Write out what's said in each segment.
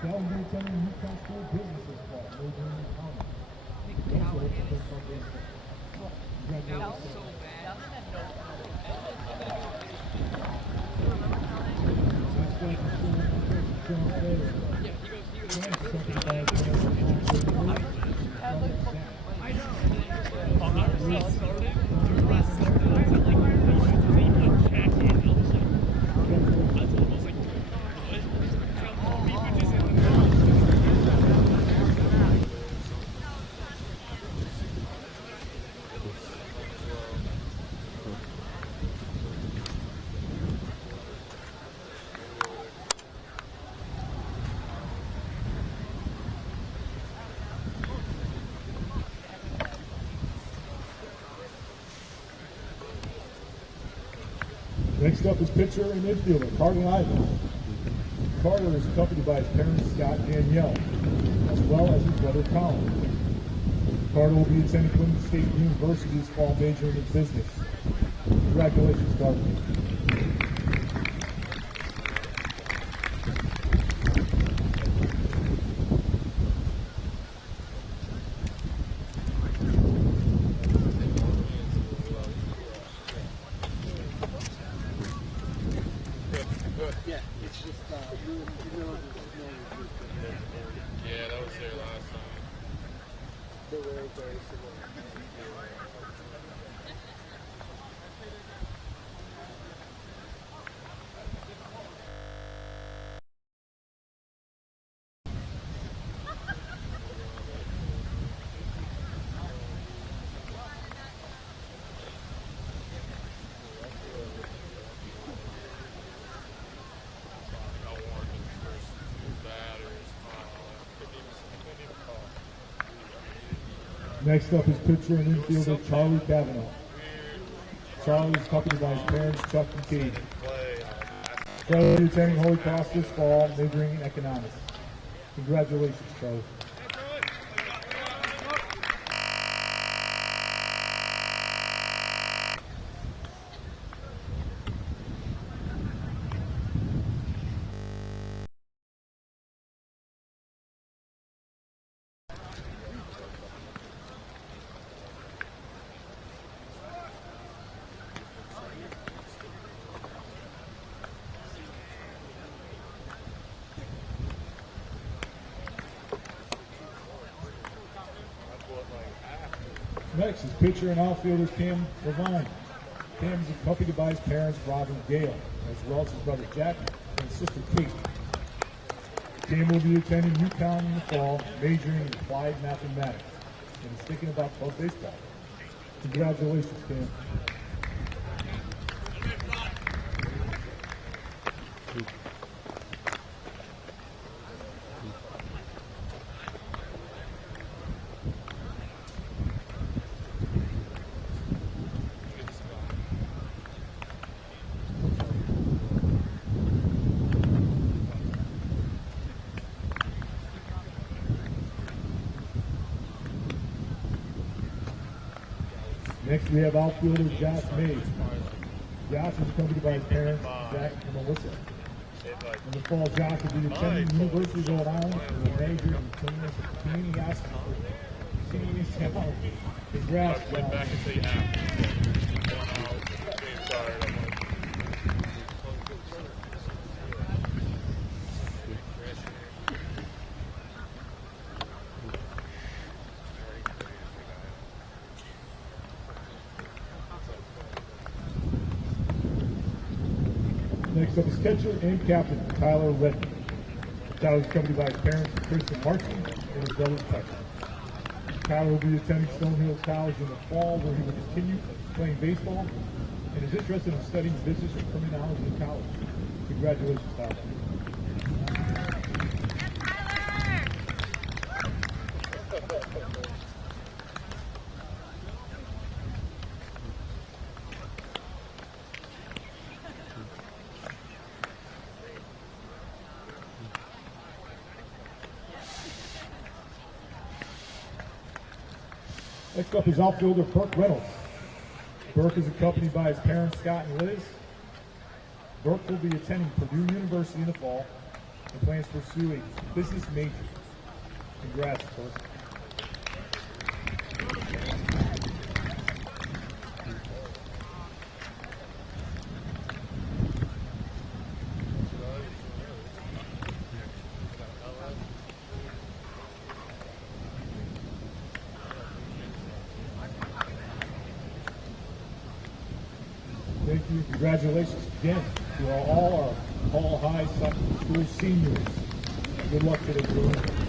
Cal will be attending Newcastle School of Business this fall, majoring in commerce. Next up is pitcher and infielder Carter Ivan. Carter is accompanied by his parents Scott and Danielle, as well as his brother Colin. Carter will be attending Clemson State University this fall, majoring in business. Congratulations, Carter. Yeah, it's just, yeah, that was there last time. they were very similar. Next up is pitcher and infielder Charlie Kavanaugh. Charlie is accompanied by his parents Chuck and Katie. Charlie will be attending Holy Cross this fall, majoring in economics. Congratulations, Charlie. Next is pitcher and outfielder Cam Levine. Cam is accompanied by his parents Rob and Gail, as well as his brother Jack and his sister Kate. Cam will be attending UConn in the fall, majoring in applied mathematics, and is thinking about club baseball. Congratulations, Cam. Next, we have outfielder Josh Mays. Josh is accompanied by his parents, Jack and Melissa. In the fall, Josh will be attending the University of Rhode Island for a major in community technology. Congrats, I went back and say Next up is catcher and captain Tyler Redden. Tyler is accompanied by his parents, Kristen Martin, and his brother Tucker. Tyler will be attending Stonehill College in the fall, where he will continue playing baseball and is interested in studying business and criminology in college. Congratulations, Tyler. Next up is outfielder Burke Reynolds. Burke is accompanied by his parents Scott and Liz. Burke will be attending Purdue University in the fall, and plans to pursue a business major. Congrats, First. Thank you. Congratulations again to all our Hall High School seniors. Good luck today, Bruce.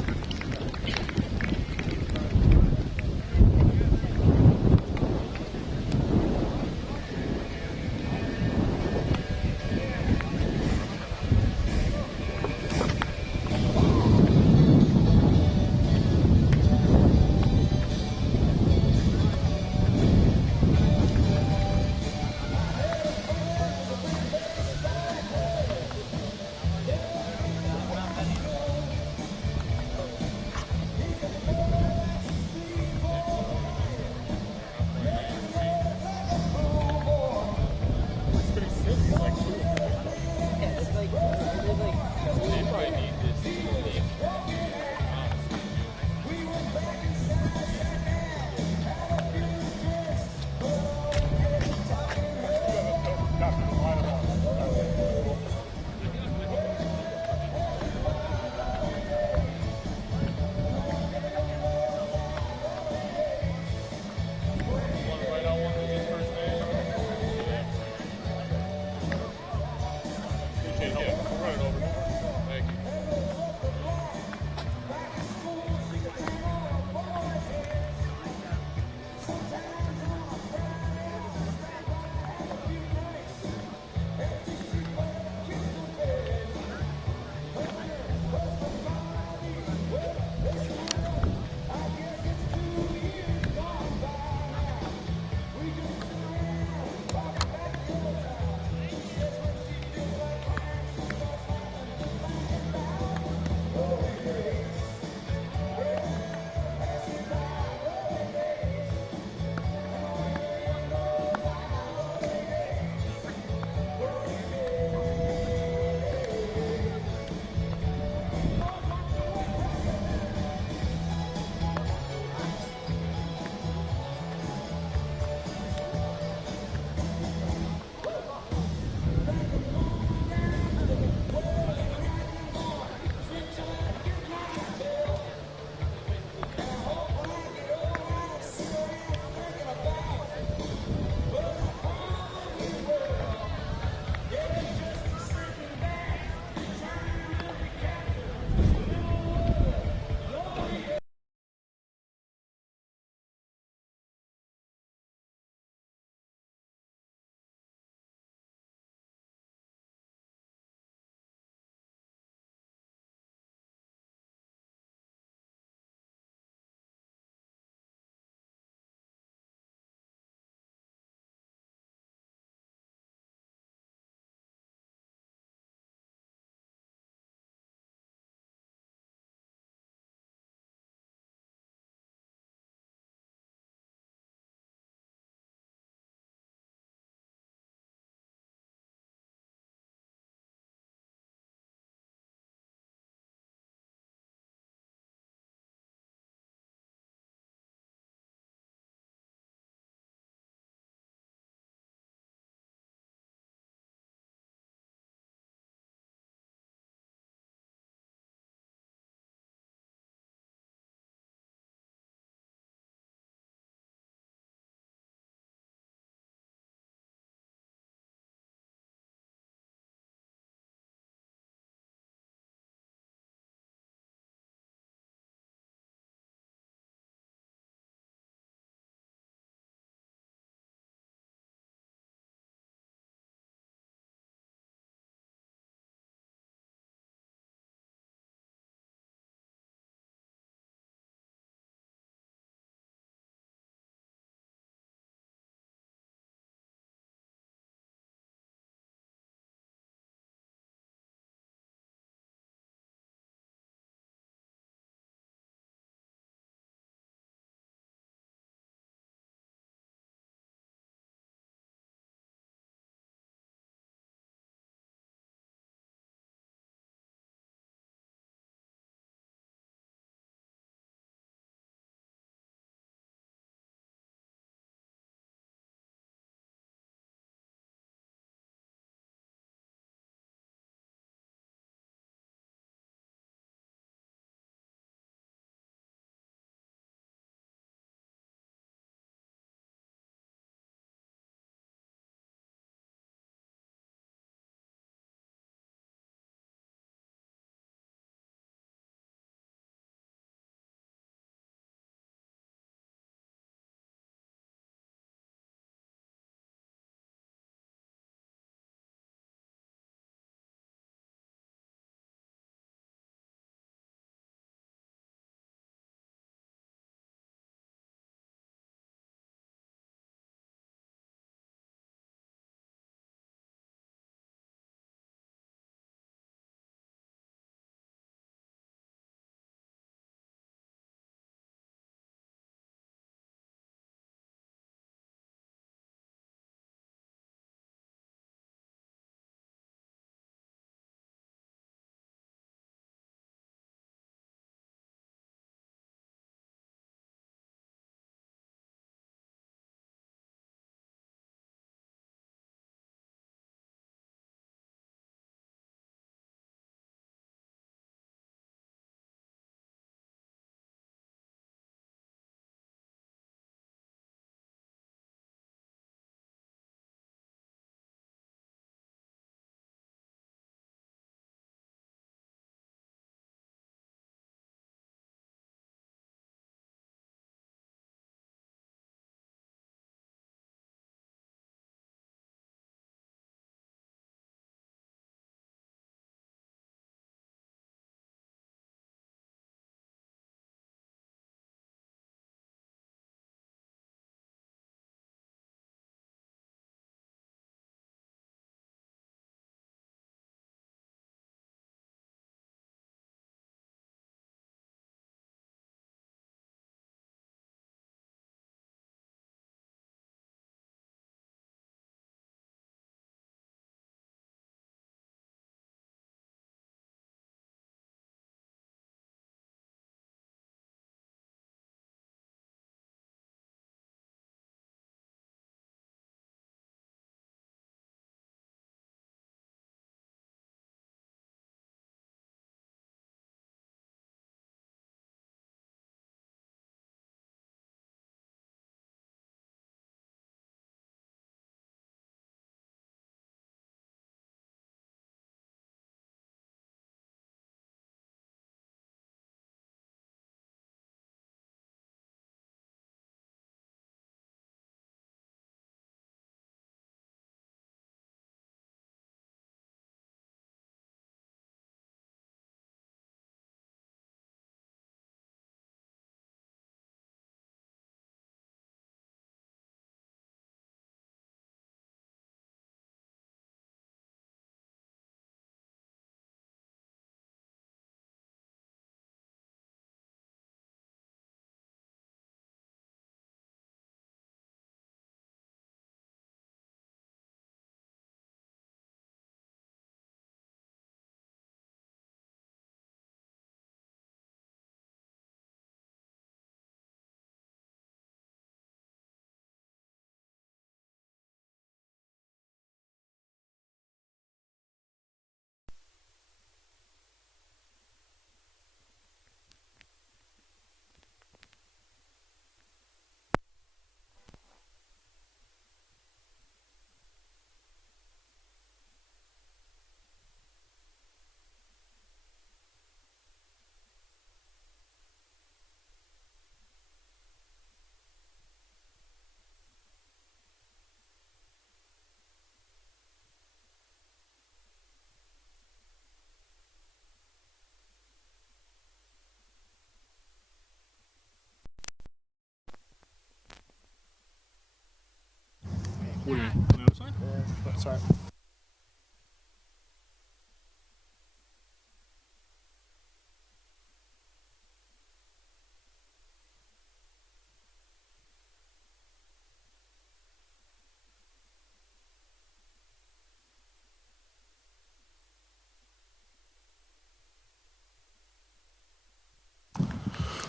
Sorry.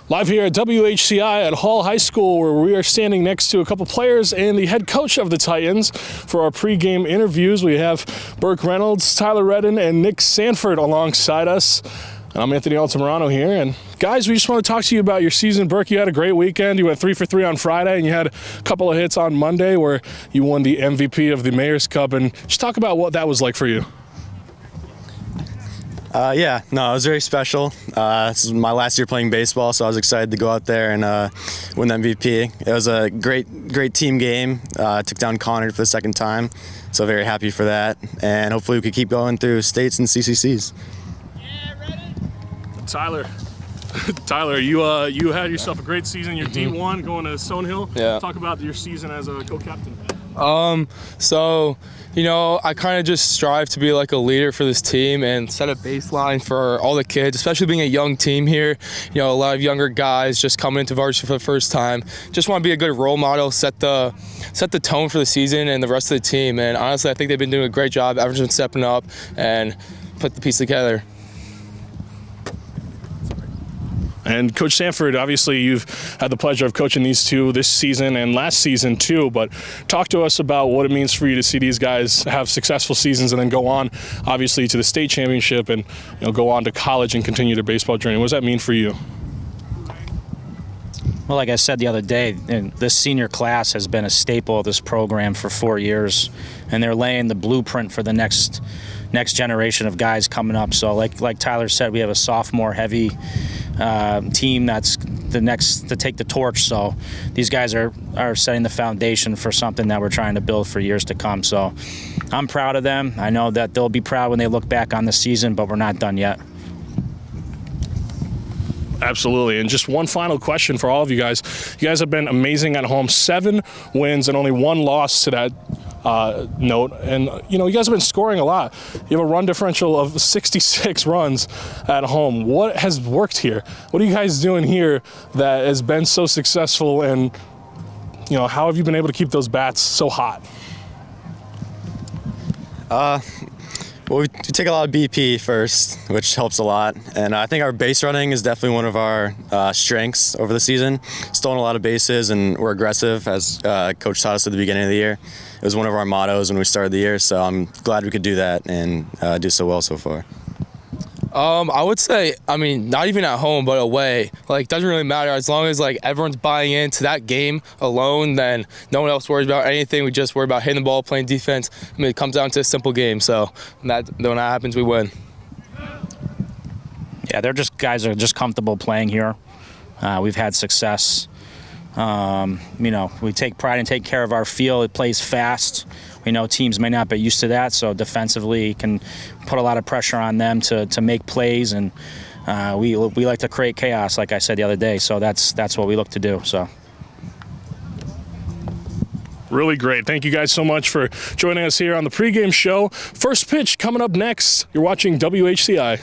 Live here at WHCI at Hall High School, where we are standing next to a couple players and the head coach of the Titans for our pregame interviews. We have Burke Reynolds, Tyler Redden, and Nick Sanford alongside us. And I'm Anthony Altamirano here. And guys, we just want to talk to you about your season. Burke, you had a great weekend. You went 3 for 3 on Friday, and you had a couple of hits on Monday where you won the MVP of the Mayor's Cup. And just talk about what that was like for you. Yeah, no, it was very special. This is my last year playing baseball, so I was excited to go out there and win the MVP. It was a great team game. Took down Connor for the second time, so very happy for that. And hopefully we could keep going through states and CCCs. Tyler, you had yourself a great season. Your team won, going to Stonehill. Yeah. Talk about your season as a co-captain. So, you know, I kind of just strive to be like a leader for this team and set a baseline for all the kids, especially being a young team here. You know, a lot of younger guys just coming into varsity for the first time. Just want to be a good role model, set the tone for the season and the rest of the team. And honestly, I think they've been doing a great job. Everyone's been stepping up and put the piece together. And Coach Sanford, obviously you've had the pleasure of coaching these two this season and last season too, but talk to us about what it means for you to see these guys have successful seasons and then go on, obviously, to the state championship and go on to college and continue their baseball journey. What does that mean for you? Well, like I said the other day, this senior class has been a staple of this program for 4 years, and they're laying the blueprint for the next generation of guys coming up. So like Tyler said, we have a sophomore-heavy team that's the next to take the torch. So these guys are setting the foundation for something that we're trying to build for years to come. So I'm proud of them. I know that they'll be proud when they look back on the season, but we're not done yet. Absolutely. And just one final question for all of you guys. You guys have been amazing at home. 7 wins and only 1 loss to that note. And, you guys have been scoring a lot. You have a run differential of 66 runs at home. What has worked here? What are you guys doing here that has been so successful? And, how have you been able to keep those bats so hot? Well, we take a lot of BP first, which helps a lot. And I think our base running is definitely one of our strengths over the season. Stolen a lot of bases, and we're aggressive, as Coach taught us at the beginning of the year. It was one of our mottos when we started the year, so I'm glad we could do that and do so well so far. I would say, not even at home, but away. It doesn't really matter. As long as, everyone's buying into that game alone, then no one else worries about anything. We just worry about hitting the ball, playing defense. It comes down to a simple game. So when that happens, we win. Yeah, guys are just comfortable playing here. We've had success. We take pride and take care of our field. It plays fast. We know teams may not be used to that, so defensively can put a lot of pressure on them to make plays, and we like to create chaos, like I said the other day. So that's what we look to do. So. Really great. Thank you guys so much for joining us here on the pregame show. First pitch coming up next. You're watching WHCI.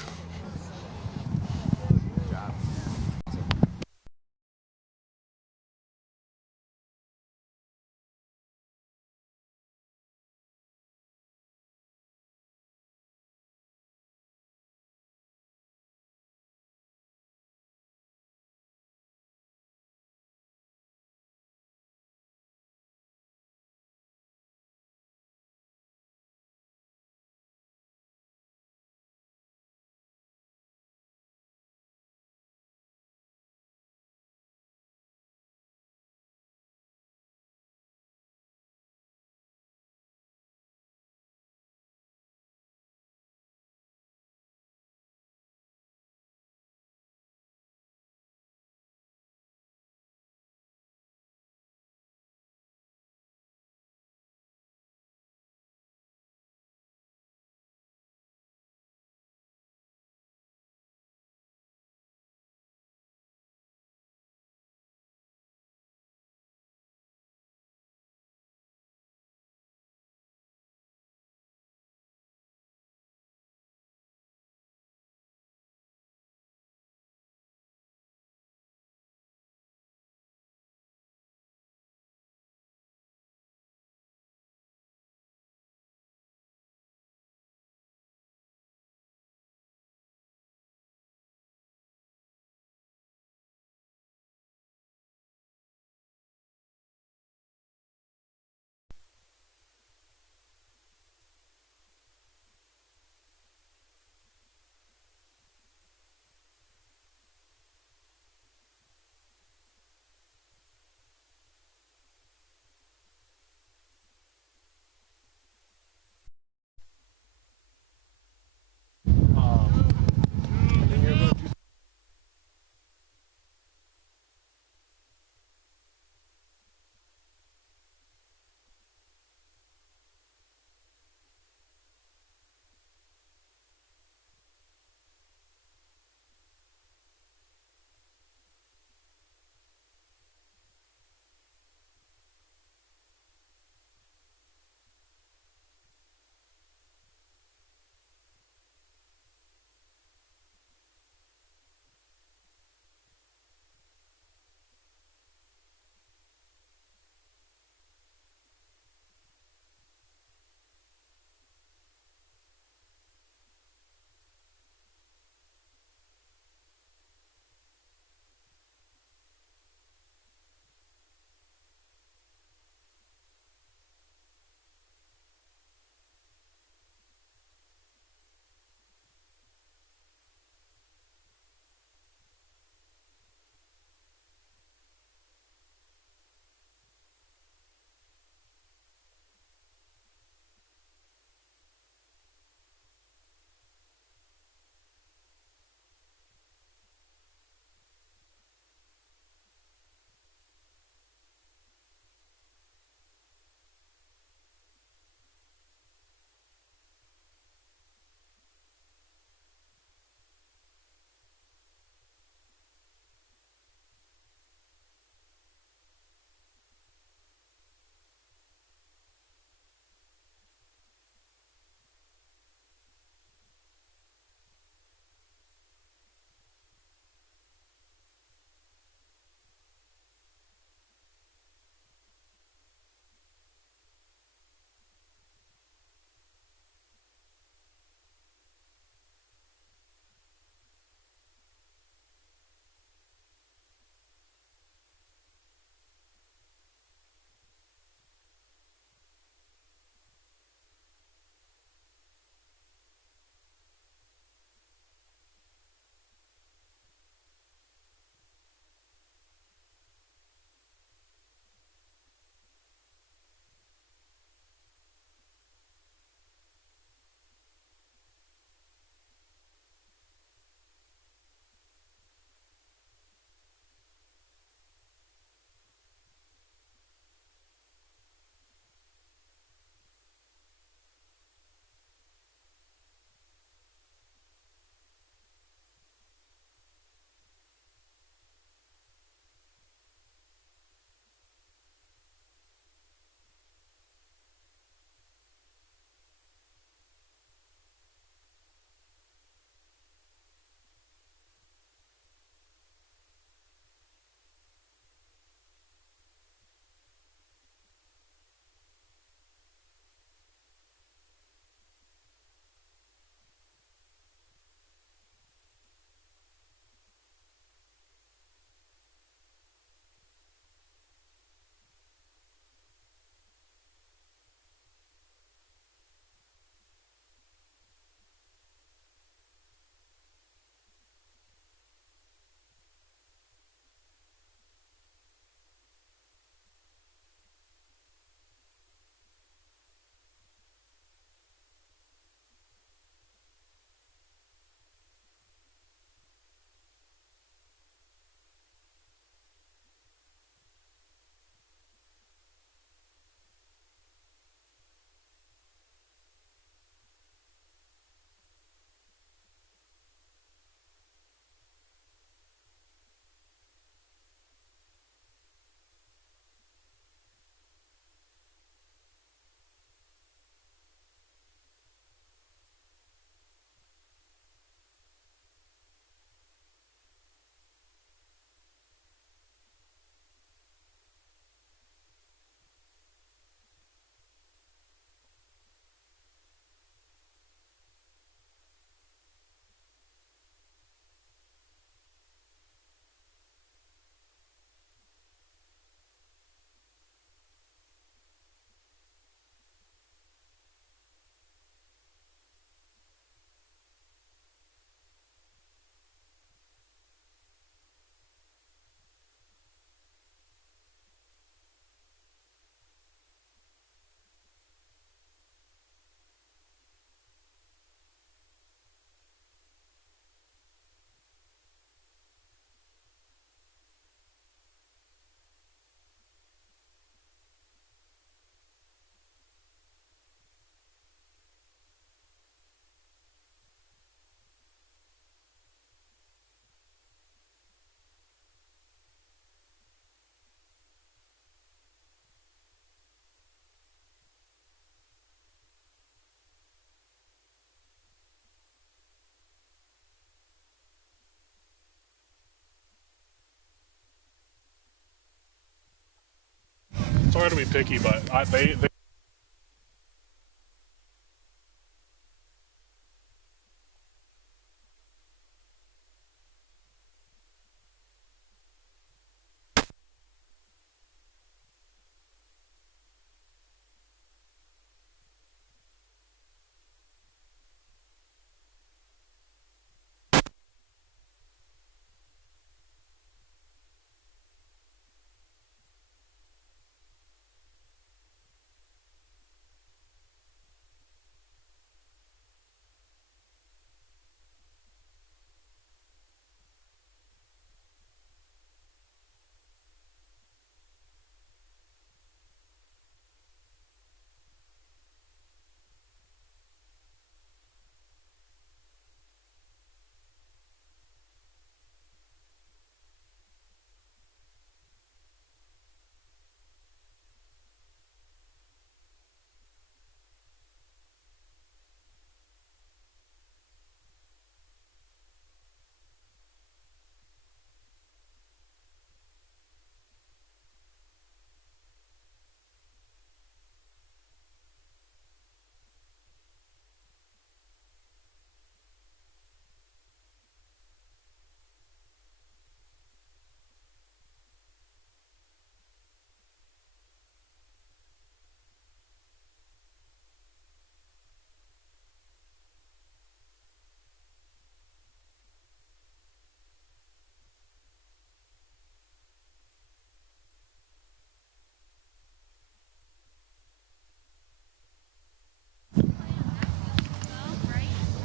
hard to be picky, but they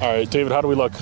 All right, David, how do we look?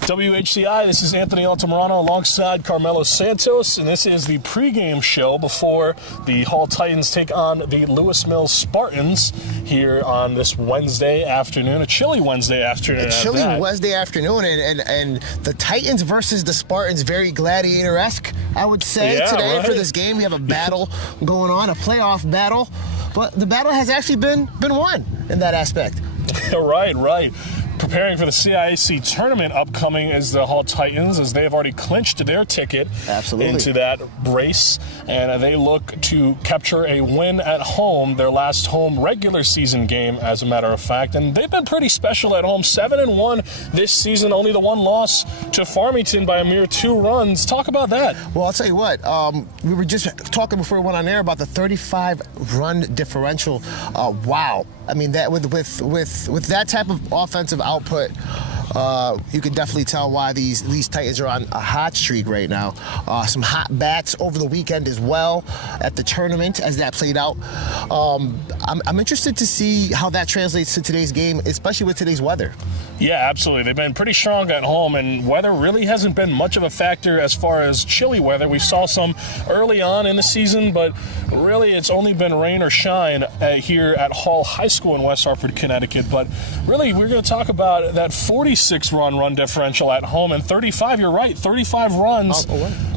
WHCI, this is Anthony Altamirano alongside Carmelo Santos, and this is the pregame show before the Hall Titans take on the Lewis Mills Spartans here on this Wednesday afternoon, a chilly Wednesday afternoon. A chilly Wednesday afternoon, and the Titans versus the Spartans, very gladiator-esque, I would say, today for this game. We have a battle going on, a playoff battle, but the battle has actually been won in that aspect. Right. Preparing for the CIAC tournament upcoming is the Hall Titans, as they have already clinched their ticket into that race, and they look to capture a win at home, their last home regular season game, as a matter of fact. And they've been pretty special at home, 7-1 this season, only the one loss to Farmington by a mere 2 runs. Talk about that. Well, I'll tell you what, we were just talking before we went on air about the 35-run differential. Wow. I mean, that with that type of offensive output, you can definitely tell why these Titans are on a hot streak right now. Some hot bats over the weekend as well at the tournament as that played out. I'm interested to see how that translates to today's game, especially with today's weather. Yeah, absolutely. They've been pretty strong at home, and weather really hasn't been much of a factor as far as chilly weather. We saw some early on in the season, but really it's only been rain or shine here at Hall High School in West Hartford, Connecticut. But really, we're going to talk about that 46-run run differential at home, and 35, you're right, 35 runs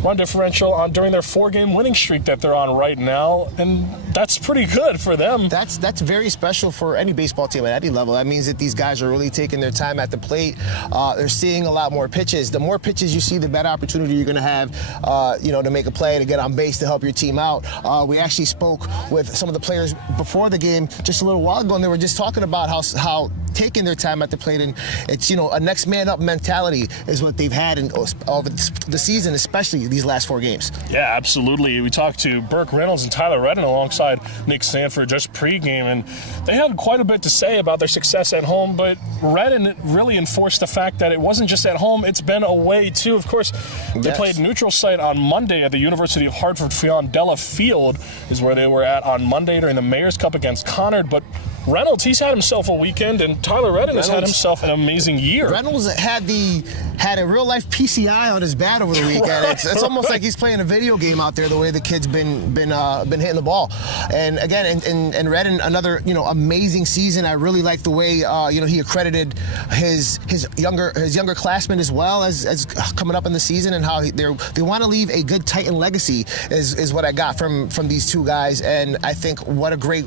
run differential during their 4-game winning streak that they're on right now, and that's pretty good for them. That's very special for any baseball team at any level. That means that these guys are really taking their time at the plate. They're seeing a lot more pitches. The more pitches you see, the better opportunity you're going to have, to make a play, to get on base, to help your team out. We actually spoke with some of the players before the game just a little while ago, and they were just talking about how taking their time at the plate, and it's a next man up mentality is what they've had in over the season, especially these last 4 games. Yeah, absolutely. We talked to Burke Reynolds and Tyler Redden alongside Nick Sanford just pregame, and they had quite a bit to say about their success at home, but Redden really enforced the fact that it wasn't just at home, it's been away too. Of course, they played neutral site on Monday at the University of Hartford Fiondella Field is where they were at on Monday during the Mayor's Cup against Conard, but Reynolds, he's had himself a weekend, and Tyler Redden has had himself an amazing year. Reynolds had a real-life PCI on his bat over the weekend. It's almost like he's playing a video game out there, the way the kid's been hitting the ball. And again, and Redden, another amazing season. I really like the way he accredited his younger classmen as well as coming up in the season, and how they want to leave a good Titan legacy is what I got from these 2 guys. And I think what a great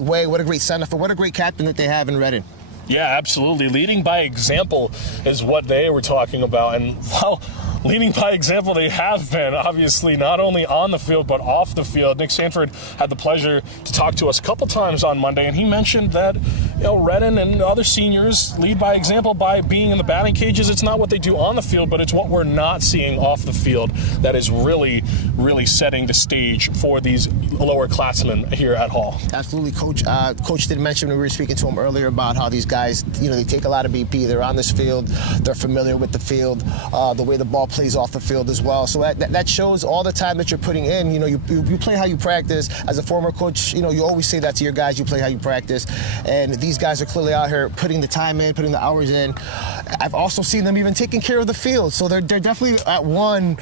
way, what a great send-off, and what a great captain that they have in Redden. Yeah, absolutely. Leading by example is what they were talking about. And, well, leading by example they have been, obviously, not only on the field but off the field. Nick Sanford had the pleasure to talk to us a couple times on Monday, and he mentioned that, Redden and other seniors lead by example by being in the batting cages. It's not what they do on the field, but it's what we're not seeing off the field that is really, really setting the stage for these lower classmen here at Hall. Absolutely, Coach. Coach did mention when we were speaking to him earlier about how these guys, they take a lot of BP. They're on this field. They're familiar with the field, the way the ball plays off the field as well. So that shows all the time that you're putting in. You play how you practice. As a former coach, you always say that to your guys. You play how you practice. And these guys are clearly out here putting the time in, putting the hours in. I've also seen them even taking care of the field. So they're definitely at one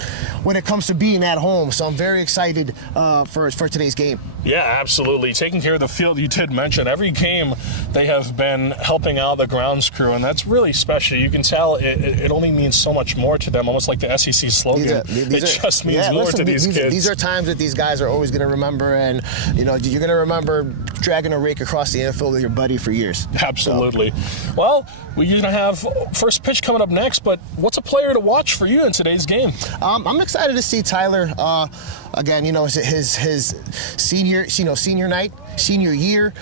when it comes to being at home. So I'm very excited for today's game. Yeah, absolutely. Taking care of the field, you did mention. Every game they have been helping out the grounds crew, and that's really special. You can tell it only means so much more to them, almost like the SEC slogan. It just means more to these kids. These are times that these guys are always going to remember, and you're going to remember dragging a rake across the infield with your buddy for years. Absolutely. So. Well, we're going to have first pitch coming up next, but what's a player to watch for you in today's game? I'm excited to see Tyler. Again, his senior night, senior year.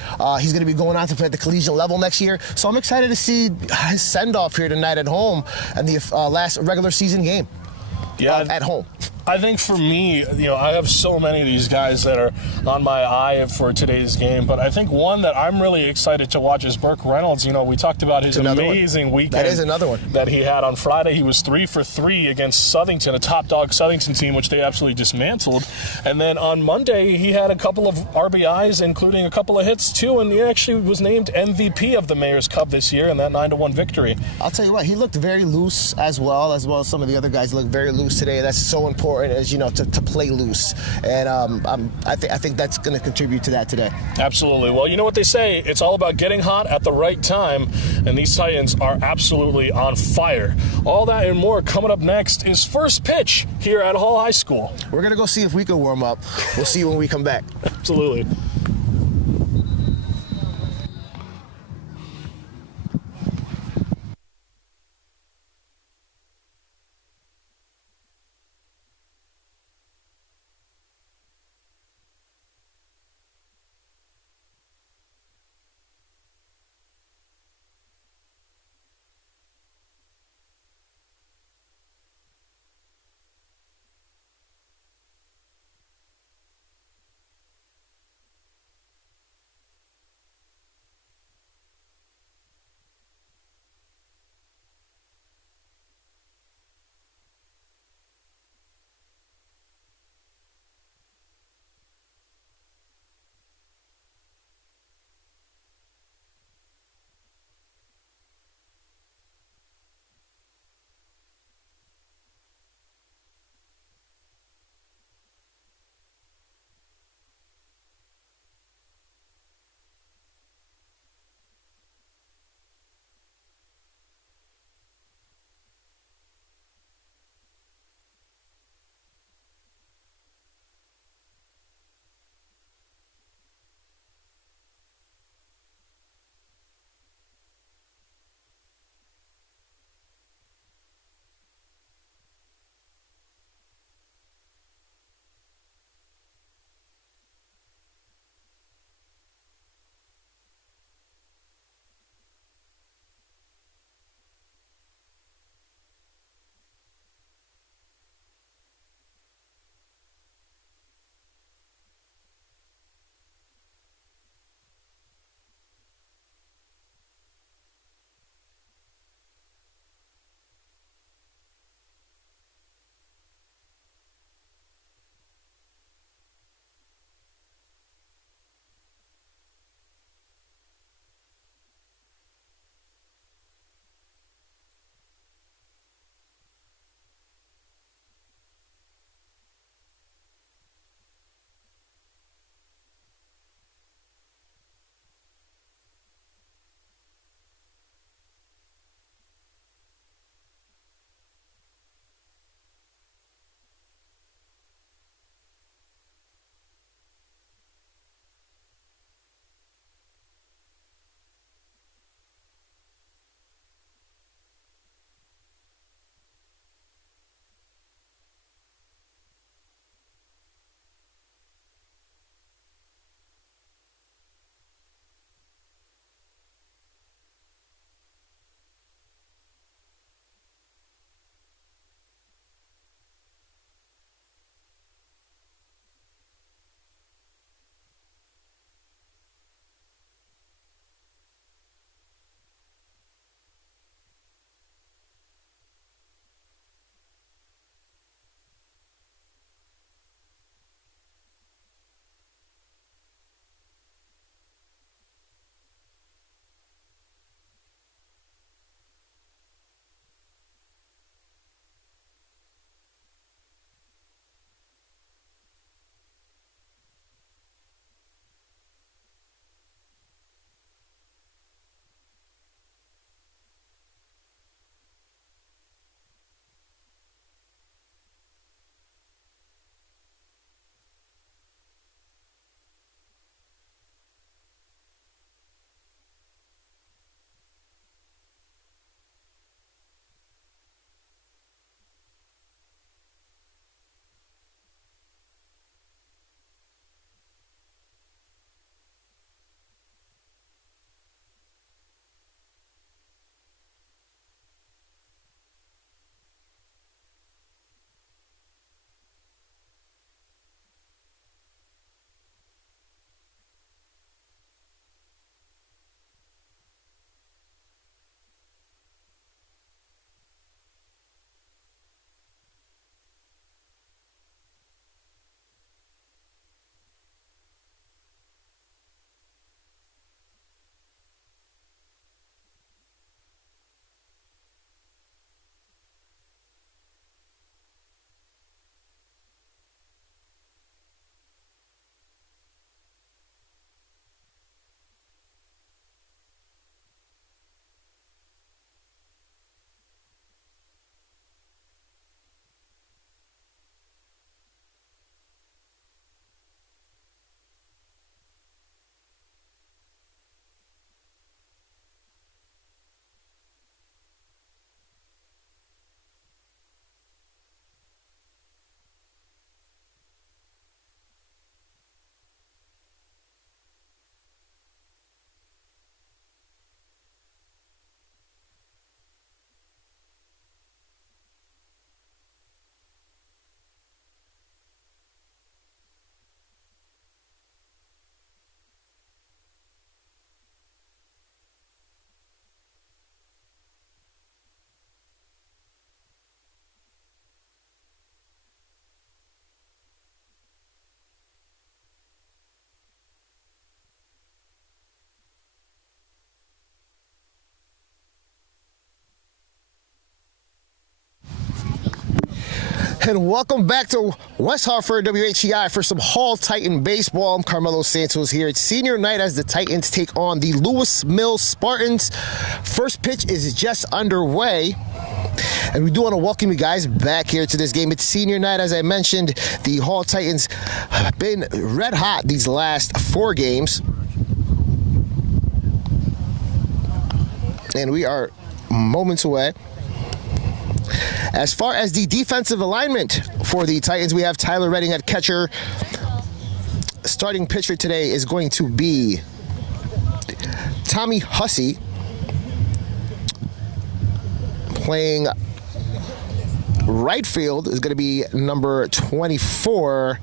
He's going to be going on to play at the collegiate level next year. So I'm excited to see his send-off here tonight at home and the last regular season game. Yeah, at home. I think for me, I have so many of these guys that are on my eye for today's game, but I think one that I'm really excited to watch is Burke Reynolds. We talked about his amazing weekend. That is another one. That he had on Friday. He was 3 for 3 against Southington, a top dog Southington team, which they absolutely dismantled. And then on Monday, he had a couple of RBIs, including a couple of hits, too, and he actually was named MVP of the Mayor's Cup this year in that 9-1 victory. I'll tell you what, he looked very loose as well as some of the other guys looked very loose today. That's so important. As to play loose, and I think that's going to contribute to that today. Absolutely. Well, you know what they say, it's all about getting hot at the right time, and these Titans are absolutely on fire. All that and more coming up next is first pitch here at Hall High School. We're going to go see if we can warm up. We'll see when we come back. Absolutely. And welcome back to West Hartford WHCI for some Hall Titan baseball. I'm Carmelo Santos here. It's senior night as the Titans take on the Lewis Mills Spartans. First pitch is just underway. And we do want to welcome you guys back here to this game. It's senior night, as I mentioned. The Hall Titans have been red hot these last 4 games. And we are moments away. As far as the defensive alignment for the Titans, we have Tyler Redding at catcher. Starting pitcher today is going to be Tommy Hussey. Playing right field is going to be number 24.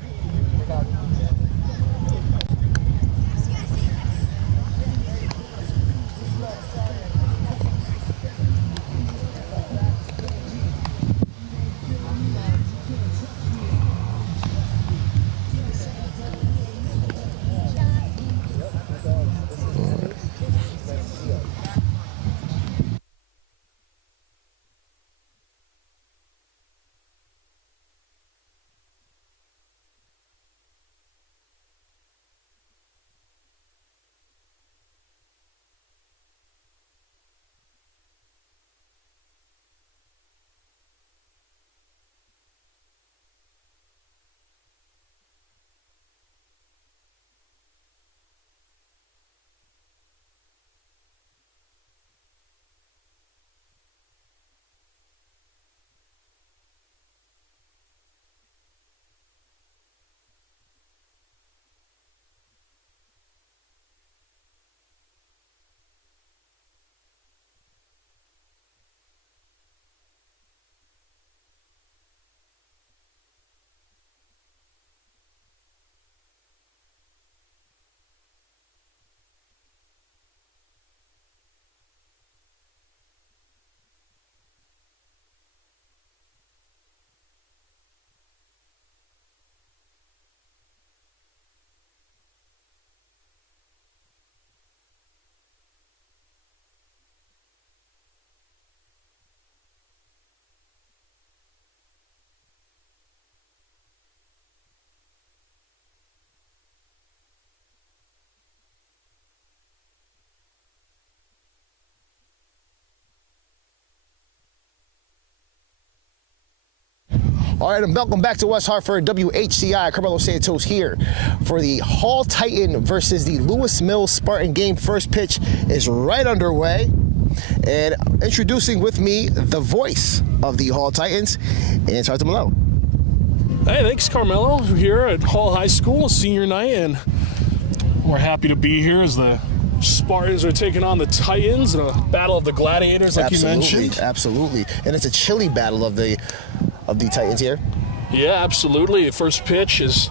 All right, and welcome back to West Hartford WHCI. Carmelo Santos here for the Hall Titan versus the Lewis Mills Spartan game. First pitch is right underway. And introducing with me the voice of the Hall Titans, and Arthur Malone. Hey, thanks, Carmelo. We're here at Hall High School, senior night, and we're happy to be here as the Spartans are taking on the Titans in a battle of the gladiators, like you mentioned. Absolutely. And it's a chilly battle of the Titans here. Yeah, absolutely. The first pitch is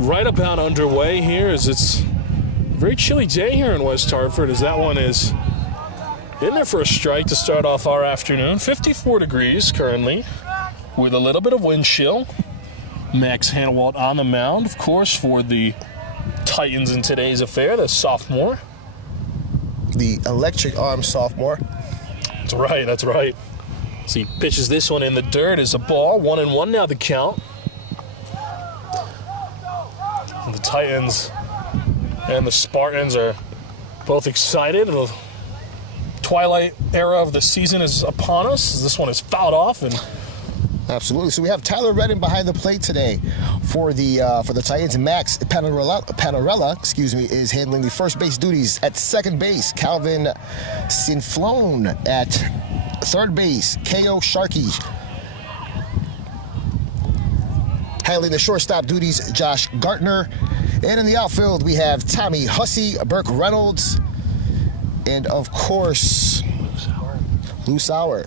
right about underway here, as it's a very chilly day here in West Hartford, as that one is in there for a strike to start off our afternoon. 54 degrees currently, with a little bit of wind chill. Max Hanawalt on the mound, of course, for the Titans in today's affair, the sophomore. The electric arm sophomore. That's right, that's right. So he pitches this one in the dirt as a ball. 1-1 now the count. And the Titans and the Spartans are both excited. The twilight era of the season is upon us. This one is fouled off, and absolutely. So we have Tyler Redding behind the plate today for the Titans. Max Panarella, is handling the first base duties at second base. Calvin Sinflone at third base. K.O. Sharkey handling the shortstop duties. Josh Gartner. And in the outfield, we have Tommy Hussey, Burke Reynolds, and of course, Lou Sauer.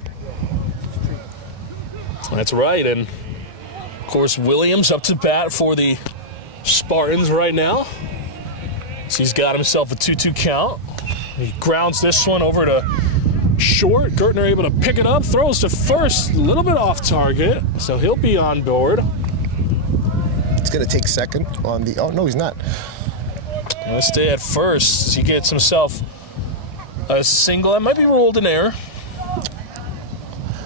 That's right, and of course Williams up to bat for the Spartans right now. So he's got himself a 2-2 count. He grounds this one over to short. Gertner able to pick it up, throws to first, a little bit off target, so he'll be on board. He's going to take second on the, oh no, he's not. Gonna stay at first. He gets himself a single. That might be ruled an error.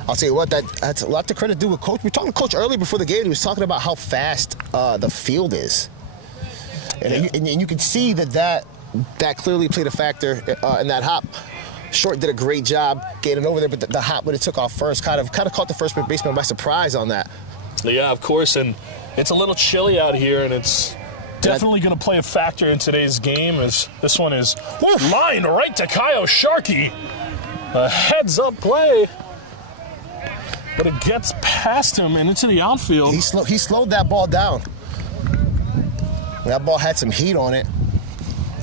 I'll tell you what, that's a lot to credit due with Coach. We were talking to Coach earlier before the game. He was talking about how fast the field is. And you can see that clearly played a factor in that hop. Short did a great job getting over there, but the hop when it took off first kind of caught the first baseman by surprise on that. Yeah, of course, and it's a little chilly out here, and it's definitely going to play a factor in today's game. As this one is lined right to Kyle Sharkey. A heads-up play, but it gets past him and into the outfield. He slowed that ball down. That ball had some heat on it.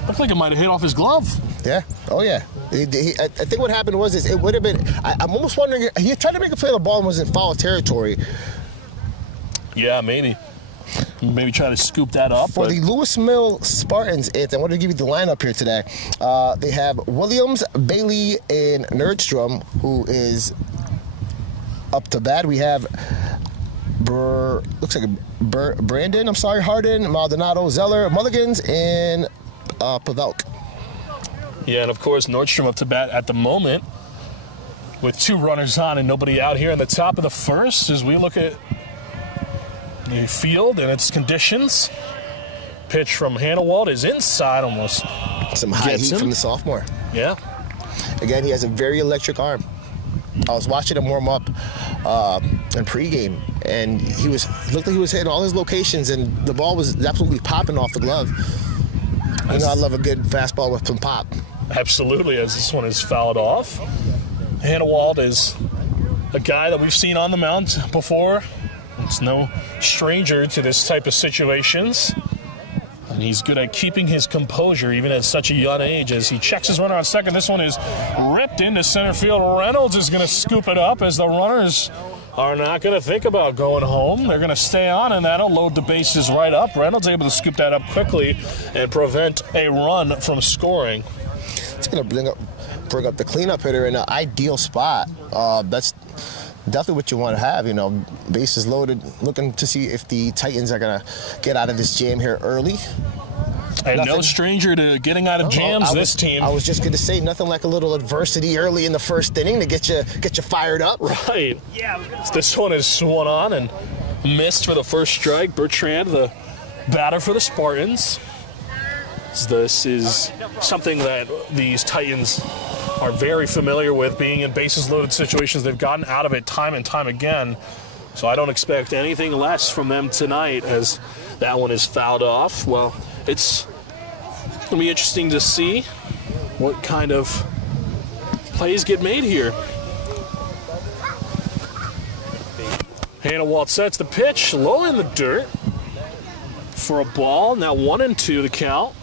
Looked like it might have hit off his glove. Yeah. Oh, yeah. I think what happened was it would have been. I'm almost wondering. He tried to make a play on the ball and was in foul territory. Yeah, maybe try to scoop that up. For the Lewis Mill Spartans, I wanted to give you the lineup here today. They have Williams, Bailey, and Nerdstrom, who is up to bat. We have Brandon, Harden, Maldonado, Zeller, Mulligans, and Pavelk. Yeah, and of course, Nordstrom up to bat at the moment with 2 runners on and nobody out here in the top of the first as we look at the field and its conditions. Pitch from Hannawald is inside almost. Some high heat from the sophomore. Yeah. Again, he has a very electric arm. I was watching him warm up in pregame, and looked like he was hitting all his locations, and the ball was absolutely popping off the glove. I love a good fastball with some pop. Absolutely, as this one is fouled off. Hannawald is a guy that we've seen on the mound before. It's no stranger to this type of situations. And he's good at keeping his composure even at such a young age as he checks his runner on second. This one is ripped into center field. Reynolds is going to scoop it up as the runners are not going to think about going home. They're going to stay on, and that'll load the bases right up. Reynolds able to scoop that up quickly and prevent a run from scoring. It's going to bring up the cleanup hitter in an ideal spot. That's definitely what you want to have, bases loaded, looking to see if the Titans are going to get out of this jam here early. And no stranger to getting out of jams, this team. I was just going to say, nothing like a little adversity early in the first inning to get you fired up. Right. This one is swung on and missed for the first strike. Bertrand, the batter for the Spartans. This is something that these Titans are very familiar with, being in bases loaded situations. They've gotten out of it time and time again. So I don't expect anything less from them tonight as that one is fouled off. Well, it's going to be interesting to see what kind of plays get made here. Hannawald sets the pitch low in the dirt for a ball. Now 1-2 the count.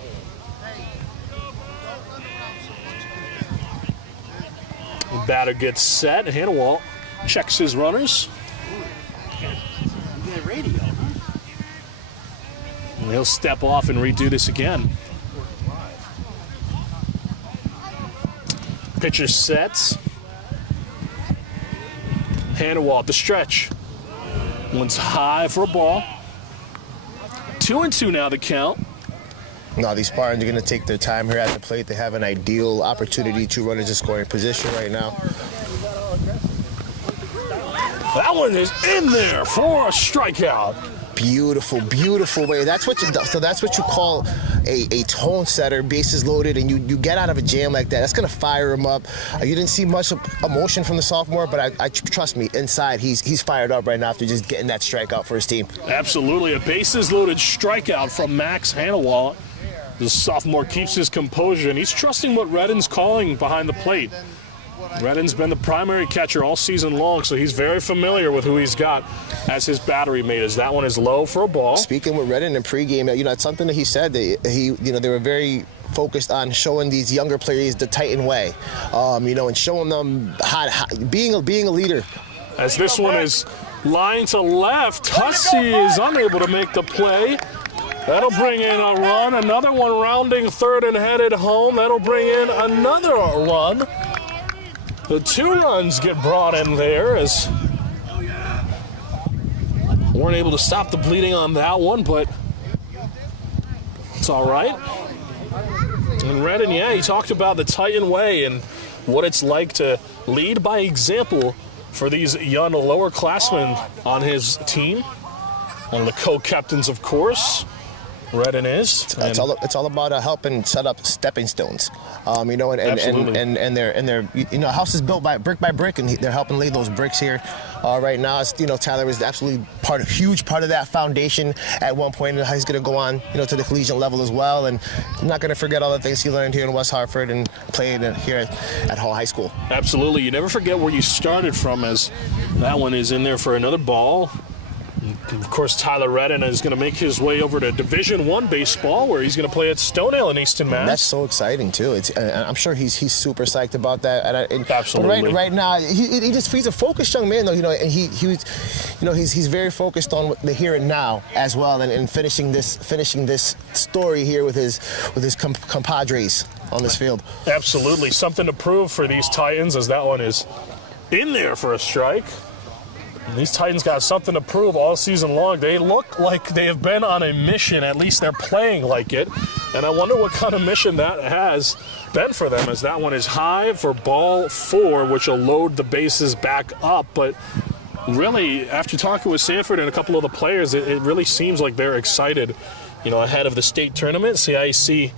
The batter gets set. Hannawald checks his runners. And he'll step off and redo this again. Pitcher sets. Hannawald, the stretch. One's high for a ball. 2-2 now the count. No, these Spartans are going to take their time here at the plate. They have an ideal opportunity. 2 runners in scoring position right now. That one is in there for a strikeout. Beautiful, beautiful way. That's what you call a tone setter, bases loaded, and you get out of a jam like that. That's going to fire him up. You didn't see much emotion from the sophomore, but I trust me, inside he's fired up right now after just getting that strikeout for his team. Absolutely, a bases loaded strikeout from Max Hannawald. The sophomore keeps his composure, and he's trusting what Redden's calling behind the plate. Redden's been the primary catcher all season long, so he's very familiar with who he's got as his battery mate. As that one is low for a ball. Speaking with Redden in pregame, it's something that he said that they were very focused on showing these younger players the Titan way, and showing them how being a leader. As this one is lined to left, Hussey is unable to make the play. That'll bring in a run. Another one rounding third and headed home. That'll bring in another run. The 2 runs get brought in there as weren't able to stop the bleeding on that one, but it's all right. And Redden, he talked about the Titan way and what it's like to lead by example for these young lower-classmen on his team. One of the co-captains, of course. Redden is. It's all about helping set up stepping stones, and they're a house is built by brick, and they're helping lay those bricks here. Right now, Tyler was absolutely huge part of that foundation at one point, and he's going to go on, to the collegiate level as well. And I'm not going to forget all the things he learned here in West Hartford and played here at Hall High School. Absolutely, you never forget where you started from, as that one is in there for another ball. Of course, Tyler Redden is going to make his way over to Division I baseball, where he's going to play at Stonedale in Easton, Mass. That's so exciting too. I'm sure he's super psyched about that. Absolutely. But right now, he's a focused young man, though. And he's very focused on the here and now as well, and finishing this story here with his compadres on this field. Absolutely, something to prove for these Titans, as that one is in there for a strike. These Titans got something to prove all season long. They look like they have been on a mission. At least they're playing like it. And I wonder what kind of mission that has been for them, as that one is high for ball 4, which will load the bases back up. But really, after talking with Sanford and a couple of the players, it really seems like they're excited, ahead of the state tournament. CIC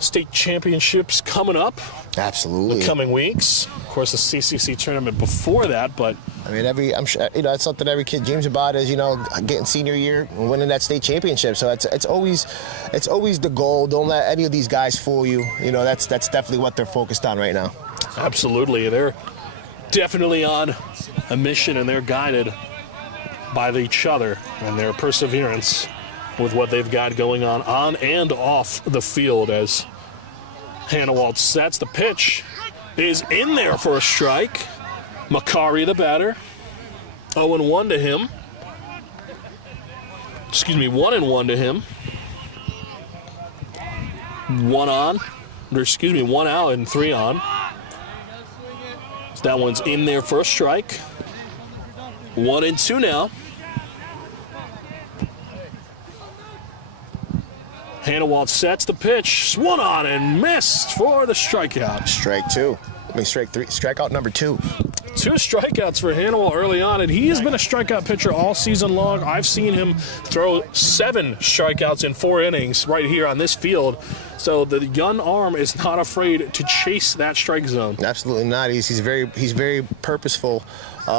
state championships coming up. Absolutely. The coming weeks. Of course, the CCC tournament before that, but I'm sure it's something every kid dreams about is getting senior year and winning that state championship. So it's always the goal. Don't let any of these guys fool you. That's definitely what they're focused on right now. Absolutely, they're definitely on a mission, and they're guided by each other and their perseverance with what they've got going on and off the field. As Hannawalt sets, the pitch is in there for a strike. Makari, the batter. 0-1 to him. 1-1 to him. 1 out and 3 on. So that one's in there for a strike. 1-2 now. Hannawalt sets the pitch. Swung on and missed for the strikeout. Strike 2. Strike 3. Strikeout number 2. 2 strikeouts for Hannawalt early on, and he has been a strikeout pitcher all season long. I've seen him throw 7 strikeouts in 4 innings right here on this field. So the young arm is not afraid to chase that strike zone. Absolutely not. He's very purposeful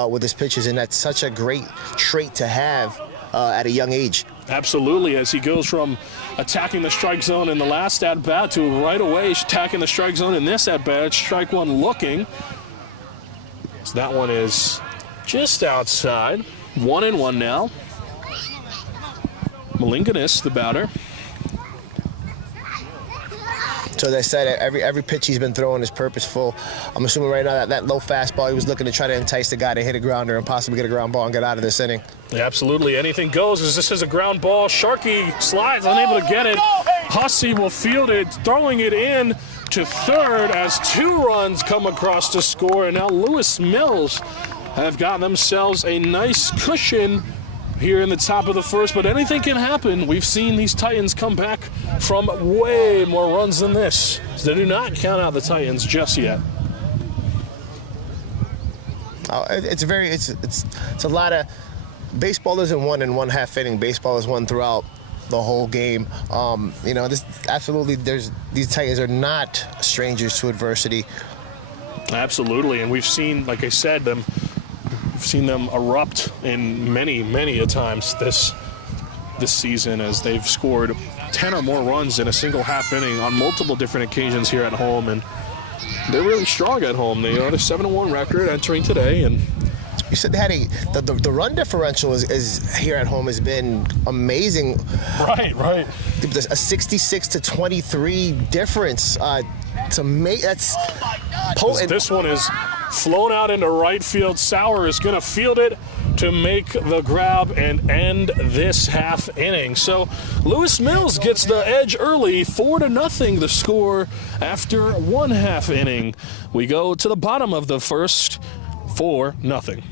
with his pitches, and that's such a great trait to have at a young age. Absolutely, as he goes from attacking the strike zone in the last at-bat to right away attacking the strike zone in this at-bat. Strike 1 looking. So that one is just outside. 1-1 now. Malinganis, the batter. So as I said, every pitch he's been throwing is purposeful. I'm assuming right now that low fastball, he was looking to try to entice the guy to hit a grounder and possibly get a ground ball and get out of this inning. Yeah, absolutely. Anything goes, as this is a ground ball. Sharkey slides, unable to get it. Hussey will field it, throwing it in to third as 2 runs come across to score. And now Lewis Mills have got themselves a nice cushion here in the top of the first, but anything can happen. We've seen these Titans come back from way more runs than this. So they do not count out the Titans just yet. It's a lot of baseball isn't won in 1/2 inning. Baseball is won throughout the whole game. These Titans are not strangers to adversity. Absolutely, and we've seen, like I said, we've seen them erupt in many a times this season, as they've scored 10 or more runs in a single half inning on multiple different occasions here at home, and they're really strong at home. They are a 7-1 record entering today, and you said they had the run differential is here at home has been amazing. Right. A 66-23 difference. That's potent. This one is flown out into right field. Sauer is going to field it to make the grab and end this half inning. So Lewis Mills gets the edge early, 4-0 the score after 1/2 inning. We go to the bottom of the first, 4-0.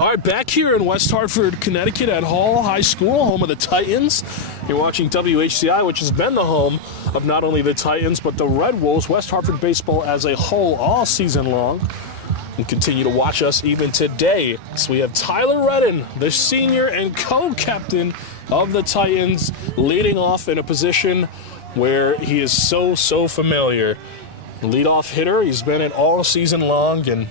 All right, back here in West Hartford, Connecticut at Hall High School, home of the Titans. You're watching WHCI, which has been the home of not only the Titans, but the Red Wolves, West Hartford baseball as a whole all season long. And continue to watch us even today. So we have Tyler Redden, the senior and co-captain of the Titans, leading off in a position where he is so familiar. Leadoff hitter, he's been it all season long, and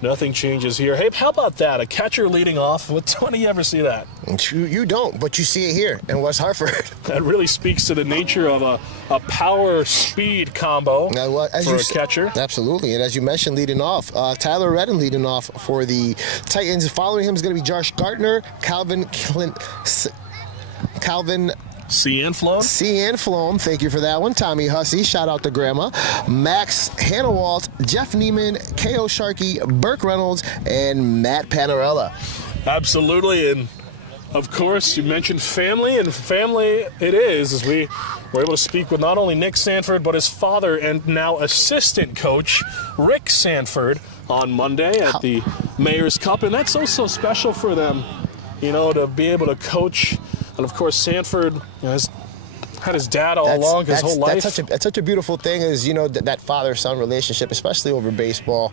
nothing changes here. Hey, how about that? A catcher leading off. When do you ever see that? You don't, but you see it here in West Hartford. That really speaks to the nature of a power-speed combo for a catcher. Absolutely, and as you mentioned, leading off, Tyler Redden leading off for the Titans. Following him is going to be Josh Gartner, Calvin Cianflone, thank you for that one. Tommy Hussey, shout out to Grandma. Max Hannawalt, Jeff Neiman, K.O. Sharkey, Burke Reynolds, and Matt Panarella. Absolutely, and of course, you mentioned family, and family it is, as we were able to speak with not only Nick Sanford, but his father and now assistant coach, Rick Sanford, on Monday at the Mayor's Cup, and that's so special for them, to be able to coach. And of course, Sanford has had his dad all along his whole life. That's such a beautiful thing, is that father-son relationship, especially over baseball,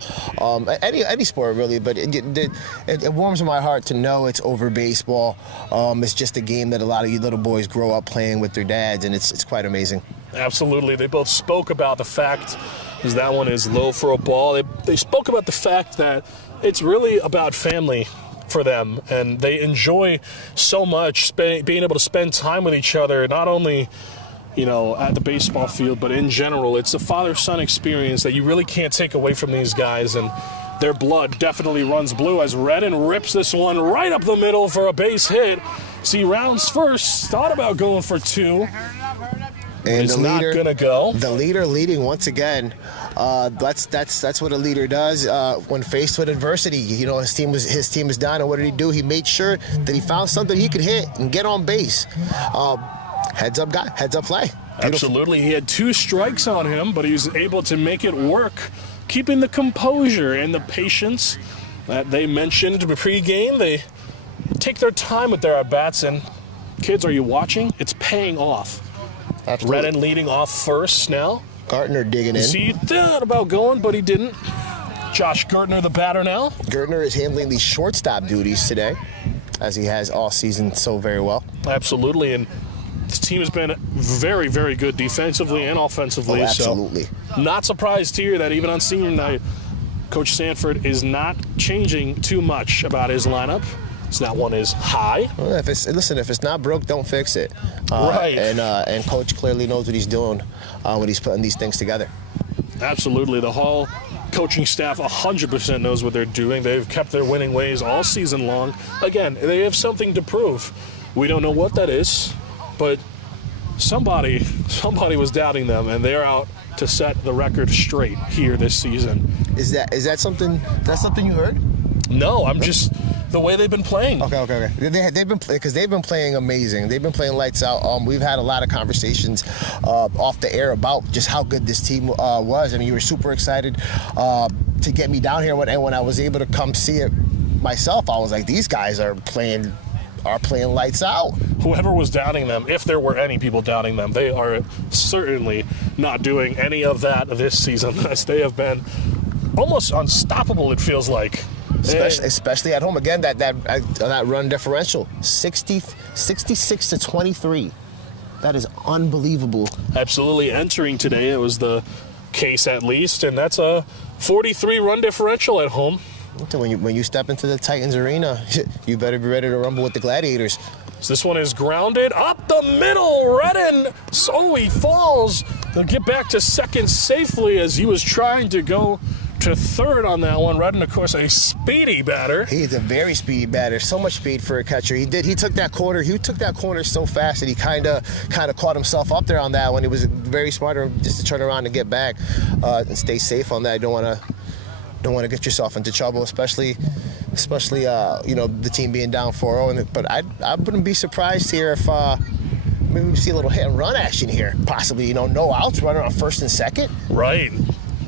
any sport really. But it warms my heart to know it's over baseball. It's just a game that a lot of you little boys grow up playing with their dads, and it's quite amazing. Absolutely, they both spoke about the fact, as that one is low for a ball. They spoke about the fact that it's really about family for them, and they enjoy so much being able to spend time with each other, not only at the baseball field, but in general. It's a father-son experience that you really can't take away from these guys, and their blood definitely runs blue as Redden rips this one right up the middle for a base hit. See, rounds first, thought about going for two, and it's not gonna go. The leader leading once again. That's what a leader does when faced with adversity. His team was down, and what did he do? He made sure that he found something he could hit and get on base. Heads up guy, heads up play. Beautiful. Absolutely, he had 2 strikes on him, but he was able to make it work, keeping the composure and the patience that they mentioned pre-game. They take their time with their at-bats, and kids, are you watching? It's paying off. Absolutely. Redden leading off first now. Gartner digging in. See, he thought about going, but he didn't. Josh Gartner, the batter now. Gartner is handling the shortstop duties today, as he has all season so very well. Absolutely, and this team has been very, very good defensively and offensively. Oh, absolutely. So not surprised here that even on senior night, Coach Sanford is not changing too much about his lineup. So that one is high. Well, if it's not broke, don't fix it. Right. And Coach clearly knows what he's doing when he's putting these things together. Absolutely. The Hall coaching staff 100% knows what they're doing. They've kept their winning ways all season long. Again, they have something to prove. We don't know what that is, but somebody was doubting them, and they're out to set the record straight here this season. Is that something you heard? No, I'm just the way they've been playing. Okay. They've been playing amazing. They've been playing lights out. We've had a lot of conversations off the air about just how good this team was. I mean, you were super excited to get me down here, and when I was able to come see it myself, I was like, these guys are playing lights out. Whoever was doubting them, if there were any people doubting them, they are certainly not doing any of that this season, as they have been almost unstoppable, it feels like. Especially at home. Again, that run differential, 66 to 23. That is unbelievable. Absolutely. Entering today, it was the case at least, and that's a 43 run differential at home. When you step into the Titans arena, you better be ready to rumble with the Gladiators. So this one is grounded up the middle. Redden, so he falls. They'll get back to second safely as he was trying to go to third on that one. Redden, of course, a speedy batter. He's a very speedy batter. So much speed for a catcher. He took that corner. He took that corner so fast that he kind of caught himself up there on that one. He was very smart just to turn around and get back and stay safe on that. You don't want to get yourself into trouble, especially the team being down 4-0. But I wouldn't be surprised here if maybe we see a little hit and run action here. Possibly, no outs, runner on first and second. Right.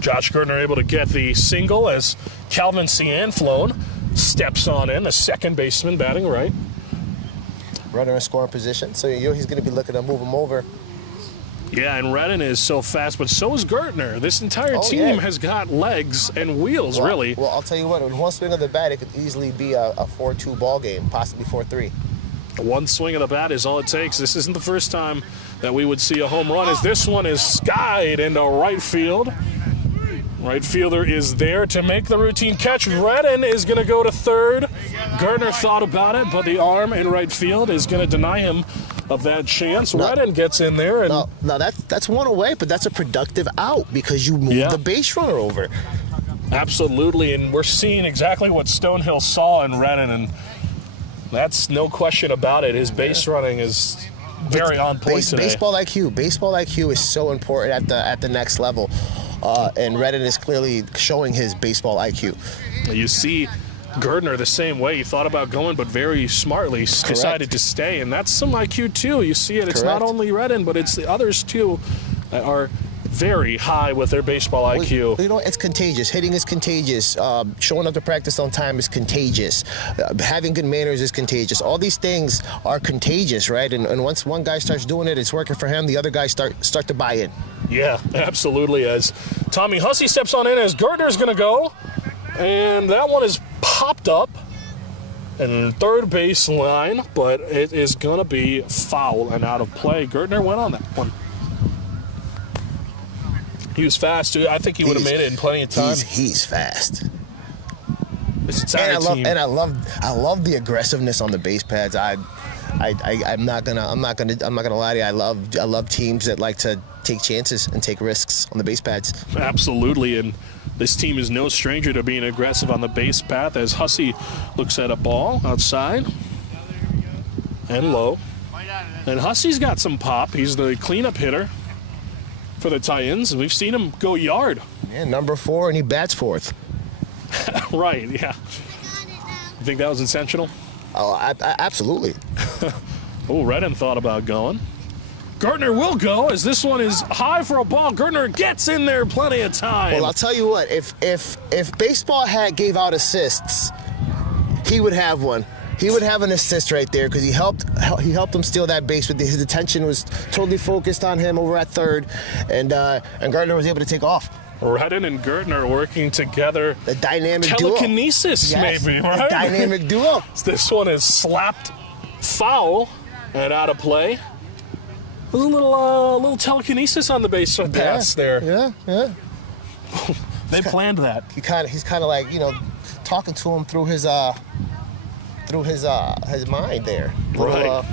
Josh Gardner able to get the single as Calvin Cianflone steps on in, the second baseman batting right. Runner in scoring position, so he's going to be looking to move him over. Yeah, and Redden is so fast, but so is Gertner. This entire team has got legs and wheels, really. Well, I'll tell you what, in one swing of the bat, it could easily be a 4-2 ball game, possibly 4-3. One swing of the bat is all it takes. This isn't the first time that we would see a home run, as this one is skied into right field. Right fielder is there to make the routine catch. Redden is going to go to third. Gertner thought about it, but the arm in right field is going to deny him of that chance. Redden gets in there. And now that's one away, but that's a productive out because you moved the base runner over. Absolutely, and we're seeing exactly what Stonehill saw in Redden, and that's no question about it. His base running is very on point today. Baseball IQ is so important at the next level. And Redden is clearly showing his baseball IQ. You see Gertner the same way. He thought about going, but very smartly decided to stay. And that's some IQ, too. You see it. It's not only Redden, but it's the others, too, that are very high with their baseball IQ. You know, it's contagious. Hitting is contagious. Showing up to practice on time is contagious. Having good manners is contagious. All these things are contagious, right? And once one guy starts doing it, it's working for him. The other guys start to buy in. Yeah, absolutely. As Tommy Hussey steps on in, as Gertner's going to go, and that one is popped up in third base line, but it is going to be foul and out of play. Gertner went on that one. He was fast, too. I think he would have made it in plenty of time. He's fast. And I love the aggressiveness on the base pads. I'm not gonna lie to you. I love teams that like to take chances and take risks on the base pads. Absolutely, and this team is no stranger to being aggressive on the base path as Hussey looks at a ball outside and low. And Hussey's got some pop. He's the cleanup hitter for the Titans, and we've seen him go yard. Yeah, number 4, and he bats 4th. Right, yeah. You think that was intentional? Oh, absolutely. Oh, Redden thought about going. Gertner will go, as this one is high for a ball. Gertner gets in there plenty of time. Well, I'll tell you what, if baseball gave out assists, he would have one. He would have an assist right there because he helped him steal that base. With his attention was totally focused on him over at third, and Gertner was able to take off. Redden and Gertner working together. The dynamic telekinesis, duo. Maybe, right? The dynamic duo. This one is slapped foul and out of play. There's a little telekinesis on the base pass there. Yeah. They planned that. He's kind of like, talking to him through his mind there. Right.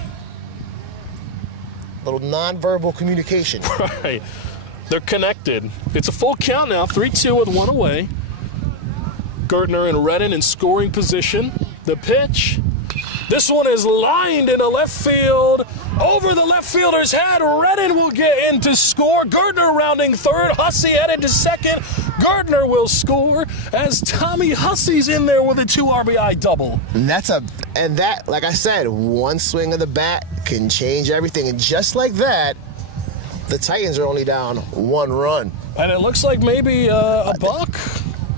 Little nonverbal communication. Right. They're connected. It's a full count now, 3-2 with one away. Gertner and Redden in scoring position. The pitch. This one is lined into left field. Over the left fielder's head. Redden will get in to score. Gertner rounding third. Hussey headed to second. Gertner will score as Tommy Hussey's in there with a 2 RBI double. And that, like I said, one swing of the bat can change everything. And just like that, the Titans are only down 1 run. And it looks like maybe a buck.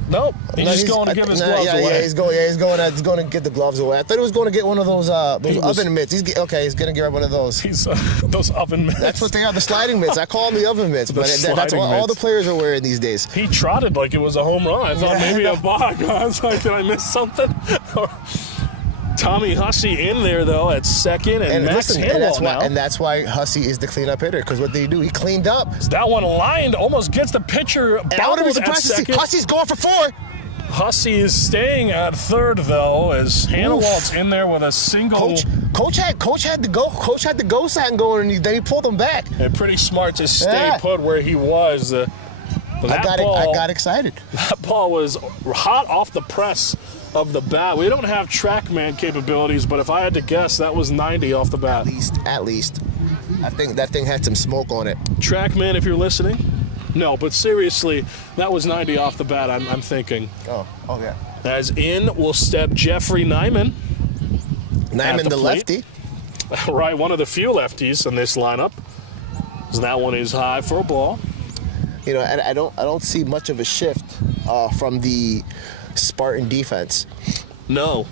Nope. He's going to give his gloves away. Yeah, he's going to get the gloves away. I thought he was going to get one of those oven mitts. He's going to get one of those. Those oven mitts. That's what they are, the sliding mitts. I call them the oven mitts, but that's what all the players are wearing these days. He trotted like it was a home run. I thought maybe a buck. I was like, did I miss something? Tommy Hussey in there, though, at second, and Max Hannibal now. And that's why Hussey is the cleanup hitter, because what did he do? He cleaned up. That one lined, almost gets the pitcher bobbled I would have been surprised to see Hussey's going for 4. Hussey is staying at third, though, as Hannibal's in there with a single. Coach had the go sign going, and then he pulled him back. And pretty smart to stay put where he was. I got excited. That ball was hot off the press of the bat. We don't have TrackMan capabilities, but if I had to guess, that was 90 off the bat. At least. I think that thing had some smoke on it. TrackMan, if you're listening. No, but seriously, that was 90 off the bat, I'm thinking. Oh yeah. As in will step Jeffrey Nyman. Nyman the lefty. Right, one of the few lefties in this lineup. So that one is high for a ball. And I don't see much of a shift from the Spartan defense. No.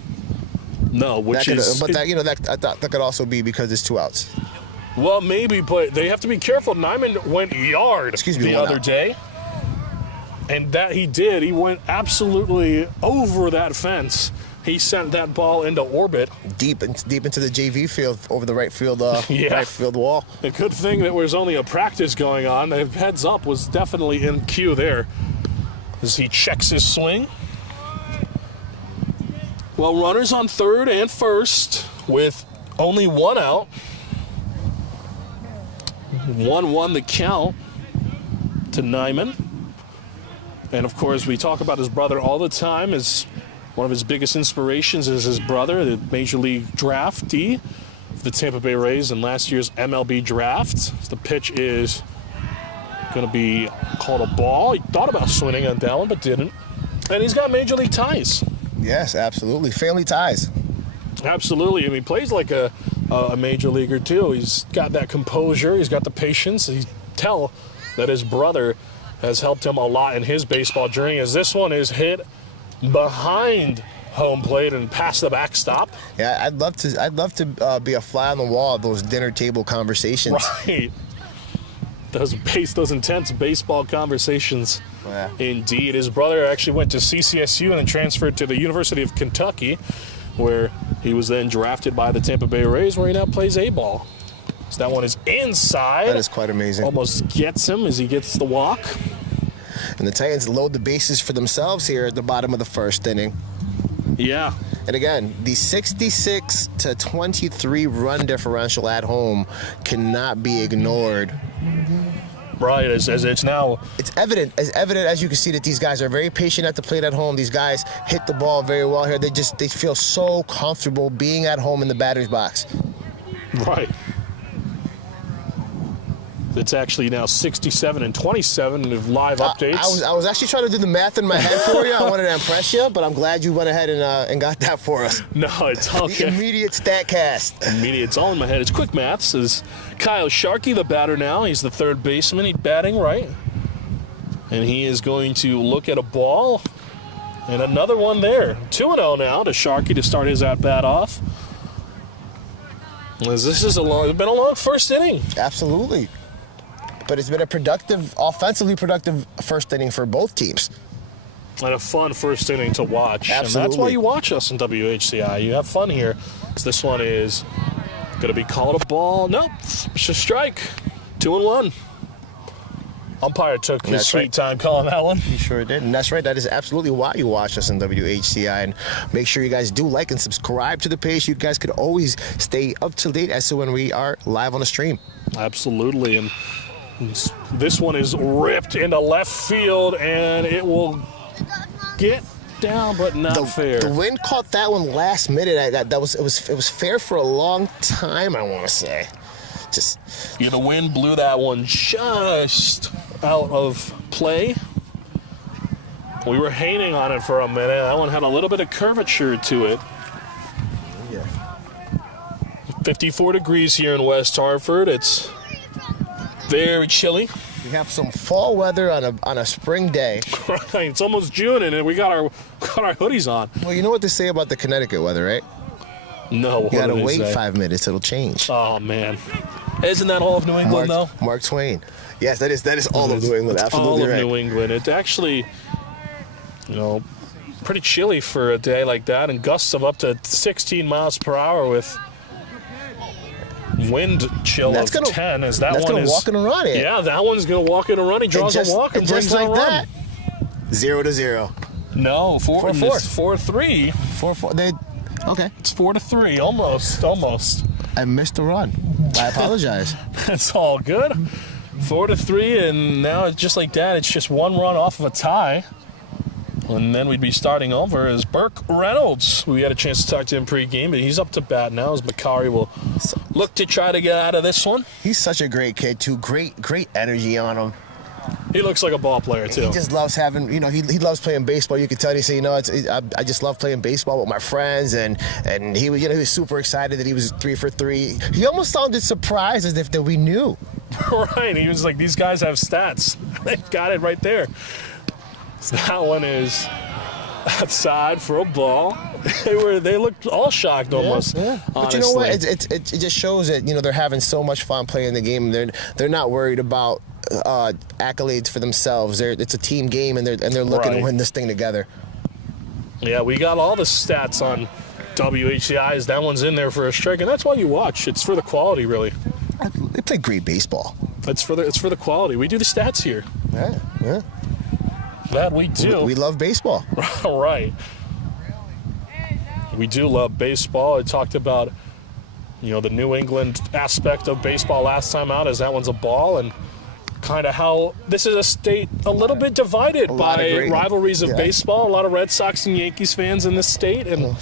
Which That is. but that, I thought that could also be because it's 2 outs. Well, maybe, but they have to be careful. Nyman went yard the one other out. day. And that he did. He went absolutely over that fence. He sent that ball into orbit. Deep into the JV field, over the right field, Yeah. right field wall. A good thing that was only a practice going on. The heads up was definitely in cue there as he checks his swing. Well, runners on third and first with only 1 out. 1-1 the count to Nyman. And, of course, we talk about his brother all the time. One of his biggest inspirations is his brother, the Major League draftee of the Tampa Bay Rays in last year's MLB draft. The pitch is going to be called a ball. He thought about swinging on that one, but didn't. And he's got Major League ties. Yes, absolutely. Family ties. Absolutely. I mean, he plays like a Major Leaguer, too. He's got that composure. He's got the patience. You tell that his brother has helped him a lot in his baseball journey, as this one is hit behind home plate and past the backstop. Yeah, I'd love to be a fly on the wall of those dinner table conversations. Right. Those intense baseball conversations. Yeah. Indeed. His brother actually went to CCSU and then transferred to the University of Kentucky, where he was then drafted by the Tampa Bay Rays, where he now plays A-ball. So that one is inside. That is quite amazing. Almost gets him as he gets the walk. And the Titans load the bases for themselves here at the bottom of the first inning. Yeah. And again, the 66-23 run differential at home cannot be ignored. Right, as it's now. It's evident as you can see that these guys are very patient at the plate at home. These guys hit the ball very well here. They feel so comfortable being at home in the batter's box. Right. It's actually now 67-27 of live updates. I was actually trying to do the math in my head for you. I wanted to impress you, but I'm glad you went ahead and got that for us. No, it's okay. The immediate StatCast. It's all in my head. It's quick maths. Is Kyle Sharkey the batter now? He's the third baseman. He's batting right. And he is going to look at a ball. And another one there. 2-0 now to Sharkey to start his at-bat off. As this is it's been a long first inning. Absolutely. But it's been a offensively productive first inning for both teams. And a fun first inning to watch. Absolutely. And that's why you watch us in WHCI. You have fun here. So this one is going to be called a ball. Nope, it's a strike. 2-1. Umpire took his sweet time calling that one. He sure did. And that's right. That is absolutely why you watch us in WHCI. And make sure you guys do like and subscribe to the page. You guys could always stay up to date as to when we are live on the stream. Absolutely. And this one is ripped into left field, and it will get down, but not fair. The wind caught that one last minute. It was fair for a long time, I want to say. The wind blew that one just out of play. We were hanging on it for a minute. That one had a little bit of curvature to it. Yeah. 54 degrees here in West Hartford. It's very chilly. We have some fall weather on a spring day. Right, it's almost June, and we got our hoodies on. Well, you know what they say about the Connecticut weather, right? No, you gotta wait 5 minutes; it'll change. Oh man, isn't that all of New England though? Mark Twain. Yes, that is all of New England. Absolutely all of right. New England. It's actually, pretty chilly for a day like that, and gusts of up to 16 miles per hour with wind chill of 10. As that that's one gonna is walk and run it. Yeah, that one's gonna walk in a run. He draws a walk and brings just like a run. that. 0-0. No, 4-4. 4-3. 4-4. Okay. It's 4-3. Almost. I missed the run. I apologize. It's all good. 4-3, and now it's just like that. It's just one run off of a tie. And then we'd be starting over as Burke Reynolds. We had a chance to talk to him pregame, but he's up to bat now as Bakari will look to try to get out of this one. He's such a great kid, too. Great energy on him. He looks like a ball player, too. He just loves having, he loves playing baseball. You can tell, he say, I just love playing baseball with my friends. And he was, he was super excited that he was 3 for 3. He almost sounded surprised as if that we knew. Right. He was like, these guys have stats. They've got it right there. So that one is outside for a ball. They looked all shocked almost. Yeah. But you know what? It just shows that they're having so much fun playing the game. They're not worried about accolades for themselves. It's a team game, and they're looking to win this thing together. Yeah, we got all the stats on WHCI's. That one's in there for a strike, and that's why you watch. It's for the quality, really. They play great baseball. It's for the quality. We do the stats here. Yeah. That we do. We love baseball. Right. We do love baseball. I talked about, the New England aspect of baseball last time out, as that one's a ball, and kind of how this is a state a little bit divided by rivalries of baseball. A lot of Red Sox and Yankees fans in this state, and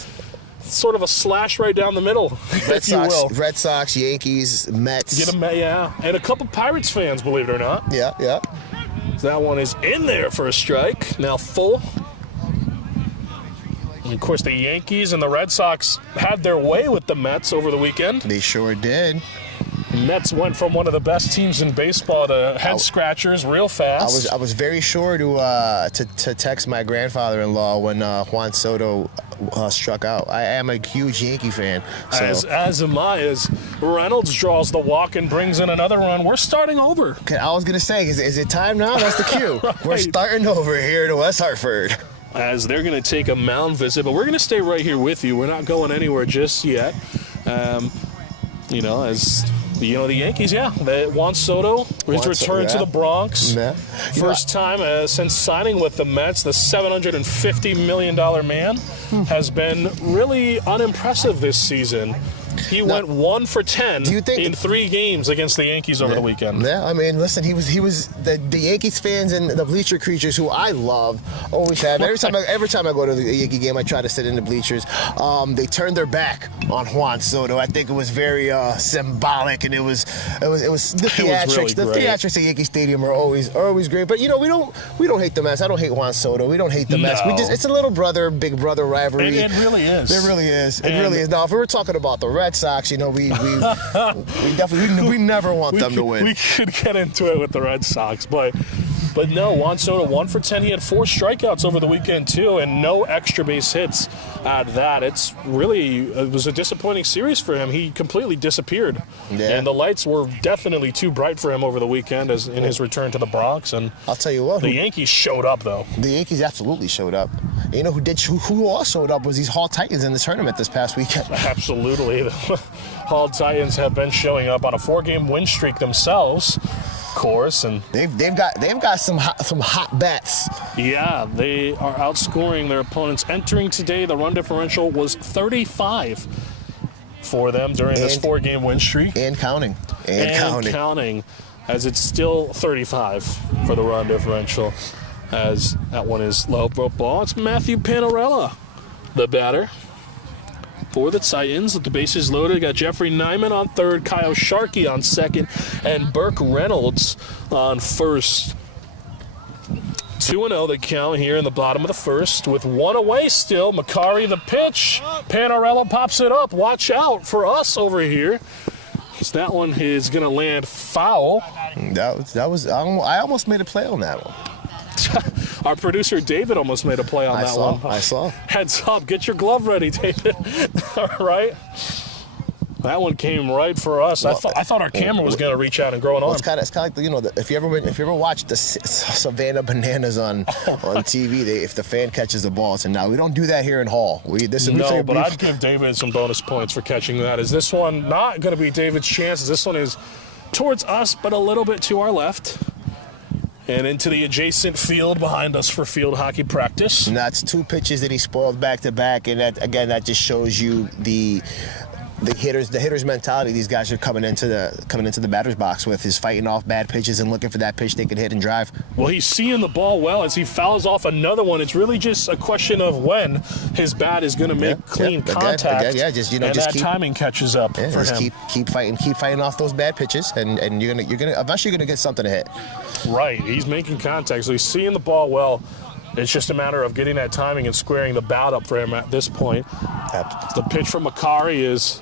sort of a slash right down the middle, if you will. Red Sox, Yankees, Mets. Get them, yeah. And a couple Pirates fans, believe it or not. Yeah. That one is in there for a strike. Now full. And of course, the Yankees and the Red Sox had their way with the Mets over the weekend. They sure did. Mets went from one of the best teams in baseball to head scratchers real fast. I was very sure to text my grandfather-in-law when Juan Soto struck out. I am a huge Yankee fan. So. As am I. As Reynolds draws the walk and brings in another run, we're starting over. Okay, I was going to say, is it time now? That's the cue. Right. We're starting over here to West Hartford. As they're going to take a mound visit, but we're going to stay right here with you. We're not going anywhere just yet. The Yankees, Juan Soto, his return to the Bronx. Yeah. First time since signing with the Mets, the $750 million man has been really unimpressive this season. He went 1 for 10 in 3 games against the Yankees over the weekend. Yeah, I mean, listen, he was the Yankees fans and the bleacher creatures, who I love, always have. Every time I go to the Yankee game, I try to sit in the bleachers. They turned their back on Juan Soto. I think it was very symbolic, and it was the theatrics. The theatrics at Yankee Stadium are always great. But we don't hate the Mets. I don't hate Juan Soto. We don't hate the Mets. It's a little brother, big brother rivalry. It really is. It really is. It really is. Now, if we were talking about the Red Sox, we never want them to win. We could get into it with the Red Sox, but no, Juan Soto 1 for 10. He had 4 strikeouts over the weekend too, and no extra base hits at that. It was a disappointing series for him. He completely disappeared, and the lights were definitely too bright for him over the weekend in his return to the Bronx. And I'll tell you what, the Yankees showed up though. The Yankees absolutely showed up. Who all showed up was these Hall Titans in the tournament this past weekend. Absolutely. The Hall Titans have been showing up on a 4-game win streak themselves, of course, and they've got some hot bats. Yeah, they are outscoring their opponents. Entering today, the run differential was 35 for them during this 4-game win streak. And counting. As it's still 35 for the run differential, as that one is low ball. It's Matthew Panarella, the batter for the Titans. With the bases loaded, got Jeffrey Nyman on third, Kyle Sharkey on second, and Burke Reynolds on first. 2-0 the count here in the bottom of the first, with 1 away still. Macari the pitch. Panarella pops it up. Watch out for us over here, because that one is going to land foul. I almost made a play on that one. Our producer David almost made a play on that one. I saw. Heads up, get your glove ready, David. All right. That one came right for us. I thought our camera was going to reach out and grow an arm. It's kind of like if you ever watched the Savannah Bananas on TV, if the fan catches the ball, so now we don't do that here in Hall. But I'd give David some bonus points for catching that. Is this one not going to be David's chance? This one is towards us, but a little bit to our left, and into the adjacent field behind us for field hockey practice. And that's 2 pitches that he spoiled back to back, and that just shows you the hitter's mentality. These guys are coming into the batter's box with, is fighting off bad pitches and looking for that pitch they can hit and drive. Well, he's seeing the ball well as he fouls off another one. It's really just a question of when his bat is going to make clean contact. That timing catches up for him. Keep fighting off those bad pitches, and you're gonna eventually get something to hit. Right, he's making contact, so he's seeing the ball well. It's just a matter of getting that timing and squaring the bat up for him at this point. The pitch from Macari is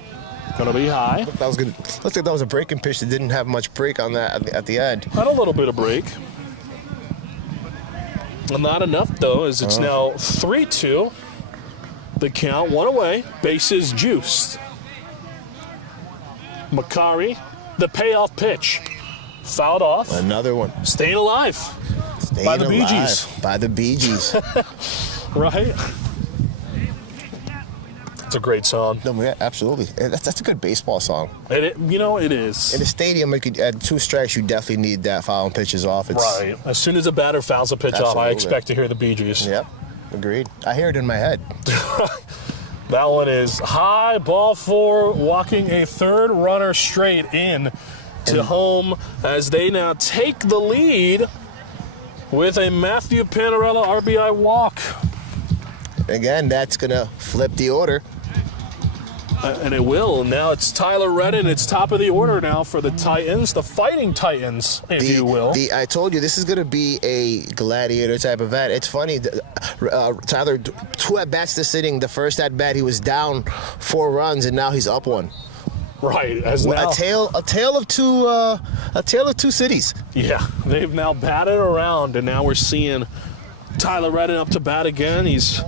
going to be high. Looks like that was a breaking pitch that didn't have much break on that at the end. Had a little bit of break. Well, not enough, though, as it's now 3-2. The count, one away, bases juiced. Makari, the payoff pitch. Fouled off. Another one. Staying alive. Staying By the Bee alive. Gees. By the Bee Gees. Right? It's a great song. No, yeah, absolutely. That's a good baseball song. It is. In a stadium, you could add 2 strikes. You definitely need that fouling pitches off. Right. As soon as a batter fouls a pitch off, I Absolutely. expect to hear the Bee Gees. Yep. Agreed. I hear it in my head. That one is high, ball 4, walking a third runner straight in to home as they now take the lead with a Matthew Panarella RBI walk. Again, that's going to flip the order. And it will. Now it's Tyler Redden. It's top of the order now for the Titans, the Fighting Titans, if you will. I told you, this is going to be a gladiator type event. It's funny, Tyler, 2 at-bats this inning. The first at-bat, he was down 4 runs, and now he's up 1. Right. As now, a tale of two cities. Yeah, they've now batted around, and now we're seeing Tyler Redden up to bat again. He's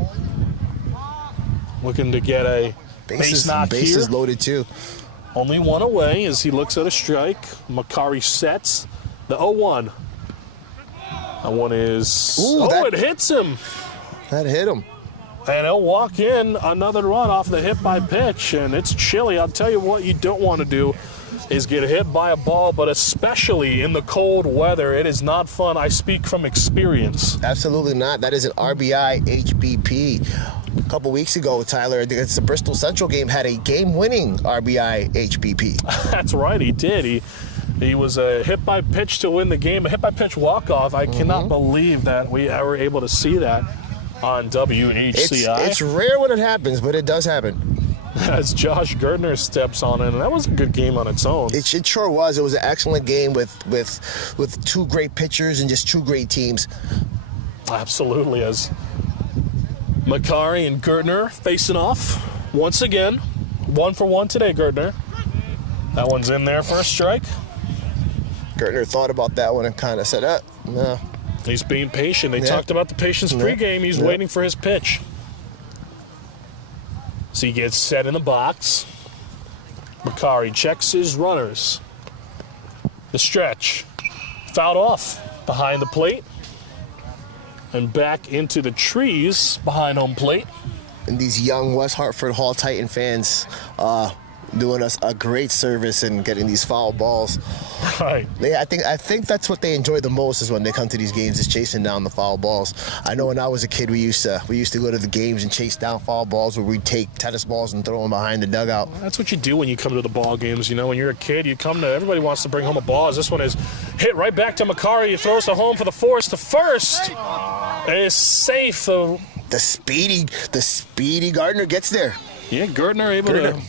looking to get a base knock here. Bases loaded too. Only 1 away as he looks at a strike. Makari sets the 0-1. That one is... it hits him. That hit him. And he'll walk in another run off the hit by pitch, and it's chilly. I'll tell you what you don't want to do is get hit by a ball, but especially in the cold weather, it is not fun. I speak from experience. Absolutely not. That is an RBI HBP. A couple weeks ago, Tyler, against the Bristol Central game, had a game-winning RBI HBP. That's right, he did. He was a hit by pitch to win the game, a hit by pitch walk-off. I cannot believe that we were able to see that on WHCI. It's rare when it happens, but it does happen. As Josh Gertner steps on in, and that was a good game on its own. It sure was. It was an excellent game with 2 great pitchers and just 2 great teams. Absolutely, as Makari and Gertner facing off once again. 1 for 1 today, Gertner. That one's in there for a strike. Gertner thought about that one and kind of said, no. He's being patient. They talked about the patience pregame. He's waiting for his pitch. So he gets set in the box. Makari checks his runners. The stretch. Fouled off behind the plate. And back into the trees behind home plate. And these young West Hartford Hall Titan fans doing us a great service in getting these foul balls. Right. I think that's what they enjoy the most is when they come to these games, is chasing down the foul balls. I know when I was a kid, we used to go to the games and chase down foul balls, where we'd take tennis balls and throw them behind the dugout. That's what you do when you come to the ball games. You know, when you're a kid, everybody wants to bring home a ball. As this one is hit right back to Makari. He throws to home for the force to first. And it's safe. The speedy Gardner gets there. Yeah, Gertner able to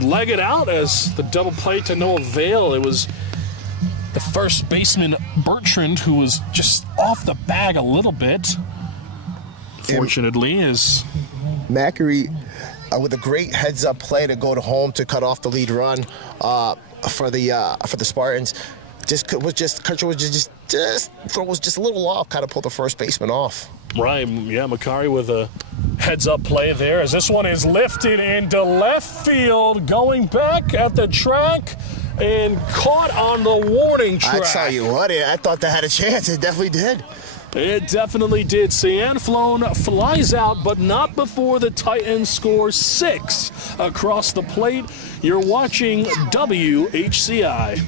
leg it out as the double play to no avail. It was the first baseman, Bertrand, who was just off the bag a little bit. Fortunately, is Macri with a great heads-up play to go to home to cut off the lead run for the Spartans. Control was just a little off, kind of pulled the first baseman off. Right, yeah, Makari with a heads-up play there as this one is lifted into left field, going back at the track and caught on the warning track. I tell you what, I thought that had a chance. It definitely did. It definitely did. Cian Flown flies out, but not before the Titans score 6 across the plate. You're watching WHCI.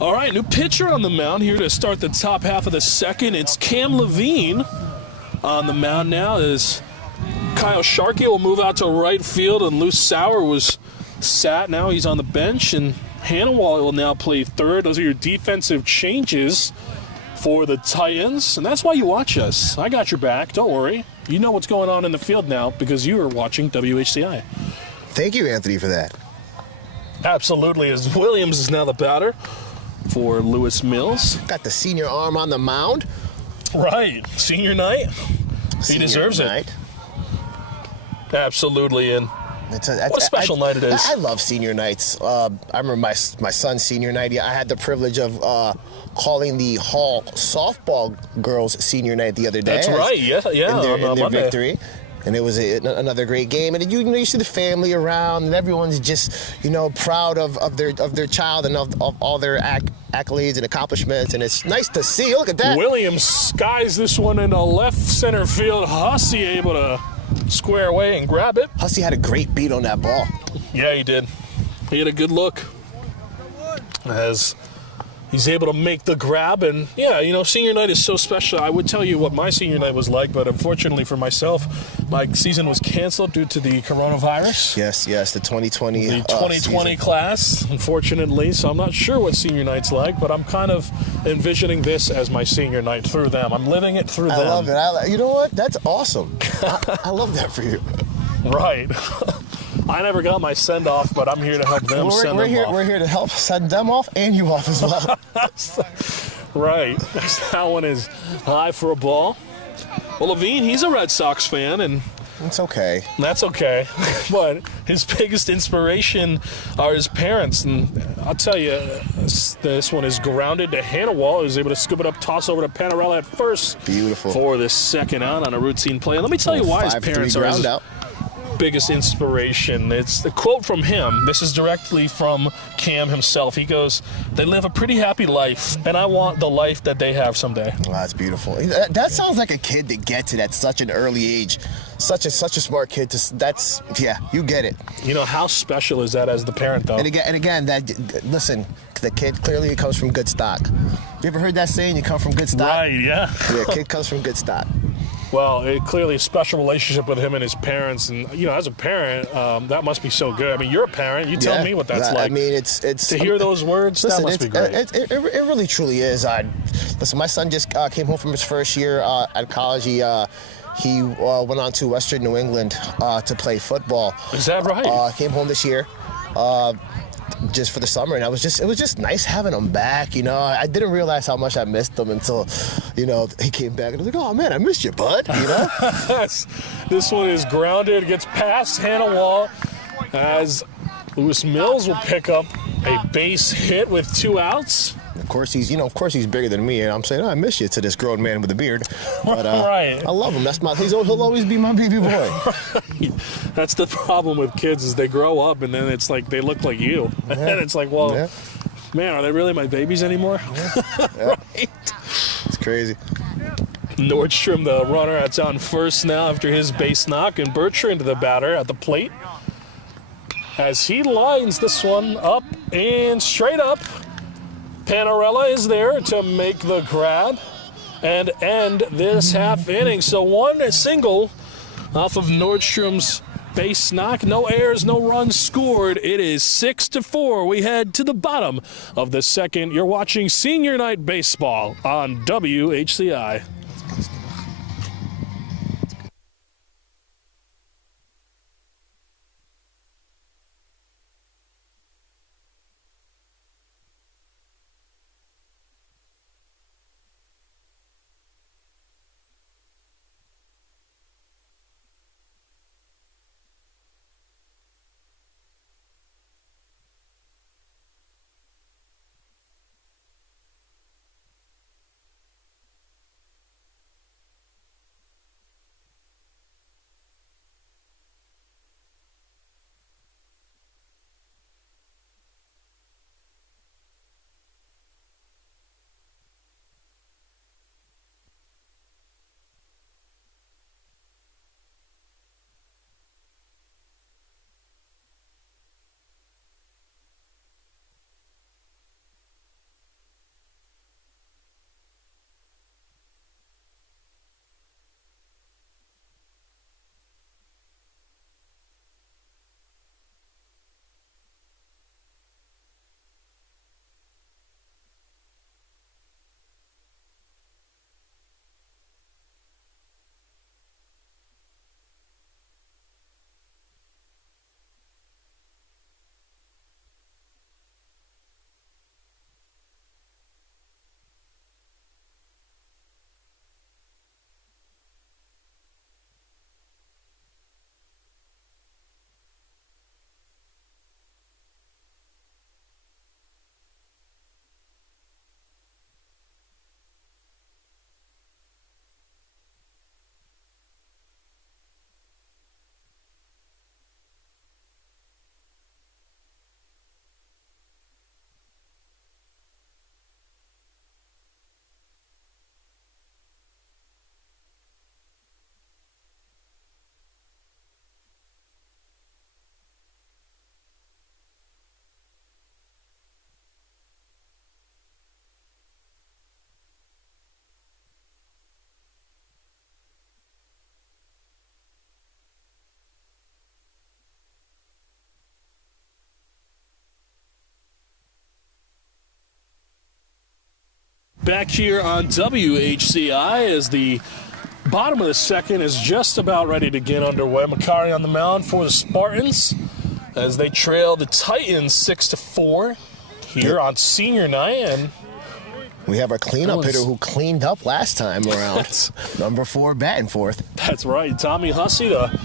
All right, new pitcher on the mound here to start the top half of the second. It's Cam Levine on the mound now as Kyle Sharkey will move out to right field, and Lou Sauer was sat. Now he's on the bench, and Hanawalt will now play third. Those are your defensive changes for the Titans, and that's why you watch us. I got your back. Don't worry. You know what's going on in the field now because you are watching WHCI. Thank you, Anthony, for that. Absolutely, as Williams is now the batter for Lewis Mills. Got the senior arm on the mound. Right. Senior night. He deserves night. it. Absolutely. And what a special night it is. I love senior nights. I remember my son's senior night. I had the privilege of calling the Hall softball girls' senior night the other day. That's right. Yeah. In their victory. And it was another great game. And you see the family around, and everyone's just proud of their child and of all their accolades and accomplishments. And it's nice to see. Look at that. Williams skies this one into left center field. Hussey able to square away and grab it. Hussey had a great beat on that ball. Yeah, he did. He had a good look as he's able to make the grab. And yeah, senior night is so special. I would tell you what my senior night was like, but unfortunately for myself, my season was canceled due to the coronavirus. Yes, the 2020 The 2020 class, unfortunately. So I'm not sure what senior night's like, but I'm kind of envisioning this as my senior night through them. I'm living it through them. I love it. You know what? That's awesome. I love that for you. Right. I never got my send-off, but I'm here to help them send them off. We're here to help send them off and you off as well. Right. That one is high for a ball. Well, Levine, he's a Red Sox fan, and it's okay. That's okay. But his biggest inspiration are his parents. And I'll tell you, this one is grounded to Hanawalt, who's able to scoop it up, toss over to Panarella at first. Beautiful. For the second out on a routine play. And let me tell you why his parents are his biggest inspiration. It's a quote from him. This is directly from Cam himself. He goes, "They live a pretty happy life, and I want the life that they have someday." Wow, that's beautiful. That sounds like a kid that gets it at such an early age. Such a smart kid. You get it. How special is that as the parent, though? And again, listen, the kid clearly comes from good stock. You ever heard that saying? You come from good stock. Right. Yeah. Yeah, kid comes from good stock. Well, clearly a special relationship with him and his parents, and as a parent, that must be so good. I mean, you're a parent. You tell me what that's like. I mean, it's to hear those words. Listen, that must be great. It really truly is. Listen, my son just came home from his first year at college. He went on to Western New England to play football. Is that right? Came home this year. Just for the summer, and it was just nice having him back. I didn't realize how much I missed him until, he came back and I was like, "Oh man, I missed you, bud." Yes. This one is grounded, gets past Hanawalt as Lewis Mills will pick up a base hit with 2 outs. Of course he's bigger than me, and I'm saying, "I miss you" to this grown man with a beard. But right. I love him. He'll always be my baby boy. Right. That's the problem with kids is they grow up and then it's like they look like you, and it's like, well, man, are they really my babies anymore? Yeah. Right. It's crazy. Nordstrom, the runner, that's on first now after his base knock, and Bertrand, the batter, at the plate as he lines this one up and straight up. Panarella is there to make the grab and end this half inning. So one single off of Nordstrom's base knock. No errors, no runs scored. It is 6-4. We head to the bottom of the second. You're watching Senior Night Baseball on WHCI. Back here on WHCI as the bottom of the second is just about ready to get underway. Macari on the mound for the Spartans as they trail the Titans 6-4 here on senior night. And we have our cleanup hitter who cleaned up last time around. Number 4, batting fourth. That's right. Tommy Hussey, the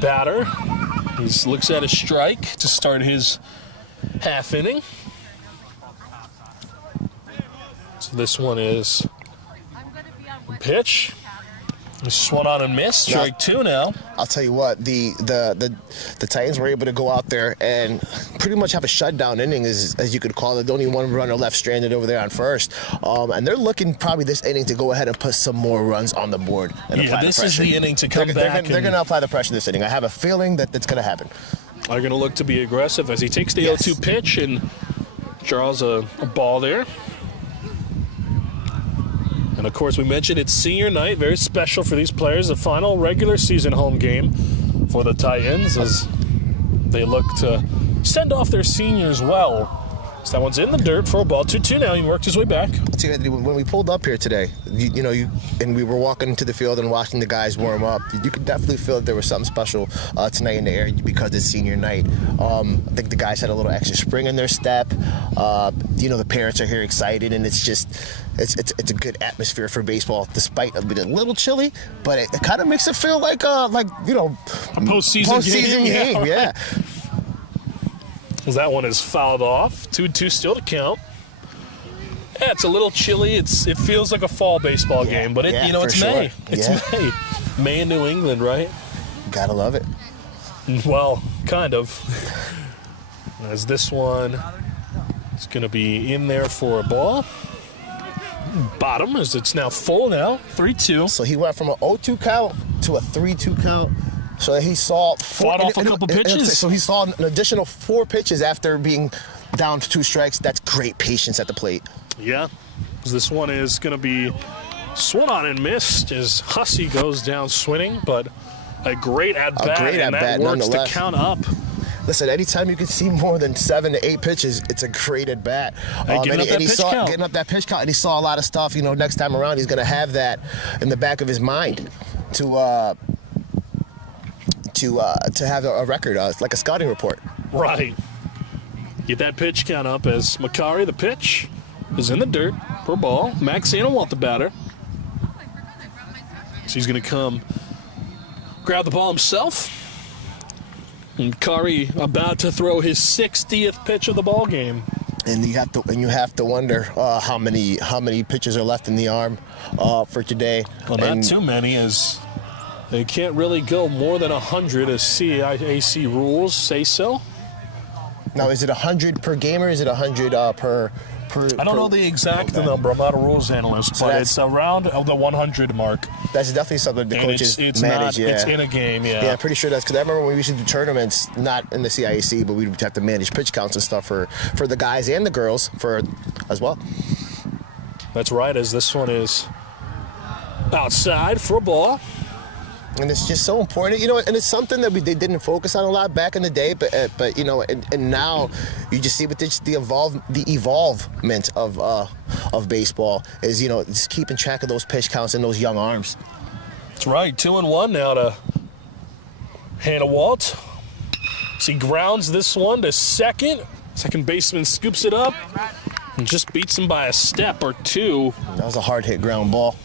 batter. He looks at a strike to start his half inning. So this one is a pitch. Swung on and missed. Strike 2 now. I'll tell you what, the Titans were able to go out there and pretty much have a shutdown inning, as you could call it. Only one runner left stranded over there on first. And they're looking probably this inning to go ahead and put some more runs on the board. And apply this the is the inning to come back. They're going to apply the pressure this inning. I have a feeling that that's going to happen. They're going to look to be aggressive as he takes the 0-2 pitch and draws a ball there. And, of course, we mentioned it's senior night, very special for these players, the final regular season home game for the Titans as they look to send off their seniors well. So that one's in the dirt for a ball. 2-2 now. He worked his way back. See, Anthony, when we pulled up here today, and we were walking into the field and watching the guys warm up, you could definitely feel that there was something special tonight in the air because it's senior night. I think the guys had a little extra spring in their step. The parents are here excited, and it's just it's a good atmosphere for baseball, despite it being a little chilly. But it kind of makes it feel like a postseason game. Yeah. That one is fouled off. 2-2 still to count. Yeah, it's a little chilly. It feels like a fall baseball game, but it's May. Sure. It's May. May in New England, right? Gotta love it. Well, kind of. As this one is going to be in there for a ball. Bottom, as it's now full now. 3-2. So he went from an 0-2 count to a 3-2 count. So he saw fought off a couple pitches. So he saw an additional 4 pitches after being down to 2 strikes. That's great patience at the plate. Yeah. This one is going to be swung on and missed as Hussey goes down swinging, but a great at-bat, and that works the count up. Listen, anytime you can see more than 7 to 8 pitches, it's a great at-bat. Getting up that pitch count, and he saw a lot of stuff. Next time around, he's going to have that in the back of his mind to have a record, like a scouting report. Right. Get that pitch count up as Macari, the pitch, is in the dirt for a ball. Max Anawalt, the batter. So he's going to come grab the ball himself. And Macari about to throw his 60th pitch of the ball game. And you have to wonder how many pitches are left in the arm for today. Well, not too many, as they can't really go more than 100 as CAC rules say so. Now, is it 100 per game or is it 100 per? I don't know the exact number. I'm not a rules analyst, but it's around the 100 mark. That's definitely something the coaches manage. It's in a game, yeah. Yeah, I'm pretty sure that's because I remember when we used to do tournaments, not in the CIAC, but we'd have to manage pitch counts and stuff for the guys and the girls as well. That's right, as this one is outside for a ball. And it's just so important, and it's something that they didn't focus on a lot back in the day, but and now you just see with the evolvement of baseball is just keeping track of those pitch counts and those young arms. That's right, 2-1 now to Anawalt. So he grounds this one to second. Second baseman scoops it up and just beats him by a step or 2. That was a hard hit ground ball.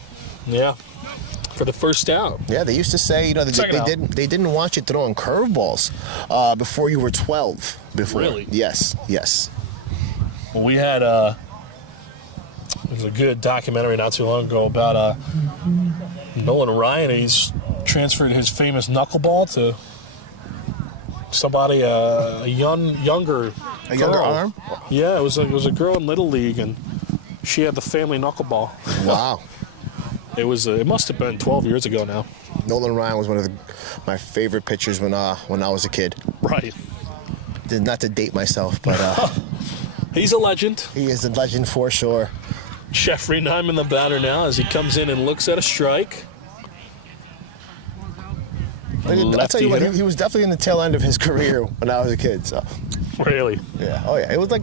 Yeah. For the first out. Yeah, they used to say, they didn't want you throwing curveballs before you were 12. Really? Yes. Well, we had there was a good documentary not too long ago about Nolan Ryan. He's transferred his famous knuckleball to somebody a younger arm. Yeah, it was a girl in Little League, and she had the family knuckleball. Wow. It must have been 12 years ago now. Nolan Ryan was one of my favorite pitchers when I was a kid. Right. Not to date myself, but he's a legend. He is a legend for sure. Jeffrey Nyman, the batter now, as he comes in and looks at a strike. I'll tell you what, he was definitely in the tail end of his career when I was a kid. So. Really? Yeah. Oh yeah. It was like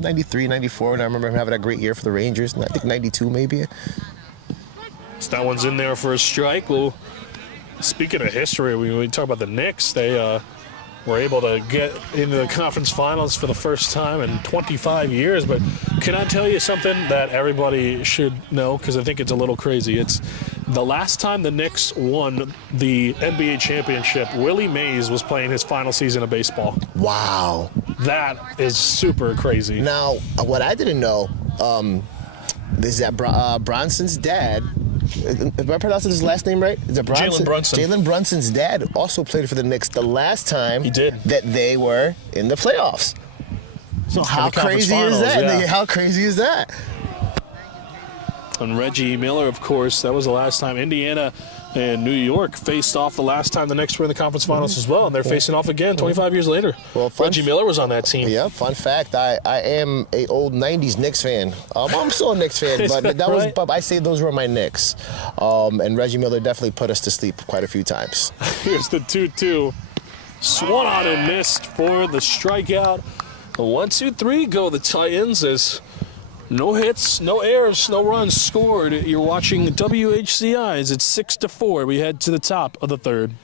93, 94, and I remember him having a great year for the Rangers. And I think 92 maybe. So that one's in there for a strike. Well, speaking of history, we talk about the Knicks. They were able to get into the conference finals for the first time in 25 years. But can I tell you something that everybody should know? Because I think it's a little crazy. It's the last time the Knicks won the NBA championship, Willie Mays was playing his final season of baseball. Wow. That is super crazy. Now, what I didn't know is that Bronson's dad, am I pronouncing his last name right? Is it Bronson? Jalen Brunson. Jalen Brunson's dad also played for the Knicks the last time He did. that they were in the playoffs. So how the conference crazy is finals, that? yeah. How crazy is that? And Reggie Miller, of course, that was the last time Indiana and New York faced off the last time the Knicks were in the conference finals as well, and they're facing off again 25 years later. Well, Reggie Miller was on that team. Yeah, fun fact, I am a old 90s Knicks fan. I'm still a Knicks fan, but that was, Right. but I say those were my Knicks. And Reggie Miller definitely put us to sleep quite a few times. Here's the 2-2. Swung on and missed for the strikeout. A 1-2-3 go the Titans as no hits, no errors, no runs scored. You're watching WHCI's. It's 6-4. We head to the top of the third.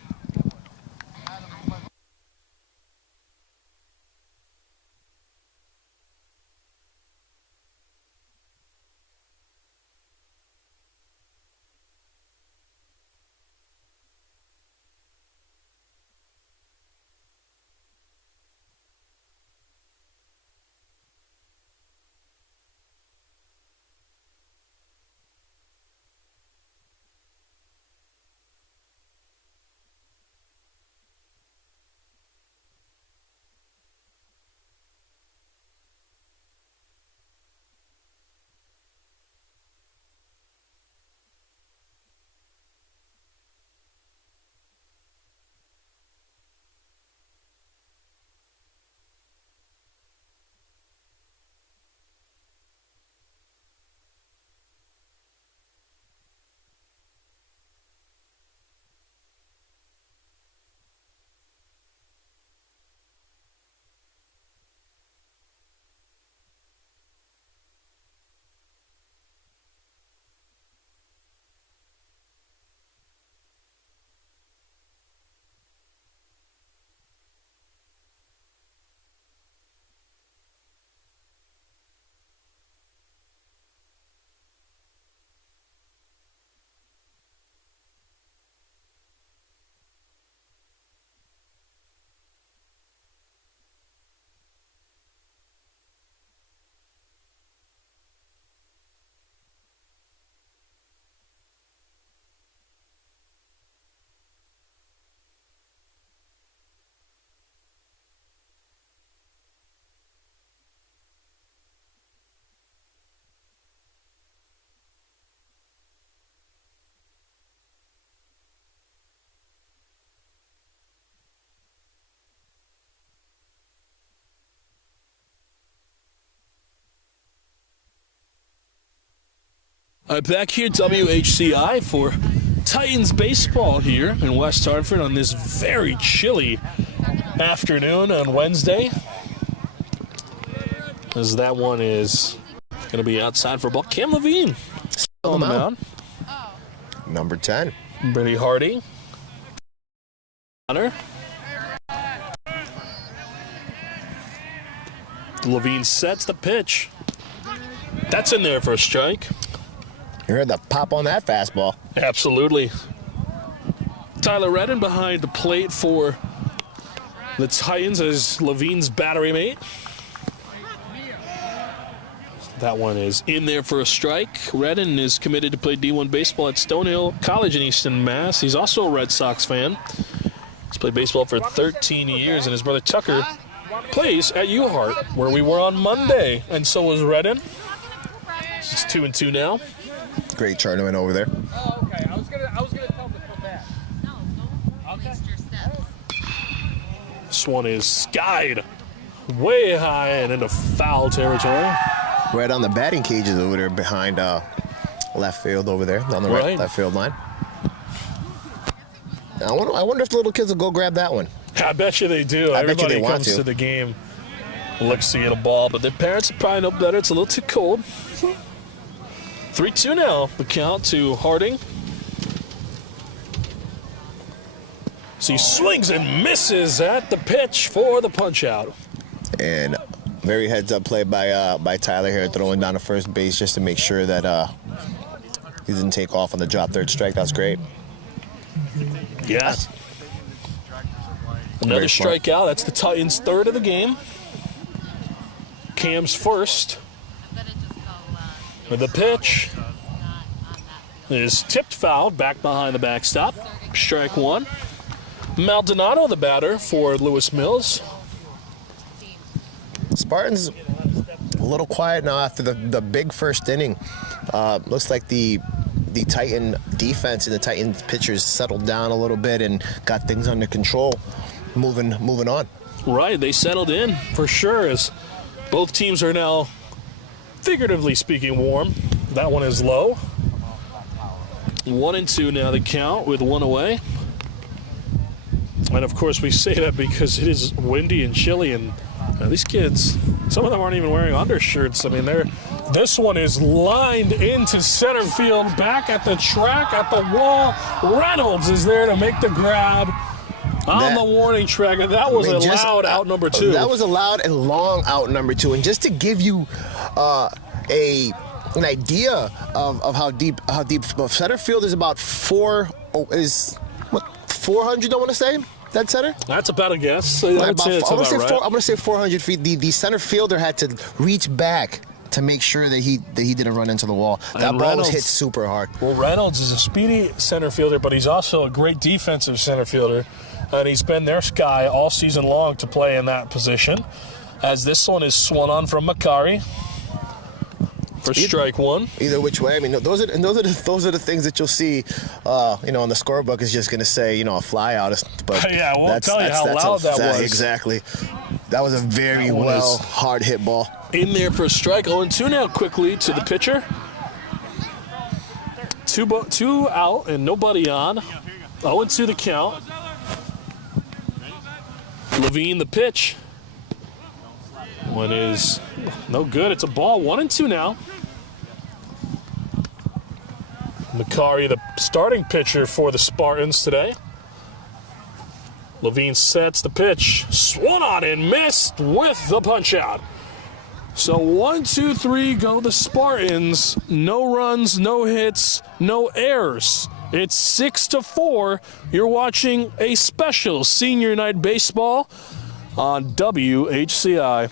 Back here, WHCI for Titans baseball here in West Hartford on this very chilly afternoon on Wednesday. As that one is going to be outside for ball. Cam Levine on the mound. Number 10. Brady Hardy. Hunter. Levine sets the pitch. That's in there for a strike. You heard the pop on that fastball. Absolutely. Tyler Redden behind the plate for the Titans as Levine's battery mate. That one is in there for a strike. Redden is committed to play D1 baseball at Stonehill College in Easton, Mass. He's also a Red Sox fan. He's played baseball for 13 years, and his brother Tucker plays at U-Heart, where we were on Monday, and so was Redden. It's 2-2 now. Great tournament over there. Oh, okay. I was gonna tell him to come back. No, don't waste your steps. This one is skied way high and into foul territory. Right on the batting cages over there behind left field over there, on the right left field line. I wonder if the little kids will go grab that one. I bet you they do. I bet you Everybody they want comes to. to the game Looks to get a ball, but their parents probably know better. It's a little too cold. 3-2 now. The count to Harding. So he swings and misses at the pitch for the punch out. And very heads-up play by Tyler here, throwing down to first base just to make sure that he didn't take off on the drop third strike. That was great. Yeah. Another strikeout. That's the Titans' third of the game. Cam's first. The pitch is tipped foul, back behind the backstop. Strike one. Maldonado, the batter for Lewis Mills. Spartans a little quiet now after the big first inning. Looks like the Titan defense and the Titan pitchers settled down a little bit and got things under control. Moving on. Right, they settled in for sure as both teams are now, figuratively speaking, warm. That one is low. 1-2 now the count with one away. And of course we say that because it is windy and chilly, and these kids, some of them aren't even wearing undershirts. I mean, this one is lined into center field, back at the track, at the wall. Reynolds is there to make the grab on the warning track, and that was a loud out number two. That was a loud and long out number two. And just to give you an idea of how deep center field is, about 400, I want to say? That center? That's about a guess. I'm going to say 400 feet. The center fielder had to reach back to make sure that he didn't run into the wall. That ball was hit super hard. Well, Reynolds is a speedy center fielder, but he's also a great defensive center fielder. And he's been their guy all season long to play in that position. As this one is swung on from Makari for strike one. Either which way, I mean, those are the things that you'll see, on the scorebook is just going to say, a fly out. But yeah, we'll tell you how loud that was. Exactly. That was a very hard hit ball. In there for a strike. 0-2 now quickly to the pitcher. Two out and nobody on. 0-2 the count. Levine the pitch. One is no good. It's a ball. 1-2 now. Makari, the starting pitcher for the Spartans today. Levine sets the pitch. Swung on and missed with the punch out. So 1, 2, 3 go the Spartans. No runs, no hits, no errors. It's 6-4. You're watching a special Senior Night Baseball on WHCI.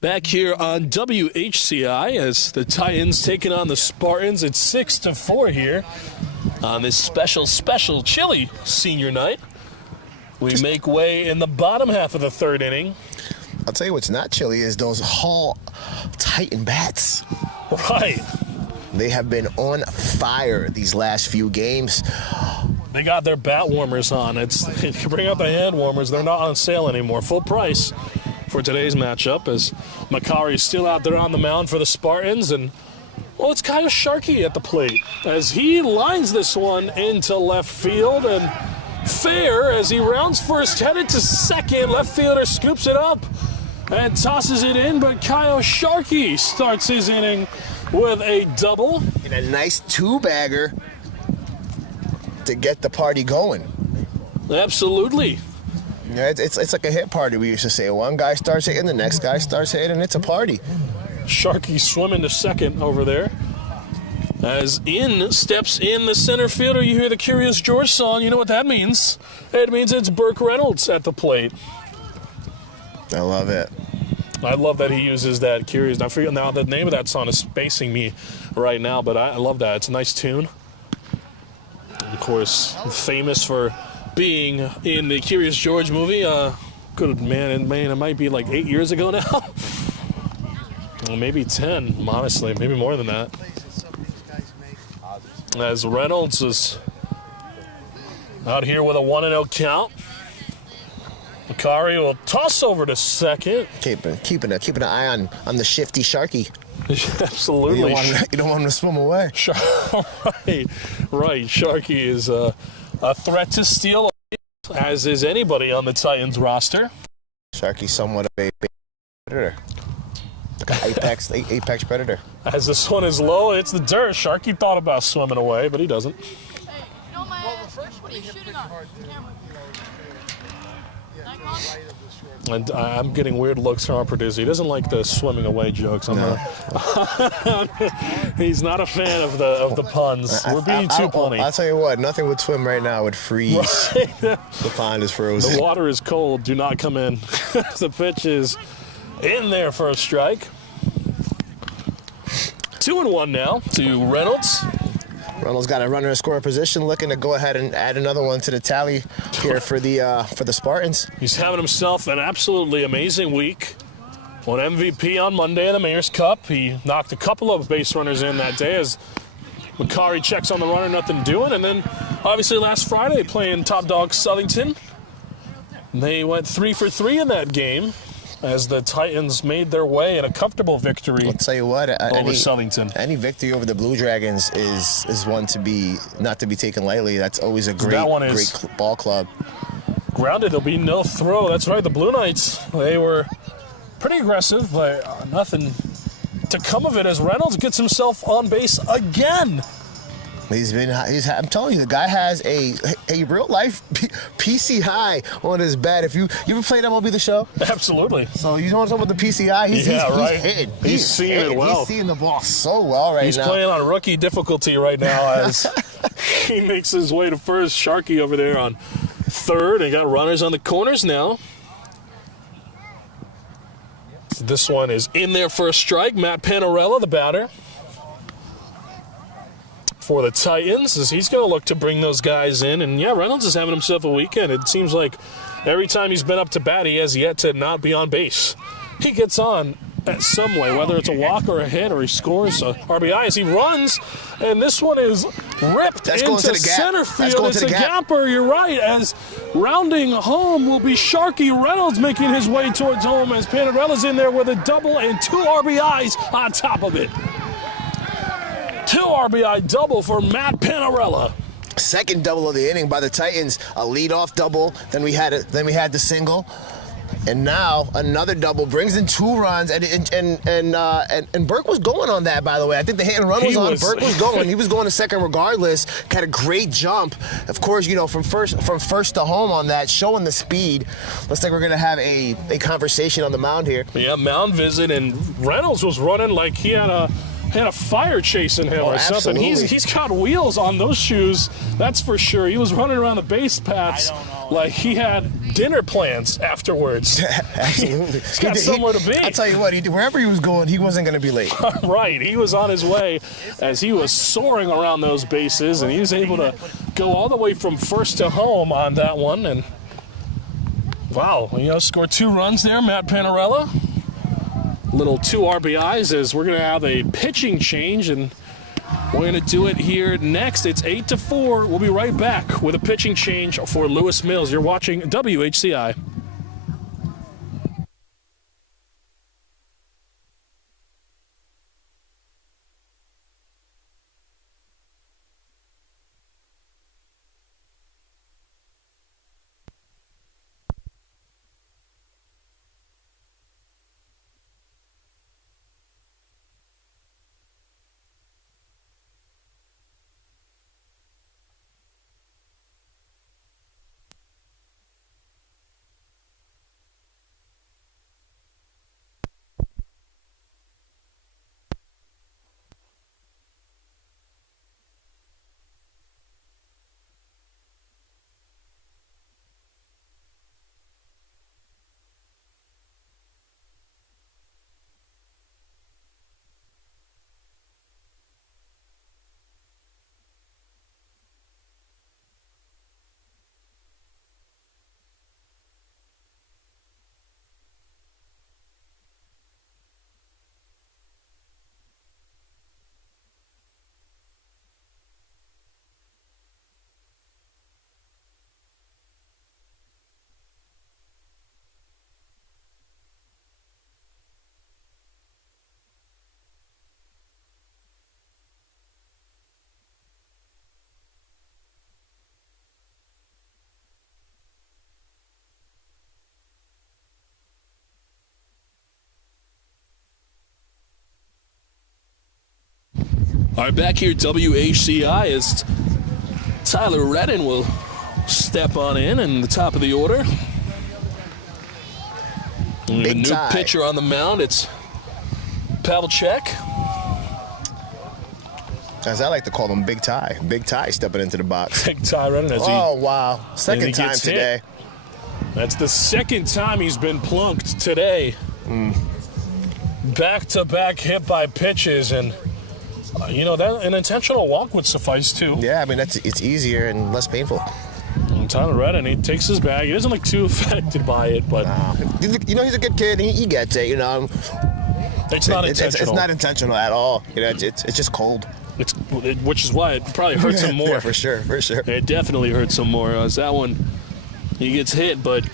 Back here on WHCI as the Titans taking on the Spartans. It's 6-4 here on this special chilly senior night. We make way in the bottom half of the third inning. I'll tell you what's not chilly is those Hall Titan bats. Right. They have been on fire these last few games. They got their bat warmers on. You bring out the hand warmers. They're not on sale anymore. Full price for today's matchup as Makari is still out there on the mound for the Spartans. And, well, it's Kyle Sharkey at the plate as he lines this one into left field. And fair as he rounds first, headed to second. Left fielder scoops it up and tosses it in. But Kyle Sharkey starts his inning with a double. And a nice two-bagger to get the party going. Absolutely. Yeah, it's like a hit party, we used to say. One guy starts hitting, the next guy starts hitting, and it's a party. Sharkey swimming to second over there. As in steps in the center fielder, you hear the Curious George song. You know what that means. It means it's Burke Reynolds at the plate. I love it. I love that he uses that Curious. I forget now, the name of that song is spacing me right now, but I love that. It's a nice tune. Of course, famous for being in the Curious George movie. Good man, it might be like 8 years ago now. Well, maybe 10, honestly, maybe more than that. As Reynolds is out here with a 1-0 count. Makari will toss over to second. Keeping an eye on the shifty Sharky. Absolutely. You don't want him to swim away. Right. Sharky is a threat to steal, as is anybody on the Titans roster. Sharky's somewhat of a predator. Like an apex predator. As this one is low, it's the dirt. Sharky thought about swimming away, but he doesn't. Hey, you know my what are you shooting on? Camera. And I'm getting weird looks from our producer. He doesn't like the swimming away jokes. He's not a fan of the puns. We're being too punny. I'll tell you what, nothing would swim right now would freeze. Right. The pond is frozen. The water is cold. Do not come in. The pitch is in there for a strike. 2-1 now to Reynolds. Reynolds got a runner in scoring position, looking to go ahead and add another one to the tally here for the Spartans. He's having himself an absolutely amazing week. Won MVP on Monday in the Mayor's Cup. He knocked a couple of base runners in that day as Makari checks on the runner, nothing doing. And then, obviously, last Friday playing top dog Southington. They went 3 for 3 in that game as the Titans made their way in a comfortable victory. I'll tell you what, over Southington. Any victory over the Blue Dragons is one to be not to be taken lightly. That's always a great ball club. Grounded, there'll be no throw. That's right, the Blue Knights, they were pretty aggressive, but nothing to come of it as Reynolds gets himself on base again. I'm telling you, the guy has a real life PC high on his bat. If you ever played MLB The Show? Absolutely. So you know what I'm talking about, the PCI? He's hitting. He's seeing it well. He's seeing the ball so well right now. He's playing on rookie difficulty right now as he makes his way to first. Sharkey over there on third. They got runners on the corners now. This one is in there for a strike. Matt Panarella, the batter for the Titans, as he's going to look to bring those guys in. And yeah, Reynolds is having himself a weekend. It seems like every time he's been up to bat, he has yet to not be on base. He gets on at some way, whether it's a walk or a hit, or he scores a RBI as he runs. And this one is ripped into center field. It's a gapper, you're right, as rounding home will be Sharkey. Reynolds making his way towards home as Panarella's in there with a double and 2 RBIs on top of it. 2 RBI double for Matt Panarella. Second double of the inning by the Titans. A leadoff double. Then we had the single, and now another double brings in 2 runs. And Burke was going on that, by the way. I think the hit and run was on. Burke was going. He was going to second regardless. Had a great jump. Of course, you know, from first to home on that, showing the speed. Looks like we're gonna have a conversation on the mound here. Yeah, mound visit, and Reynolds was running like he had a fire chasing him or something. He's got wheels on those shoes, that's for sure. He was running around the base paths like he had dinner plans afterwards. Absolutely. He's got somewhere to be. I'll tell you what, wherever he was going, he wasn't going to be late. Right, he was on his way as he was soaring around those bases, and he was able to go all the way from first to home on that one. And wow, scored 2 runs there, Matt Panarella. Little 2 RBIs as we're going to have a pitching change, and we're going to do it here next. It's 8-4. We'll be right back with a pitching change for Lewis Mills. You're watching WHCI. All right, back here at WHCI as Tyler Redden will step on in the top of the order. And a new pitcher on the mound, it's Pavlicek. As I like to call him, Big Ty. Big Ty stepping into the box. Big Ty Redden as wow. Second time today. That's the second time he's been plunked today. Back-to-back hit by pitches, and that an intentional walk would suffice too. Yeah, I mean it's easier and less painful. And Tyler Redden, he takes his bag. He doesn't look too affected by it, but he's a good kid. He gets it. It's not intentional. It's not intentional at all. It's just cold. Which is why it probably hurts him more. Yeah, for sure. It definitely hurts him more. As that one, he gets hit, but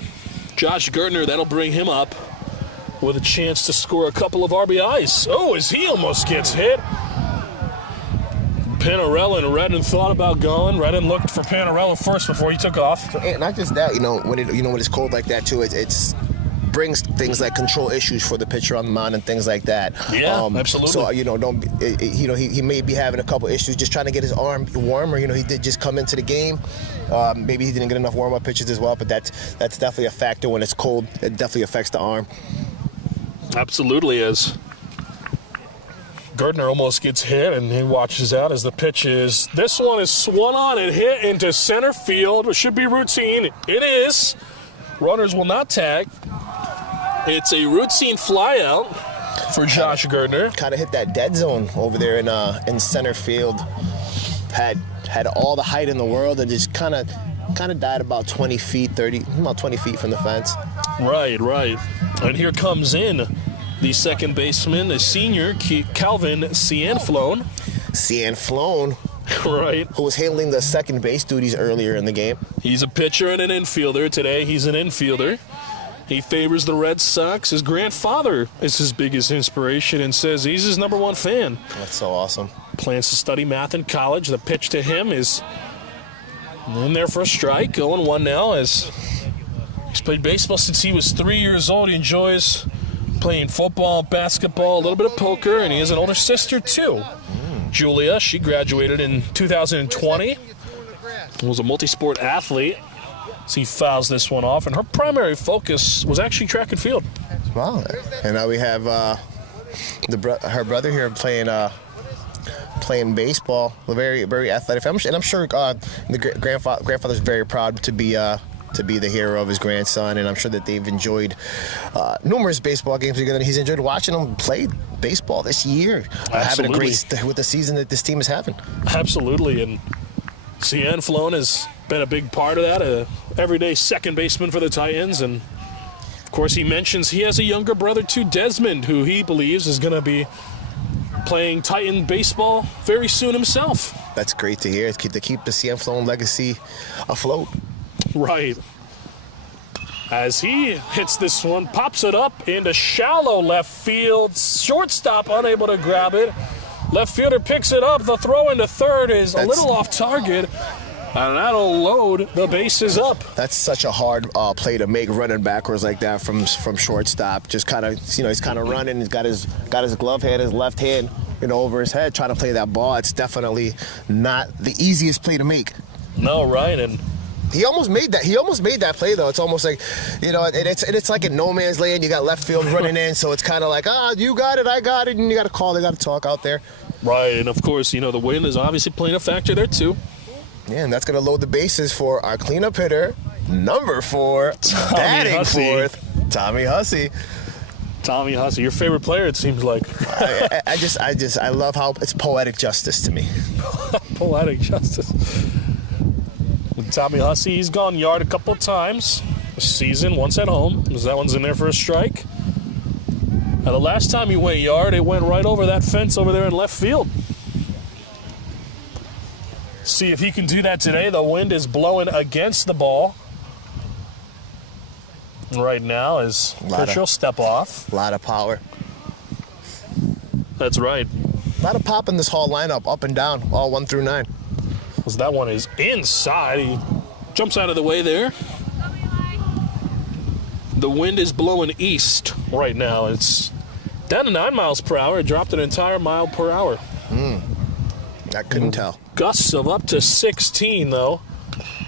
Josh Gertner, that'll bring him up with a chance to score a couple of RBIs. Oh, as he almost gets hit. Panarella and Redden thought about going. Redden looked for Panarella first before he took off. And not just that, when it's cold like that too, it's brings things like control issues for the pitcher on the mound and things like that. Yeah, absolutely. So he may be having a couple issues just trying to get his arm warmer. He did just come into the game. Maybe he didn't get enough warm-up pitches as well, but that's definitely a factor when it's cold. It definitely affects the arm. Absolutely, as Gertner almost gets hit, and he watches out as the pitch is. This one is swung on and hit into center field, which should be routine. It is. Runners will not tag. It's a routine fly out for Josh Gertner. Kind of hit that dead zone over there in center field. Had all the height in the world and just kind of died about 20 feet from the fence. Right. And here comes in the second baseman, the senior, Calvin Cianflone. Right. Who was handling the second base duties earlier in the game. He's a pitcher and an infielder. Today he's an infielder. He favors the Red Sox. His grandfather is his biggest inspiration and says he's his #1 fan. That's so awesome. Plans to study math in college. The pitch to him is in there for a strike. 0-1 now as he's played baseball since he was 3 years old. He enjoys playing football, basketball, a little bit of poker, and he has an older sister too. Julia, she graduated in 2020. Was a multi-sport athlete. So he fouls this one off, and her primary focus was actually track and field. Wow. And now we have her brother here playing baseball. A very, very athletic. And I'm sure the grandfather's very proud to be to be the hero of his grandson, and I'm sure that they've enjoyed numerous baseball games together. He's enjoyed watching him play baseball this year, having a great with the season that this team is having. Absolutely, and Cianflone has been a big part of that, a everyday second baseman for the Titans, and of course he mentions he has a younger brother too, Desmond, who he believes is going to be playing Titan baseball very soon himself. That's great to hear. To keep the Cianflone legacy afloat. Right. As he hits this one, pops it up into shallow left field. Shortstop unable to grab it. Left fielder picks it up. The throw into third is a little off target. And that'll load the bases up. That's such a hard play to make, running backwards like that from shortstop. Just kind of, he's kind of running. He's got his glove hand, his left hand, over his head, trying to play that ball. It's definitely not the easiest play to make. No, right, and he almost made that. He almost made that play though. It's almost like, it's like in no man's land. You got left field running in, so it's kind of like, you got it, I got it, and you got to call, they got to talk out there. Right, and of course, the wind is obviously playing a factor there too. Yeah, and that's going to load the bases for our cleanup hitter, number 4, batting fourth, Tommy Hussey. Tommy Hussey, your favorite player, it seems like. I love how it's poetic justice to me. Poetic justice. Tommy Hussey, he's gone yard a couple times this season, once at home, because that one's in there for a strike. Now, the last time he went yard, it went right over that fence over there in left field. See if he can do that today. The wind is blowing against the ball. Right now, as pitcher will step off. A lot of power. That's right. A lot of pop in this Hall lineup, up and down, all 1 through 9. Because that one is inside. He jumps out of the way there. The wind is blowing east right now. It's down to 9 miles per hour. It dropped an entire mile per hour. I couldn't tell. Gusts of up to 16, though,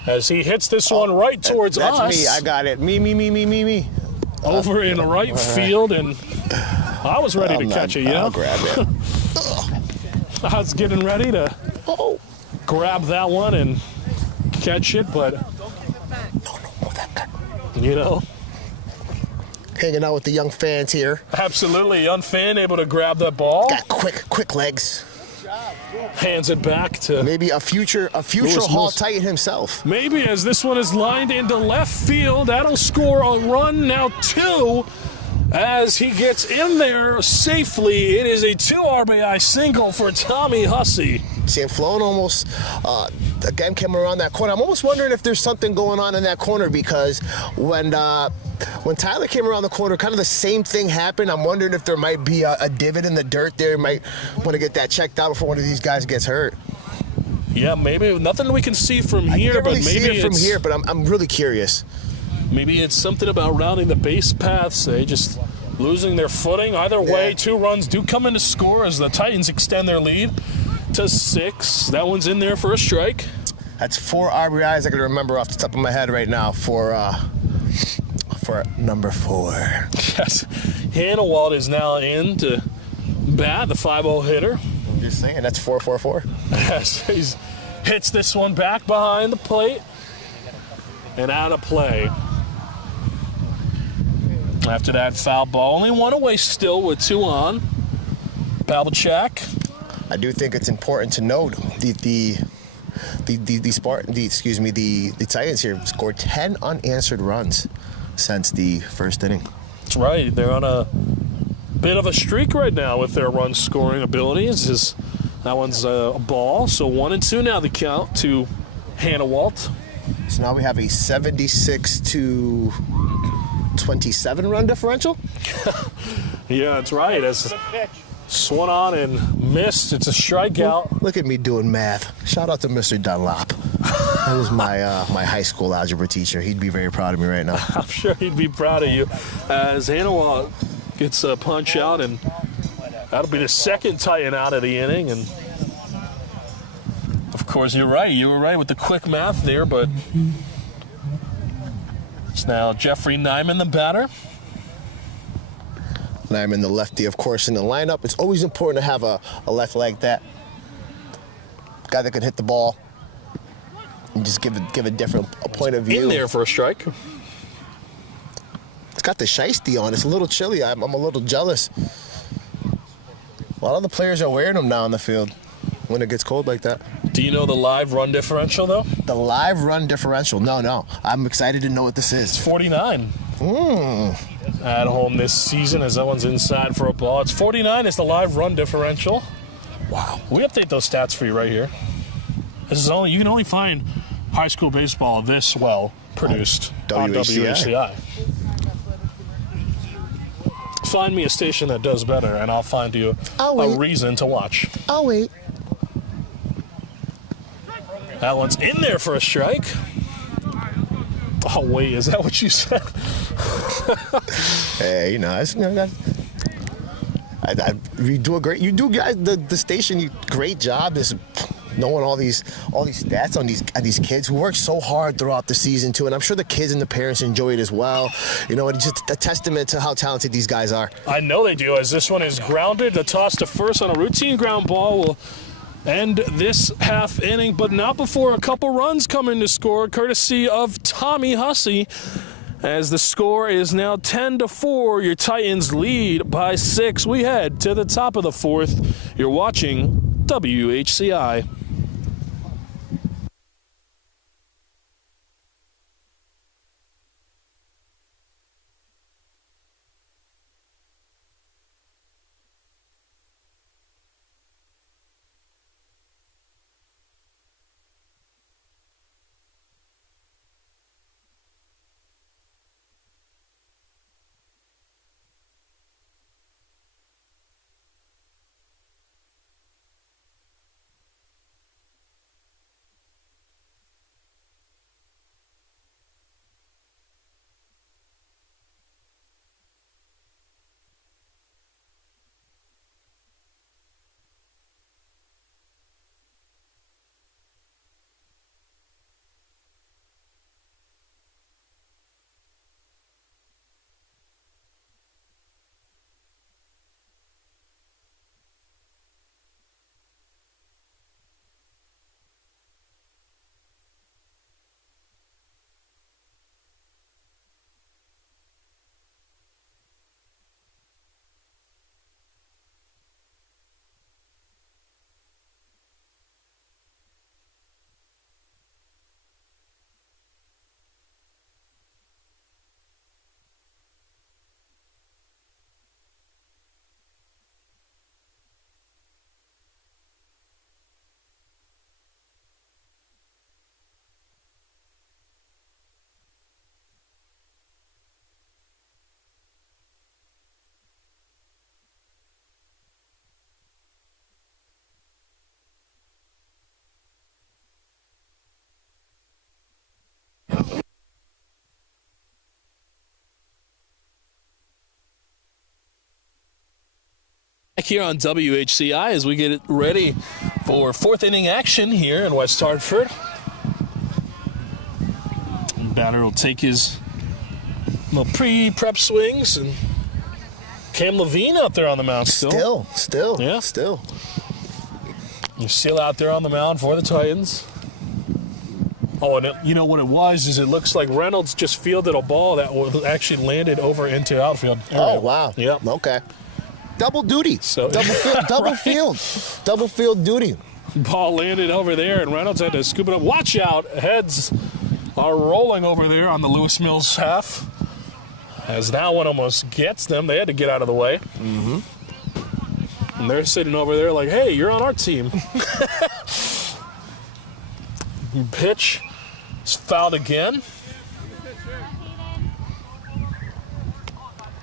as he hits this one right towards us. That's me. I got it. Me. Over in right field, and I was ready to catch it, I'll grab it. I was getting ready to grab that one and catch it, but, hanging out with the young fans here. Absolutely, young fan able to grab that ball. Got quick legs. Hands it back to maybe a future Hall Titan himself. Maybe, as this one is lined into left field. That'll score a run, now 2, as he gets in there safely. It is a 2 RBI single for Tommy Hussey. Cianflone almost again came around that corner. I'm almost wondering if there's something going on in that corner, because when Tyler came around the corner, kind of the same thing happened. I'm wondering if there might be a divot in the dirt there. You might want to get that checked out before one of these guys gets hurt. Yeah, maybe nothing we can see from here, can't really but maybe see it from here. But I'm really curious. Maybe it's something about rounding the base paths. They just losing their footing. Either way, 2 runs do come in to score as the Titans extend their lead to 6. That one's in there for a strike. That's 4 RBIs I can remember off the top of my head right now for number 4. Yes, Hannawald is now in to bat, the 5-0 hitter. I'm just saying, that's 4-4-4. Yes, he hits this one back behind the plate and out of play. After that foul ball, only 1 away still with 2 on. Pavlicek. I do think it's important to note the Titans here scored 10 unanswered runs since the first inning. That's right. They're on a bit of a streak right now with their run scoring abilities. That one's a ball. So 1-2 now the count to Hannawalt. So now we have a 76-27 run differential. Yeah, that's right. As swung on and missed, it's a strikeout. Look at me doing math. Shout out to Mr. Dunlop. That was my high school algebra teacher. He'd be very proud of me right now. I'm sure he'd be proud of you. As Hannawalt gets a punch out, and that'll be the second Titan out of the inning. And of course, you're right. You were right with the quick math there, but it's now Jeffrey Nyman, the batter. Nyman, the lefty, of course, in the lineup. It's always important to have a left like that. Guy that can hit the ball, and just give a different point of view. In there for a strike. It's got the shiesty on. It's a little chilly. I'm a little jealous. A lot of the players are wearing them now on the field when it gets cold like that. Do you know the live run differential, though? The live run differential? No. I'm excited to know what this is. It's 49. At home this season as that one's inside for a ball. It's 49 is the live run differential. Wow. We update those stats for you right here. This is only, you can only find high school baseball this well produced on WHCI. Find me a station that does better, and I'll find you a reason to watch. I'll wait. That one's in there for a strike. Oh, wait, is that what you said? Hey, you know, you do a great. You do, guys. The station, you great job is knowing all these stats on these kids who work so hard throughout the season too, and I'm sure the kids and the parents enjoy it as well. You know, it's just a testament to how talented these guys are. I know they do, as this one is grounded. The toss to first on a routine ground ball will end this half inning, but not before a couple runs come in to score, courtesy of Tommy Hussey. As the score is now 10-4, your Titans lead by 6. We head to the top of the fourth. You're watching WHCI. Here on WHCI as we get ready for fourth inning action here in West Hartford. Batter will take his little pre-prep swings, and Cam Levine out there on the mound still. Still. You're still out there on the mound for the Titans. Oh, and you know what it was is it looks like Reynolds just fielded a ball that actually landed over into outfield area. Oh, wow. Yeah. Okay. Double duty. So, double field duty. Ball landed over there, and Reynolds had to scoop it up. Watch out. Heads are rolling over there on the Lewis Mills half. As that one almost gets them. They had to get out of the way. Mm-hmm. And they're sitting over there like, hey, you're on our team. Pitch is fouled again.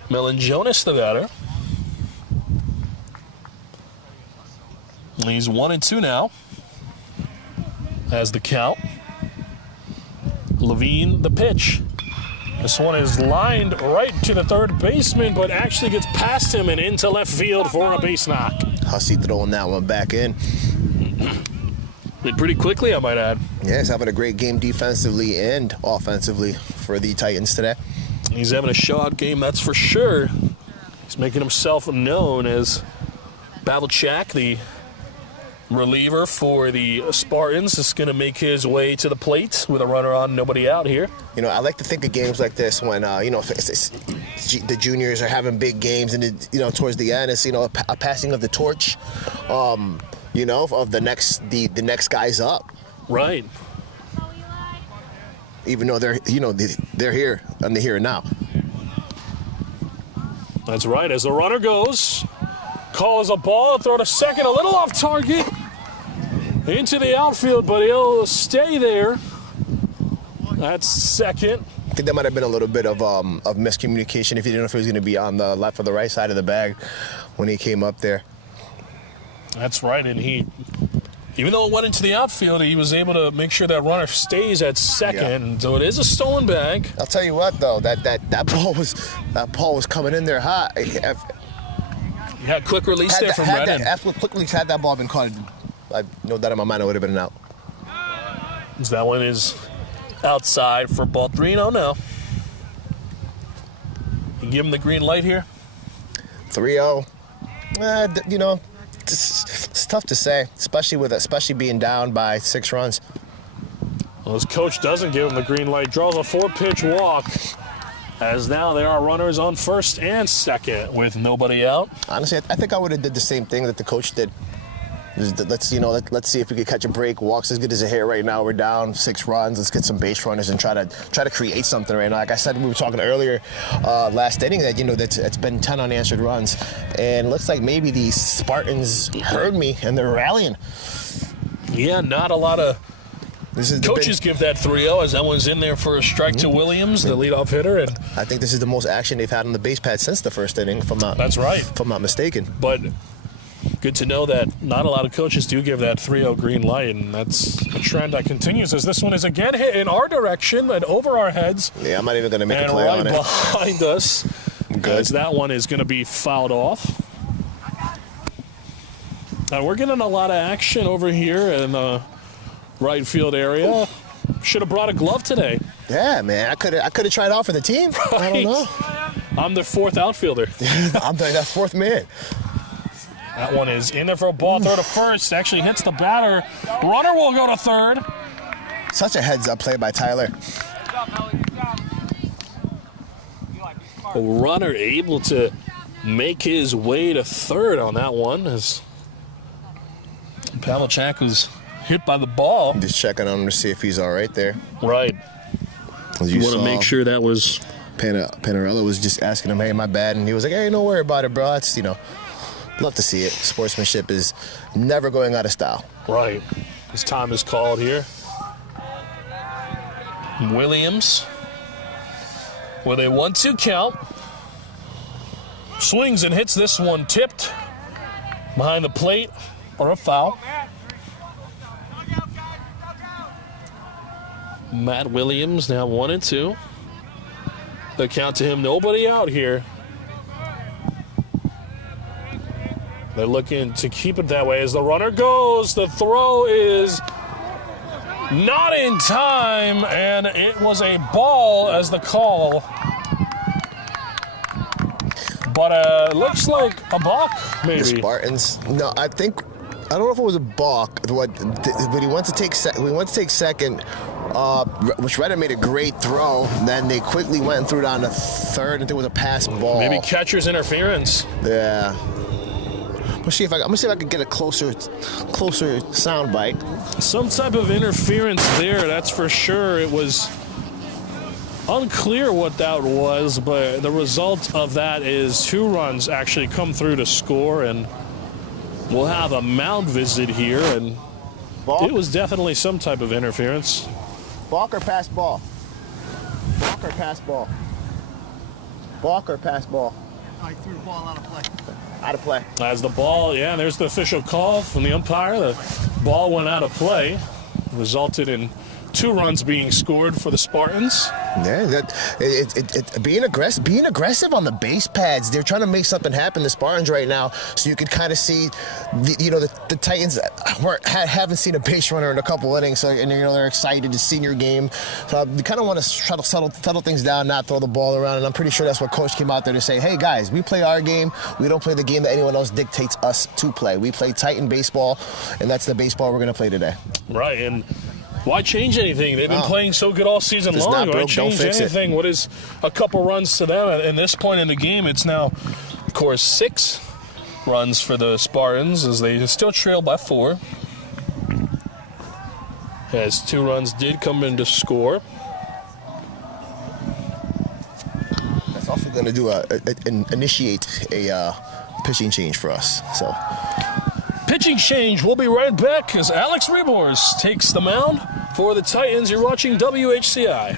Millen Jonas, the batter. He's 1-2 now. Has the count. Levine, the pitch. This one is lined right to the third baseman, but actually gets past him and into left field for a base knock. Hussey throwing that one back in. Did pretty quickly, I might add. Yeah, he's having a great game defensively and offensively for the Titans today. He's having a shutout game, that's for sure. He's making himself known as Bavelchak, the reliever for the Spartans, is going to make his way to the plate with a runner on, nobody out here. You know, I like to think of games like this when, you know, the juniors are having big games and, you know, towards the end, it's, you know, a passing of the torch, you know, of the next guys up. Right. Even though they're, you know, they're here and they're here and now. That's right. As the runner goes, calls a ball, throw to second, a little off target. Into the outfield, but he'll stay there. That's second. I think that might have been a little bit of miscommunication if he didn't know if he was going to be on the left or the right side of the bag when he came up there. That's right, and he, even though it went into the outfield, he was able to make sure that runner stays at second. Yeah. So it is a stolen bag. I'll tell you what, though, that ball was coming in there hot. You had quick release there from Redden. Quickly had that ball been caught, I no doubt in my mind it would have been an out. That one is outside for ball 3-0 now. You give him the green light here? 3-0. You know, it's tough to say, especially being down by 6 runs. Well, his coach doesn't give him the green light, draws a 4-pitch walk, as now there are runners on first and second with nobody out. Honestly, I think I would have did the same thing that the coach did. Let's see if we could catch a break. Walks as good as a hit right now. We're down 6 runs. Let's get some base runners and try to create something right now. Like I said, we were talking earlier last inning that, you know, it's been 10 unanswered runs, and looks like maybe the Spartans heard me and they're rallying. Yeah, not a lot of coaches give that 3-0 as that one's in there for a strike to Williams, the leadoff hitter, and I think this is the most action they've had on the base pad since the first inning. That's right. If I'm not mistaken. But good to know that not a lot of coaches do give that 3-0 green light, and that's a trend that continues as this one is again hit in our direction and over our heads. Yeah, I'm not even going to make a play right on it. Behind us, good. As that one is going to be fouled off. And we're getting a lot of action over here in the right field area. Should have brought a glove today. Yeah, man, I could have tried out for the team. Right. I don't know. I'm the 4th outfielder. I'm that 4th man. That one is in there for a ball, throw to first. Actually hits the batter. Runner will go to third. Such a heads-up play by Tyler. A runner able to make his way to third on that one as Pavlicek was hit by the ball. Just checking on him to see if he's all right there. Right. You want to make sure that was... Panarello was just asking him, hey, my bad, and he was like, hey, don't worry about it, bro. It's, you know, love to see it. Sportsmanship is never going out of style. Right. His time is called here. Williams with a 1-2 count. Swings and hits this one tipped behind the plate or a foul. Matt Williams now 1-2. The count to him, nobody out here. They're looking to keep it that way as the runner goes. The throw is not in time, and it was a ball as the call. But looks like a balk, maybe. The Spartans. No, I don't know if it was a balk. But he went to take second. Which Redden made a great throw. Then they quickly went and threw it on to third, and there was a pass ball. Maybe catcher's interference. Yeah. I'm gonna see if I can get a closer sound bite. Some type of interference there, that's for sure. It was unclear what that was, but the result of that is 2 runs actually come through to score, and we'll have a mound visit here, and it was definitely some type of interference. Balk or pass ball? Balk or pass ball? Balk or pass ball? I threw the ball out of play. Out of play. As the ball, yeah, there's the official call from the umpire. The ball went out of play, resulted in 2 runs being scored for the Spartans. Yeah, being aggressive on the base pads. They're trying to make something happen, the Spartans right now. So you could kind of see, the Titans haven't seen a base runner in a couple innings, so, and they're excited. It's senior game. So they kind of want to try to settle things down, not throw the ball around. And I'm pretty sure that's what Coach came out there to say. Hey guys, we play our game. We don't play the game that anyone else dictates us to play. We play Titan baseball, and that's the baseball we're going to play today. Right, and why change anything? They've been playing so good all season long. Why change anything? What is a couple runs to them? At this point in the game, it's now, of course, 6 runs for the Spartans as they still trail by 4. As 2 runs did come in to score. That's also going to initiate a pitching change for us. So. Pitching change. We'll be right back as Alex Rebors takes the mound for the Titans. You're watching WHCI.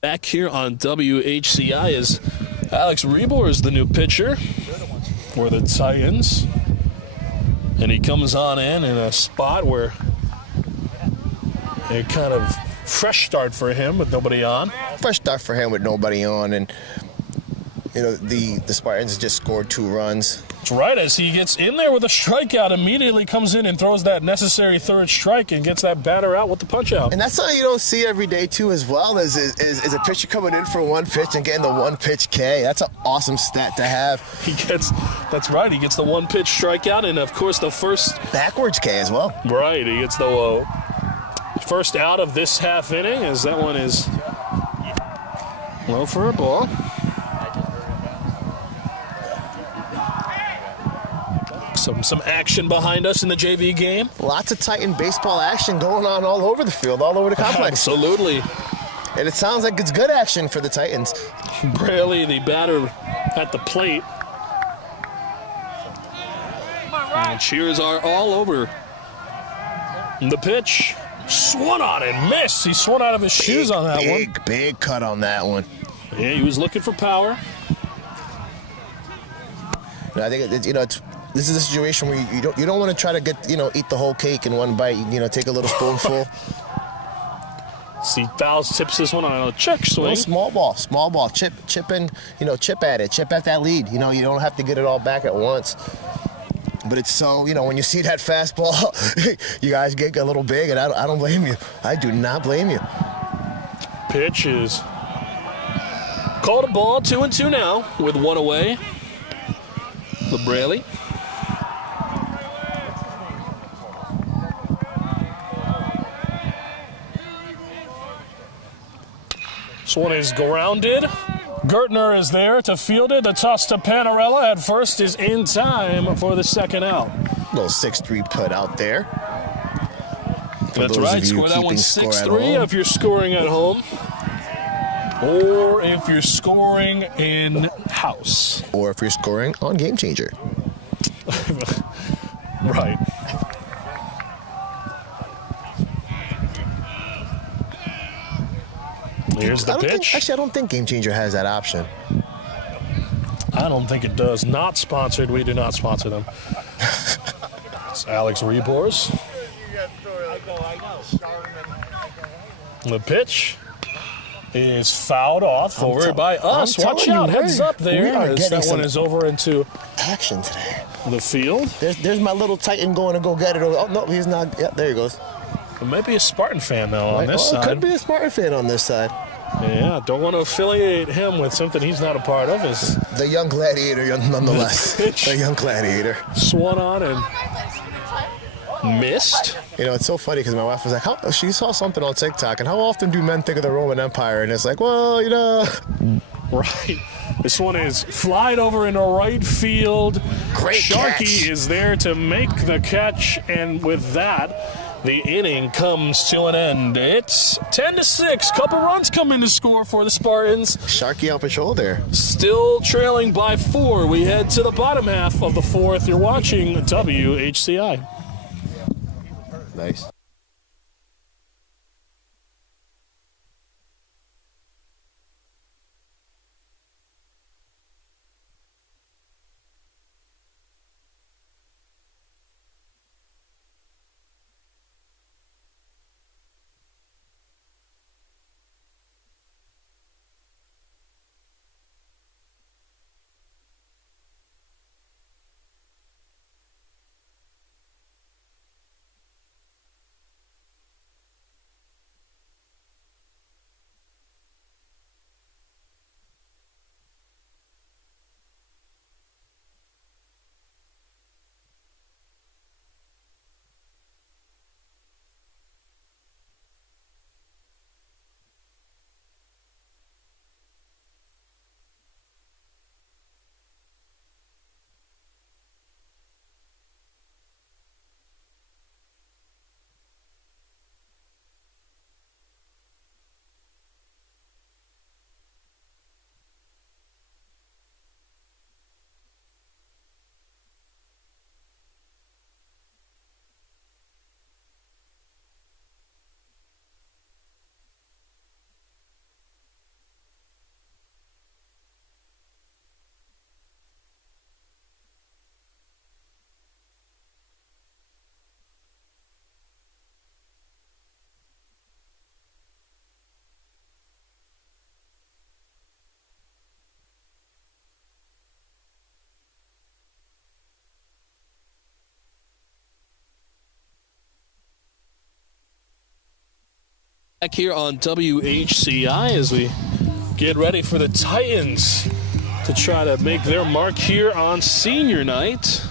Back here on WHCI is Alex Rebors, the new pitcher for the Titans. And he comes on in a spot where a kind of fresh start for him with nobody on. Fresh start for him with nobody on, and the Spartans just scored 2 runs. That's right, as he gets in there with a strikeout, immediately comes in and throws that necessary 3rd strike and gets that batter out with the punch out. And that's something you don't see every day too, as well, is a pitcher coming in for 1 pitch and getting the 1-pitch K. That's an awesome stat to have. That's right, he gets the 1-pitch strikeout, and of course the first backwards K as well. Right, he gets the first out of this half inning, as that one is low for a ball. Some action behind us in the JV game. Lots of Titan baseball action going on all over the field, all over the complex. Absolutely. And it sounds like it's good action for the Titans. Braley, the batter at the plate. And cheers are all over. The pitch, swung on and missed. He swung out of his shoes on that one. Big cut on that one. Yeah, he was looking for power. I think this is a situation where you don't want to try to eat the whole cake in one bite. Take a little spoonful. See, Fowles tips this one on a check swing. Small ball, chip in, chip at it, chip at that lead. You don't have to get it all back at once. But it's so, when you see that fastball, you guys get a little big, and I don't blame you. I do not blame you. Pitch is called a ball, 2-2 now with 1 away. LeBraley. This one is grounded. Gertner is there to field it. The toss to Panarella at first is in time for the 2nd out. Little 6-3 put out there. That's right. Score that one 6-3 if you're scoring at home. or if you're scoring in-house. Or if you're scoring on Game Changer. Right. Here's the pitch. Actually, I don't think Game Changer has that option. I don't think it does. Not sponsored. We do not sponsor them. It's Alex Rebors. The pitch is fouled off over by us. Watch out. Heads up there. As that one is over into action today. The field. There's my little Titan going to go get it. Oh, no, he's not. Yeah, there he goes. It might be a Spartan fan, though, on this side. Could be a Spartan fan on this side. Yeah, don't want to affiliate him with something he's not a part of. Is the young gladiator, nonetheless. The young gladiator. Swung on and missed. You know, it's so funny because my wife was like, she saw something on TikTok, and how often do men think of the Roman Empire? And it's like, well, you know. Right. This one is flied over into right field. Great Sharkey catch. is there to make the catch, and with that, the inning comes to an end. It's 10-6. Couple runs come in to score for the Spartans. Sharkey on patrol there. Still trailing by 4. We head to the bottom half of the 4th. You're watching WHCI. Nice. Back here on WHCI as we get ready for the Titans to try to make their mark here on senior night.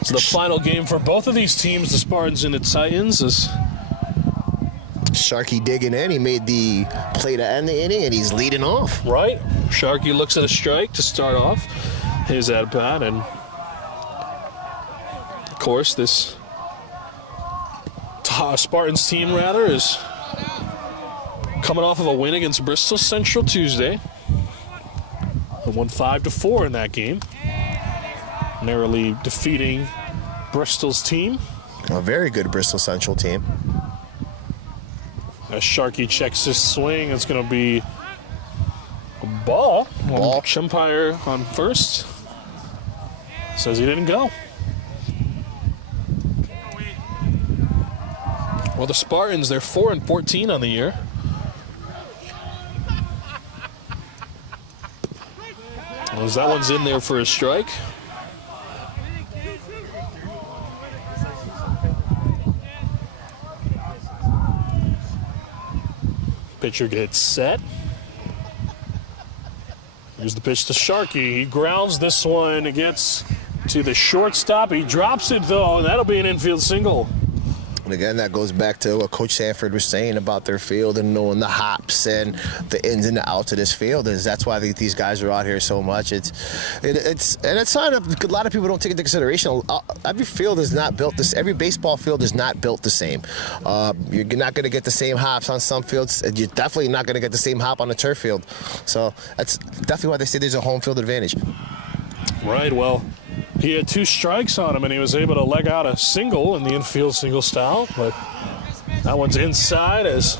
It's the final game for both of these teams, the Spartans and the Titans. As Sharkey digging in. He made the play to end the inning, and he's leading off. Right. Sharkey looks at a strike to start off his at-bat, and of course this Spartans team, is coming off of a win against Bristol Central Tuesday. They won 5-4 in that game, narrowly defeating Bristol's team. A very good Bristol Central team. As Sharkey checks his swing, it's going to be a ball. Umpire on first says he didn't go. Well, the Spartans, they're 4-14 on the year. Well, that one's in there for a strike. Pitcher gets set. Here's the pitch to Sharkey. He grounds this one. It gets to the shortstop. He drops it, though, and that'll be an infield single. And again, that goes back to what Coach Sanford was saying about their field and knowing the hops and the ins and the outs of this field. Is that's why these guys are out here so much. It's not a lot of people don't take into consideration. Every field is not built this. Every baseball field is not built the same. You're not going to get the same hops on some fields. And you're definitely not going to get the same hop on a turf field. So that's definitely why they say there's a home field advantage. Right. Well, he had 2 strikes on him, and he was able to leg out a single in the infield single style, but that one's inside as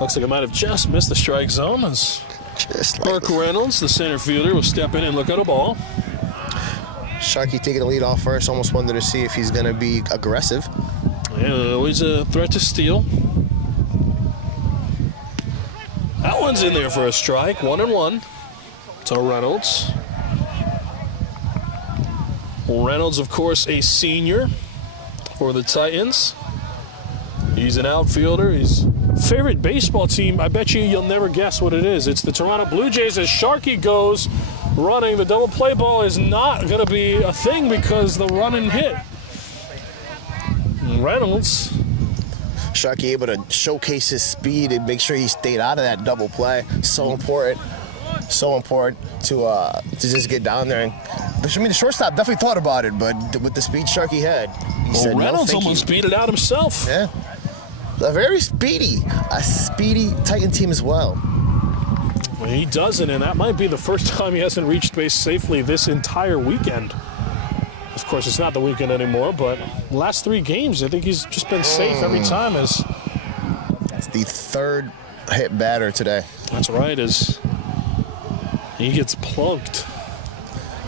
looks like it might have just missed the strike zone as Burke Reynolds, the center fielder, will step in and look at a ball. Sharkey taking the lead off first, almost wanted to see if he's going to be aggressive. Yeah, always a threat to steal. That one's in there for a strike, 1-1 to Reynolds. Reynolds, of course, a senior for the Titans. He's an outfielder. His favorite baseball team, I bet you'll never guess what it is. It's the Toronto Blue Jays as Sharkey goes running. The double play ball is not going to be a thing because the run and hit. Reynolds. Sharkey able to showcase his speed and make sure he stayed out of that double play. So important. So important to just get down there. And I mean, the shortstop definitely thought about it, but with the speed Sharkey had, he said, Reynolds no, almost beat it out himself. Yeah. A speedy Titan team as well. Well, he doesn't, and that might be the first time he hasn't reached base safely this entire weekend. Of course, it's not the weekend anymore, but the last 3 games, I think he's just been safe every time. It's the 3rd hit batter today. That's right, as he gets plunked.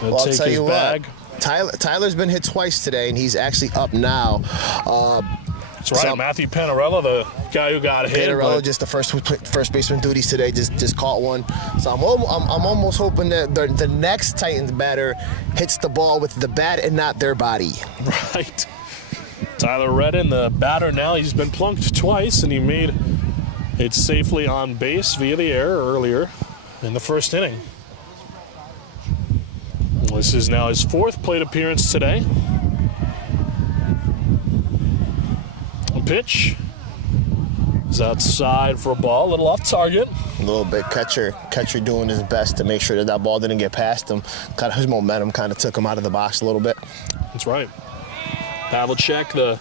Well, I'll tell you what, Tyler's been hit twice today, and he's actually up now. That's right, Matthew Panarello, the guy who got hit. Panarello, just the first baseman duties today, just caught one. So I'm almost hoping that the next Titans batter hits the ball with the bat and not their body. Right. Tyler Redden, the batter now, he's been plunked twice, and he made it safely on base via the air earlier in the first inning. This is now his 4th plate appearance today. A pitch is outside for a ball, a little off target. A little bit catcher doing his best to make sure that ball didn't get past him. Kind of his momentum kind of took him out of the box a little bit. That's right. Pavlicek, the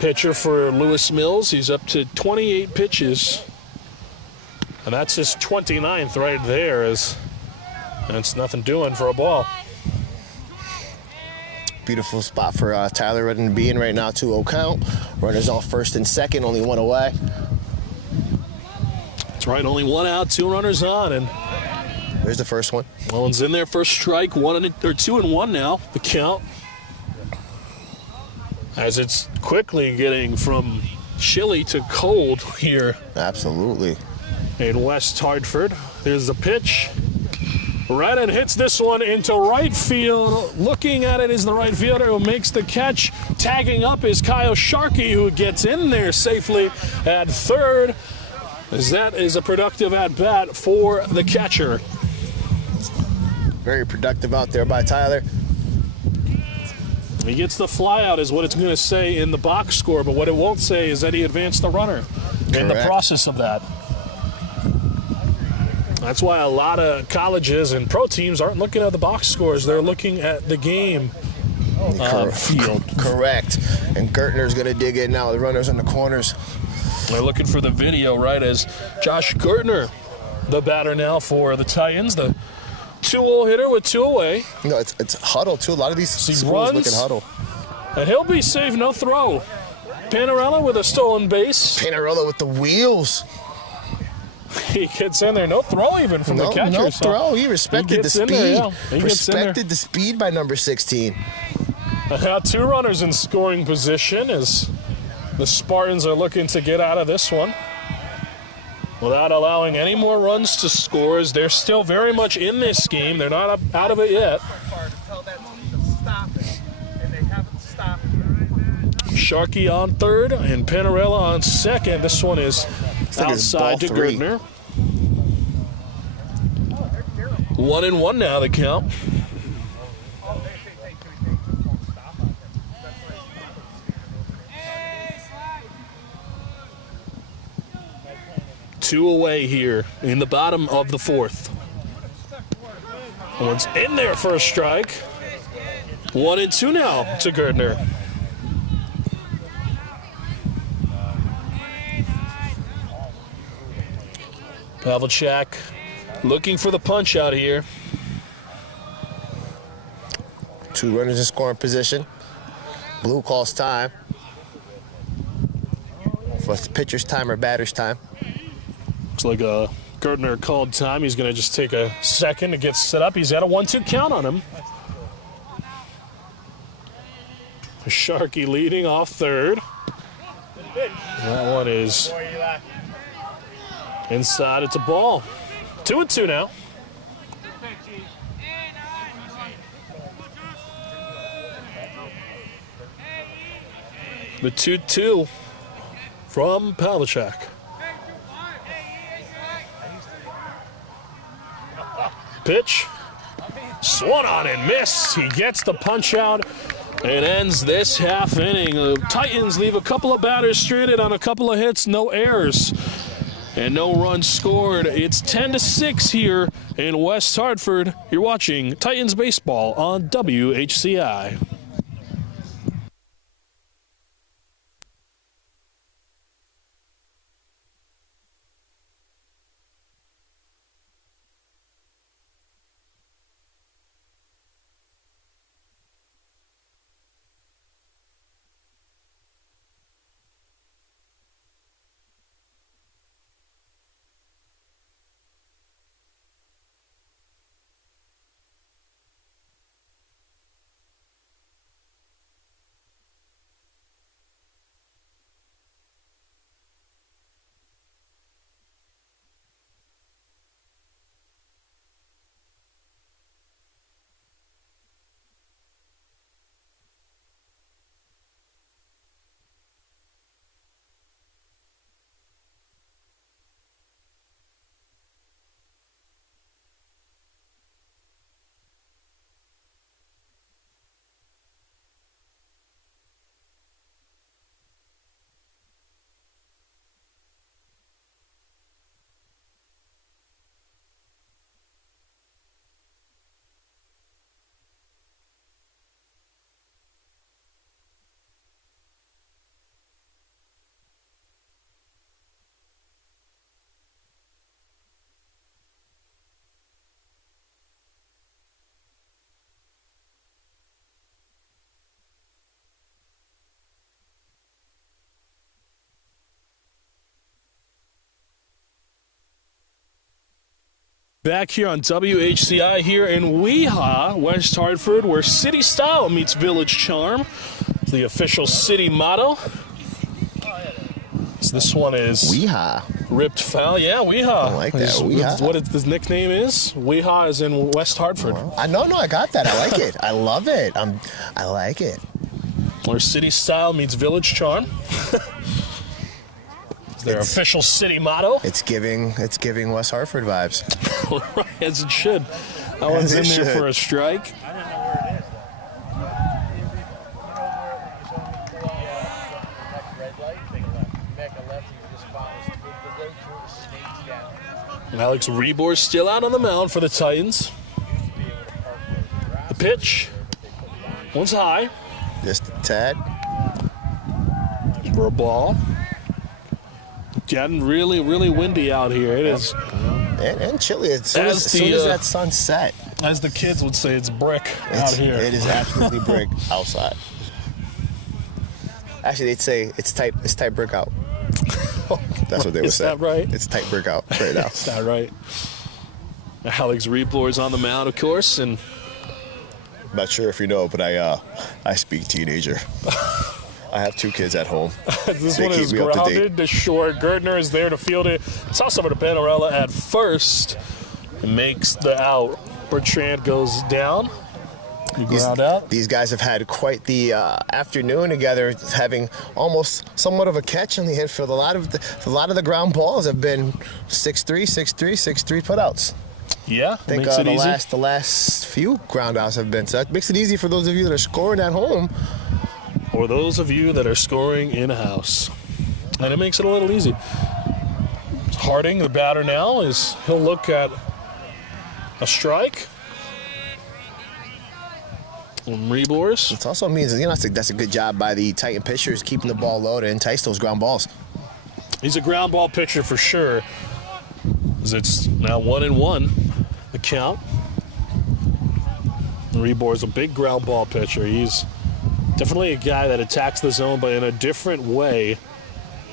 pitcher for Lewis Mills, he's up to 28 pitches. And that's his 29th right there, as that's nothing doing for a ball. Beautiful spot for Tyler Redden to be in right now, 2-0 count. Runners on first and second, only 1 away. That's right, only 1 out, 2 runners on, and there's the first one. Mullins in there, first strike, 2-1 now, the count. As it's quickly getting from chilly to cold here. Absolutely. In West Hartford. There's the pitch. Redden hits this one into right field. Looking at it is the right fielder who makes the catch. Tagging up is Kyle Sharkey, who gets in there safely at third, as that is a productive at-bat for the catcher. Very productive out there by Tyler. He gets the flyout is what it's going to say in the box score, but what it won't say is that he advanced the runner in the process of that. That's why a lot of colleges and pro teams aren't looking at the box scores. They're looking at the game field. Correct. And Gertner's going to dig in now. The runners in the corners. They're looking for the video, right, as Josh Gertner, the batter now for the Titans, the 2-0 hitter with 2 away. No, it's huddle, too. A lot of these schools look at huddle. And he'll be safe, no throw. Panarello with a stolen base. Panarello with the wheels. He gets in there, no throw even from the catcher. No throw. He respected the speed. There, yeah. He respected the speed by number 16. Now 2 runners in scoring position as the Spartans are looking to get out of this one without allowing any more runs to score, as they're still very much in this game. They're not out of it yet. Sharkey on third and Panarello on second. This one is outside to Gertner. 1-1 now, the count. 2 away here in the bottom of the 4th. One's in there for a strike. 1-2 now to Gerdner. Pavlicek looking for the punch out here. 2 runners in scoring position. Blue calls time. For pitcher's time or batter's time. Looks like Gerdner called time. He's going to just take a second to get set up. He's got a 1-2 count on him. Sharkey leading off third. That one is inside. It's a ball. 2-2 now. The 2-2 from Pavlicek. Pitch. Swung on and missed. He gets the punch out and ends this half inning. The Titans leave a couple of batters stranded on a couple of hits, no errors, and no runs scored. It's 10-6 here in West Hartford. You're watching Titans baseball on WHCI. Back here on WHCI here in Weehaw, West Hartford, where city style meets village charm. It's the official city motto. So this one is Weehaw. Ripped foul. Yeah, Weehaw. I like that. Weehaw. What his nickname is? Weehaw is in West Hartford. I got that. I like it. I love it. I like it. Where city style meets village charm. Their official city motto. It's giving West Hartford vibes. Right, as it should. That one's in there for a strike. Alex Rebor's still out on the mound for the Titans. The pitch. One's high. Just a tad. For a ball. Getting really, really windy out here. It is. And chilly. As soon as that sun set. As the kids would say, it's brick out here. It is absolutely brick outside. Actually, they'd say it's tight brick out. That's what they would say. Is that right? It's tight brick out right now. Is that right? Alex Rebor's on the mound, of course, and I'm not sure if you know, but I speak teenager. I have 2 kids at home. This one is grounded to short. Gerdner is there to field it. Toss over to Panarella at first. Makes the out. Bertrand goes down. Ground out. These guys have had quite the afternoon together, having almost somewhat of a catch on the infield. A lot of the ground balls have been 6-3, 6-3, 6-3 putouts. Yeah, I think makes it easy. the last few ground outs have been. So that makes it easy for those of you that are scoring at home. Or those of you that are scoring in-house. And it makes it a little easy. Harding, the batter now, he'll look at a strike. Rebors. It also means, that's a good job by the Titan pitchers keeping the ball low to entice those ground balls. He's a ground ball pitcher for sure. As it's now 1-1, the count. Rebor's a big ground ball pitcher. He's definitely a guy that attacks the zone, but in a different way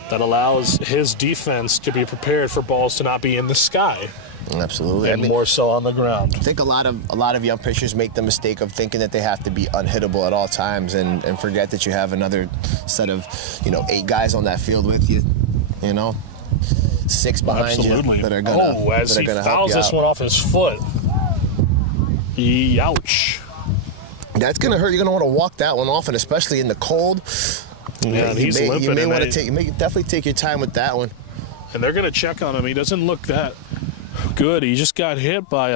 that allows his defense to be prepared for balls to not be in the sky. Absolutely. And more so on the ground. I think a lot of young pitchers make the mistake of thinking that they have to be unhittable at all times and forget that you have another set of 8 guys on that field with you. 6 behind you that are gonna as he fouls this one off his foot. Ouch. That's gonna hurt. You're gonna want to walk that one off, and especially in the cold. Yeah, and he's limping. You may want to definitely take your time with that one. And they're gonna check on him. He doesn't look that good. He just got hit by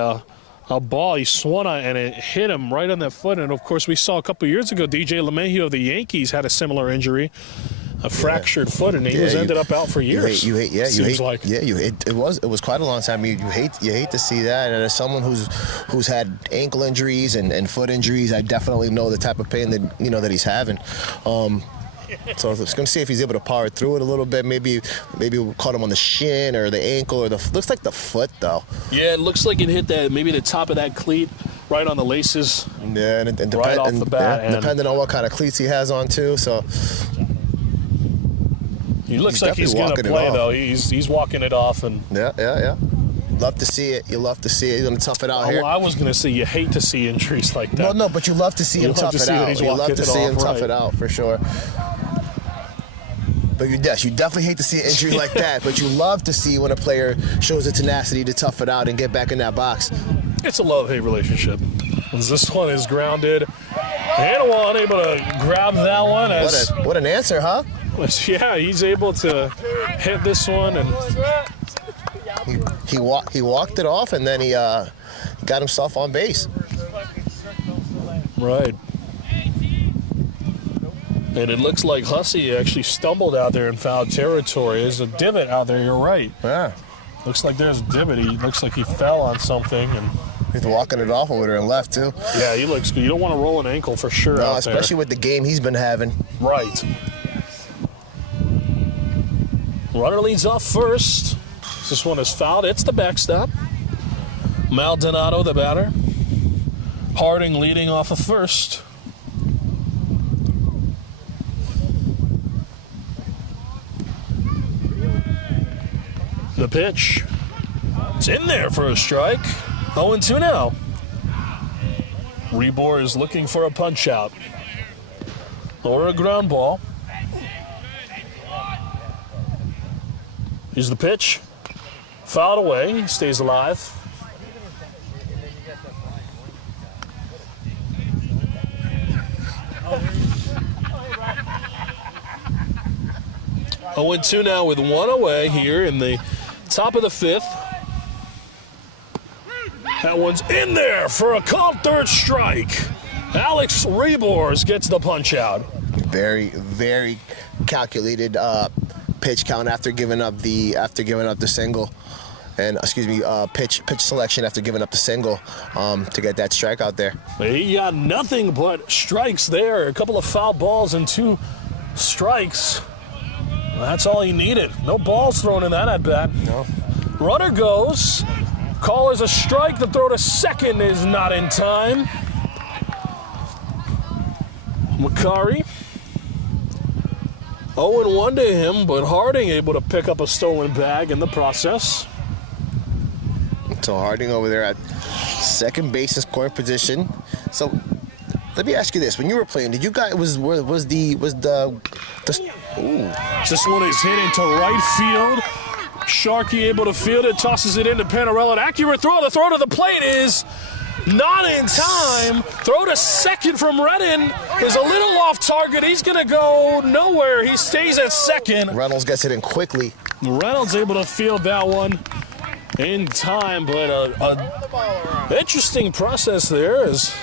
a ball. He swung on and it hit him right on that foot. And of course, we saw a couple years ago, DJ LeMahieu of the Yankees had a similar injury, a fractured foot, and he ended up out for years. It was quite a long time. You hate to see that. And as someone who's had ankle injuries and foot injuries, I definitely know the type of pain that that he's having. So it's going to see if he's able to power through it a little bit. Maybe we'll caught him on the shin or the ankle or looks like the foot though. Yeah, it looks like it hit maybe the top of that cleat right on the laces. Yeah, and right off the bat. Yeah, depending on what kind of cleats he has on too. So he looks like he's going to play though. He's walking it off and yeah. Love to see it. You love to see it. He's going to tough it out here. Well, I was going to say you hate to see injuries like that. Well, no, but you love to see him tough it out. You love to see him tough it out for sure. But you definitely hate to see an injury like that, but you love to see when a player shows the tenacity to tough it out and get back in that box. It's a love-hate relationship. As this one is grounded. Hannaway unable to grab that one. What an answer, huh? Yeah, he's able to hit this one. And he walked it off, and then he got himself on base. Right. And it looks like Hussey actually stumbled out there in foul territory. There's a divot out there, you're right. Yeah. Looks like there's a divot. He looks like he fell on something. And he's walking it off over there and left, too. Yeah, he looks good. You don't want to roll an ankle for sure out there. Especially with the game he's been having. Right. Runner leads off first. This one is fouled. It's the backstop. Maldonado, the batter. Harding leading off of first. The pitch. It's in there for a strike. 0-2 now. Rebor is looking for a punch out. Or a ground ball. Here's the pitch. Fouled away. He stays alive. Oh, 0-2 now with one away here in the top of the 5th. That one's in there for a called third strike. Alex Rebors gets the punch out. Very, very calculated pitch count after giving up the single, and pitch selection after giving up the single to get that strike out there. He got nothing but strikes there. A couple of foul balls and 2 strikes. That's all he needed. No balls thrown in that at bat. No. Runner goes. Caller's a strike. The throw to second is not in time. Makari. 0-1 to him, but Harding able to pick up a stolen bag in the process. So Harding over there at second base in scoring position. So let me ask you this: when you were playing, did you guys was the ooh. This one is hit into right field. Sharkey able to field it, tosses it into Panarello. An accurate throw. The throw to the plate is not in time. Throw to second from Redden is a little off target. He's going to go nowhere. He stays at second. Reynolds gets it in quickly. Reynolds able to field that one in time, but an interesting process there as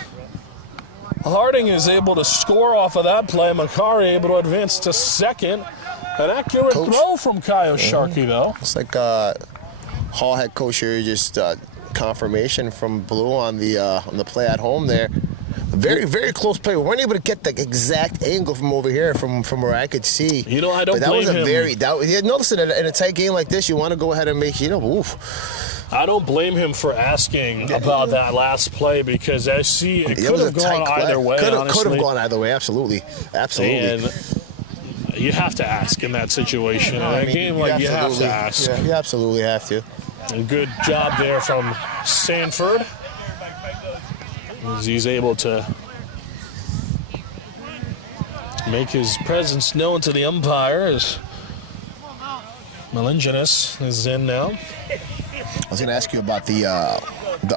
Harding is able to score off of that play. Makari able to advance to second. An accurate Coach. throw from Kyle Sharkey, though. It's like Hall head coach here, just confirmation from Blue on the play at home there. Very, very close play. We weren't able to get the exact angle from over here, from where I could see. You know, I don't but that blame was a him. Notice in a tight game like this, you want to go ahead and make, oof. I don't blame him for asking about that last play because I see it could was a have tight gone either way. Could have honestly. gone either way, absolutely. And you have to ask in that situation. In a game like you have to ask. Yeah, you absolutely have to. A good job there from Sanford. As he's able to make his presence known to the umpire as Melinginus is in now. I was going to ask you about the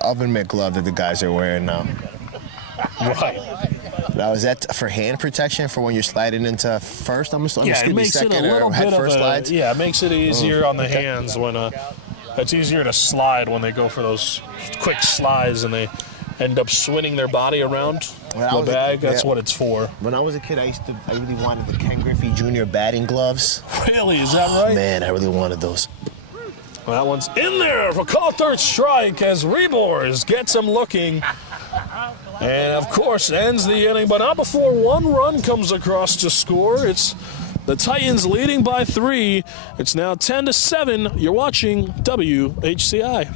oven mitt glove that the guys are wearing now. Right. Now, is that for hand protection for when you're sliding into first? It makes it a little bit of slides? Yeah, it makes it easier on the hands when it's easier to slide when they go for those quick slides and they end up swinging their body around the bag. That's what it's for. When I was a kid, I really wanted the Ken Griffey Jr. batting gloves. Really? Is that right? Man, I really wanted those. Well, that one's in there for call third strike as Rebors gets him looking. And, of course, ends the inning, but not before one run comes across to score. It's the Titans leading by 3. It's now 10-7. You're watching WHCI.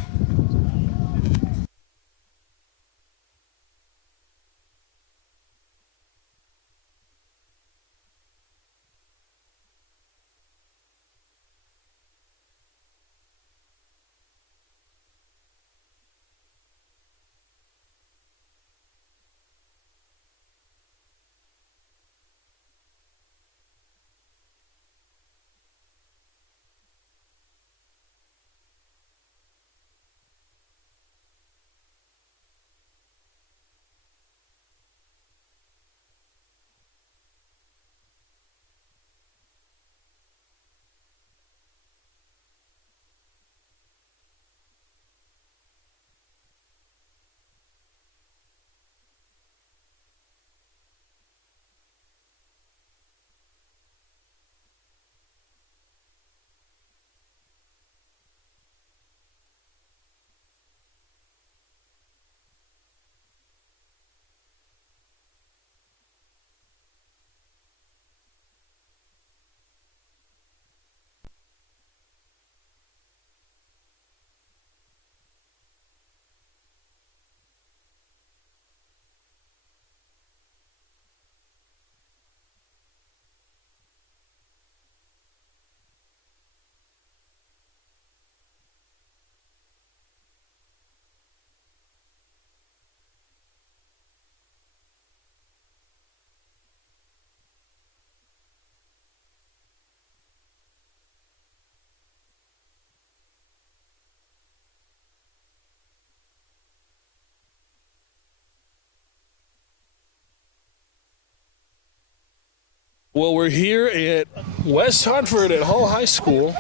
Well, we're here at West Hartford at Hull High School,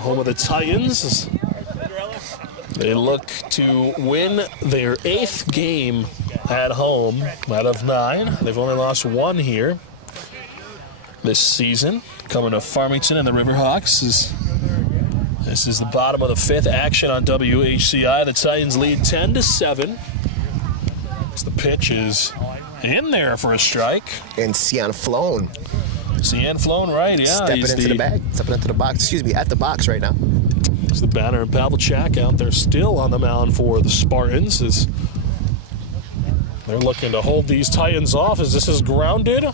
home of the Titans. They look to win their 8th game at home out of 9. They've only lost 1 here this season. Coming to Farmington and the Riverhawks. This is the bottom of the 5th. Action on WHCI. The Titans lead 10-7. The pitch is in there for a strike. And Cianflone. Cianflone, right, yeah. Stepping into the box, at the box right now. It's the batter and Pavlicek out there still on the mound for the Spartans as they're looking to hold these Titans off as this is grounded.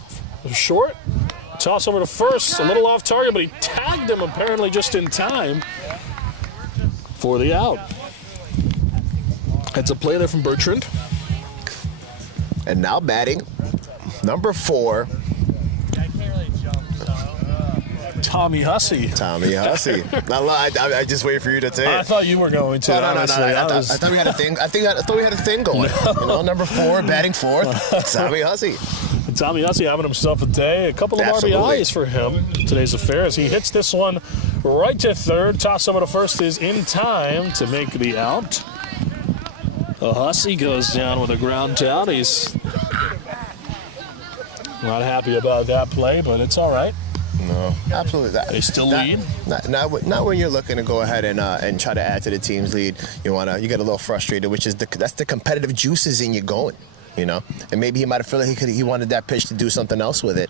Short. Toss over to first. A little off target, but he tagged him apparently just in time for the out. That's a play there from Bertrand. And now batting, number 4. Tommy Hussey. Tommy Hussey. I just waited for you to say it. I thought you were going to. No. I thought we had a thing. I thought we had a thing going. No. Number 4, batting 4th. Tommy Hussey. Tommy Hussey having himself a day. A couple of RBIs for him today's affair as he hits this one right to third. Toss over to first is in time to make the out. Hussey goes down with a ground out. He's not happy about that play, but it's all right. No, No, absolutely. They still lead? Not when you're looking to go ahead and try to add to the team's lead. You get a little frustrated, which is that's the competitive juices in you going, And maybe he might have felt like he wanted that pitch to do something else with it.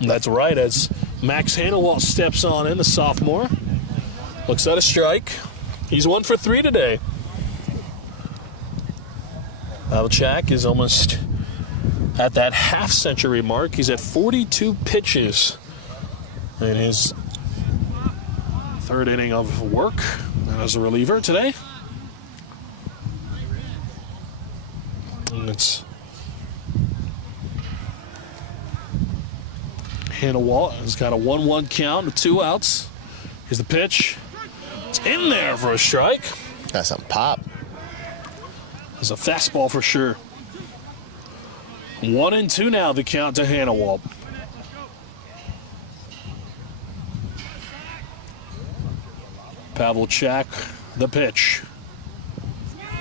That's right. As Max Hanawalt steps on in, the sophomore, looks at a strike. He's 1 for 3 today. Valchak is almost at that half-century mark. He's at 42 pitches in his third inning of work as a reliever today. And it's Hanawalt has got a 1-1 count with 2 outs. Here's the pitch. It's in there for a strike. Got some pop. It's a fastball for sure. 1-2 now, the count to Hanawalt. Pavelchak, the pitch.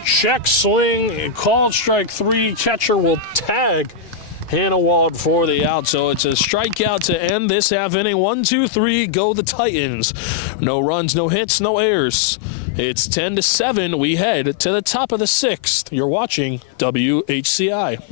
Check swing, called strike 3. Catcher will tag Hanawalt for the out. So it's a strikeout to end this half inning. 1-2-3, go the Titans. No runs, no hits, no errors. It's 10-7. We head to the top of the 6th. You're watching WHCI.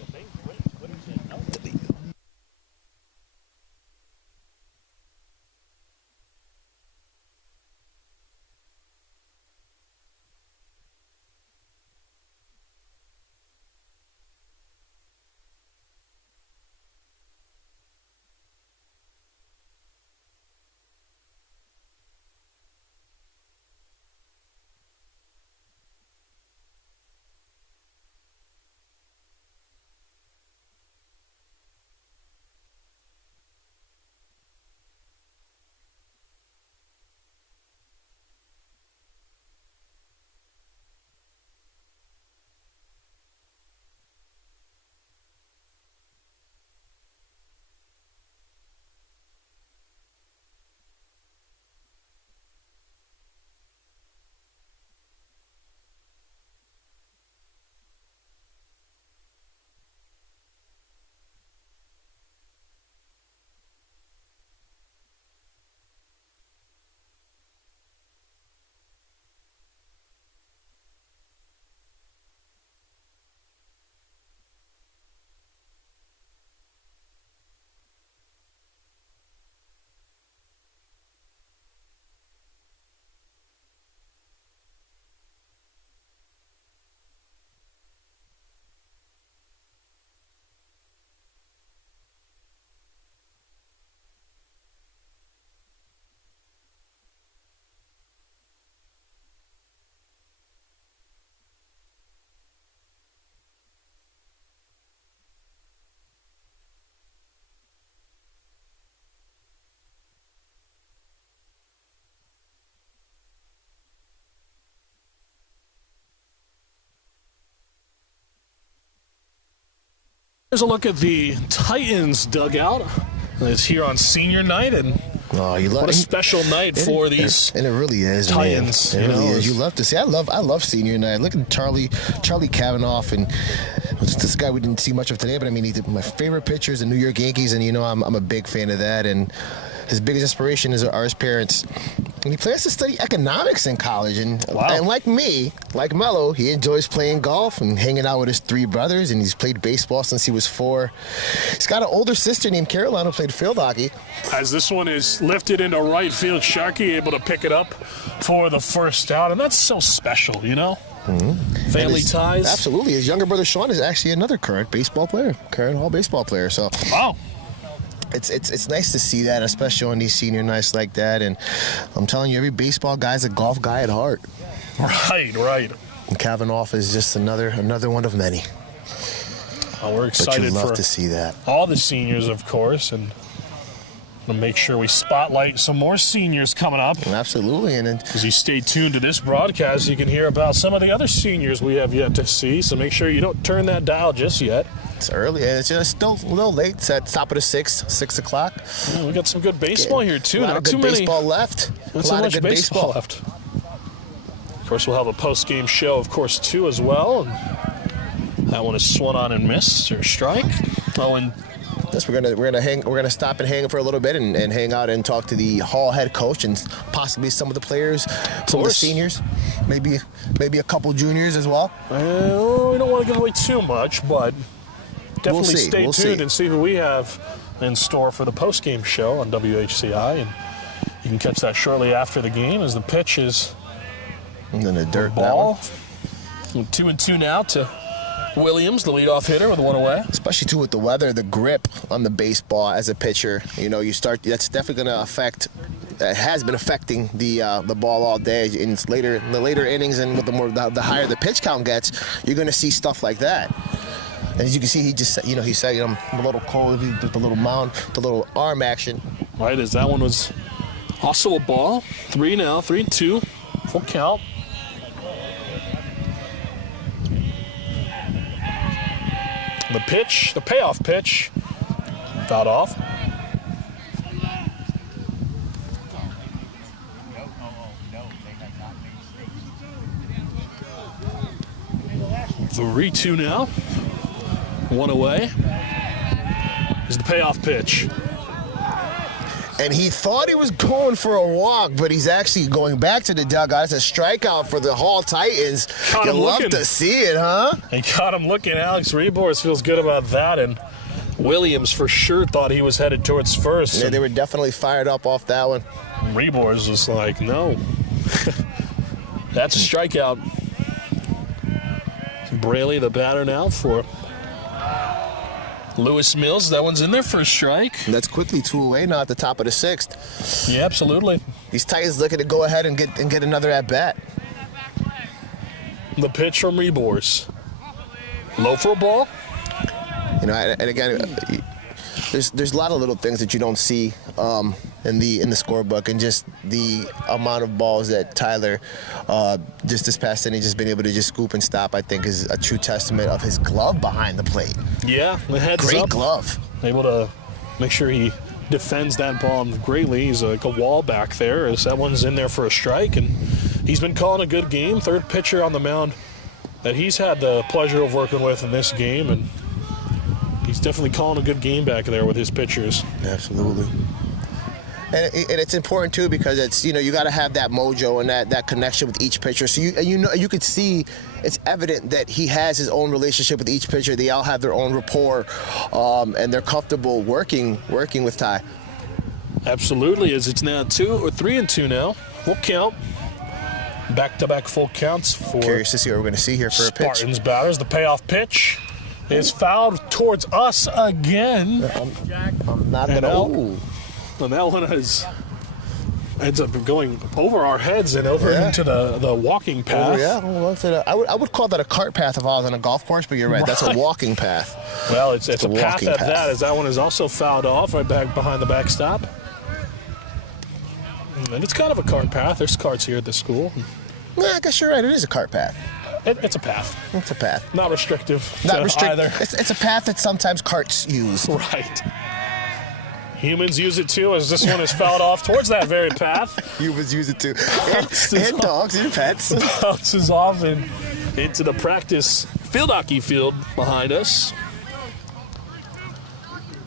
Here's a look at the Titans dugout. It's here on senior night, and what a special night for these and it really is, Titans. Man. It really is. You love to see. I love senior night. Look at Charlie Kavanaugh, and this guy we didn't see much of today, but I mean, he's my favorite pitcher is the New York Yankees, and I'm a big fan of that. And his biggest inspiration are his parents. And he plans to study economics in college. And like me, like Mello, he enjoys playing golf and hanging out with his 3 brothers. And he's played baseball since he was 4. He's got an older sister named Caroline who played field hockey. As this one is lifted into right field, Sharkey able to pick it up for the first out. And that's so special, Mm-hmm. Family ties. Absolutely. His younger brother, Sean, is actually another current Hall baseball player. So, wow. It's nice to see that, especially on these senior nights like that. And I'm telling you, every baseball guy's a golf guy at heart. Right. And Kavanaugh is just another one of many. We're excited to see that. All the seniors, of course, and we'll make sure we spotlight some more seniors coming up. Absolutely. And as you stay tuned to this broadcast, you can hear about some of the other seniors we have yet to see. So make sure you don't turn that dial just yet. It's early. It's just still a little late. It's at the top of the 6 o'clock. Yeah, we got some good baseball here, too. Not too many baseball left. Not so much baseball left. Of course, we'll have a post-game show, of course, too, as well. That one is swung on and missed, or strike. 0-2 Yes, we're gonna stop and hang for a little bit and hang out and talk to the Hall head coach and possibly some of the players, some of the seniors, maybe a couple juniors as well. Well, we don't want to give away too much, but definitely stay tuned and see who we have in store for the post-game show on WHCI, and you can catch that shortly after the game as the pitch is and then the dirt ball. 2-2 now to Williams, the leadoff hitter, with one away. Especially too with the weather, the grip on the baseball as a pitcher. You know, that's definitely going to affect. It has been affecting the ball all day. In the later innings, and with the higher the pitch count gets, you're going to see stuff like that. And as you can see, he said I'm a little cold. He did the little mound, the little arm action. Right, as that one was also a ball. 3 now, 3-2, full count. The pitch, the payoff pitch, fouled off. Three, 2 now. One away. Is the payoff pitch. And he thought he was going for a walk, but he's actually going back to the dugout. It's a strikeout for the Hall Titans. You love to see it, huh? They got him looking. Alex Rebors feels good about that, and Williams for sure thought he was headed towards first. Yeah, they were definitely fired up off that one. Rebors was like, no. That's a strikeout. Braley, the batter now for Lewis Mills. That one's in there for a strike. That's quickly 2 away now at the top of the 6th. Yeah, absolutely. These Titans looking to go ahead and get another at bat. The pitch from Rebors. Low for a ball. You know, and again, there's a lot of little things that you don't see in the scorebook, and just the amount of balls that Tyler just this past inning just been able to just scoop and stop, I think, is a true testament of his glove behind the plate. Yeah, the heads Great up. glove. Able to make sure he defends that ball greatly. He's like a wall back there, as that one's in there for a strike, and he's been calling a good game. Third pitcher on the mound that he's had the pleasure of working with in this game, and he's definitely calling a good game back there with his pitchers. Absolutely. And it's important too, because it's, you got to have that mojo and that connection with each pitcher. So you could see it's evident that he has his own relationship with each pitcher. They all have their own rapport, and they're comfortable working with Ty. Absolutely, as it's now 3-2 now. Full count. Back-to-back full counts for. Curious to see what we're going to see here for a pitch. Spartans batters. The payoff pitch is fouled towards us again. I'm not going to. And that one ends up going over our heads and over into the walking path. I would call that a cart path if I was on a golf course, but you're right. That's a walking path. Well, it's a path at path. that, as that one is also fouled off right back behind the backstop. And it's kind of a cart path. There's carts here at the school. Yeah, I guess you're right. It is a cart path. It's a path. It's a path. Not restrictive. Not restrictive. Either. It's a path that sometimes carts use. Right. Humans use it too, as this one is fouled off towards that very path. Humans use it too. And dogs and pets. Bounces off and into the practice field hockey field behind us.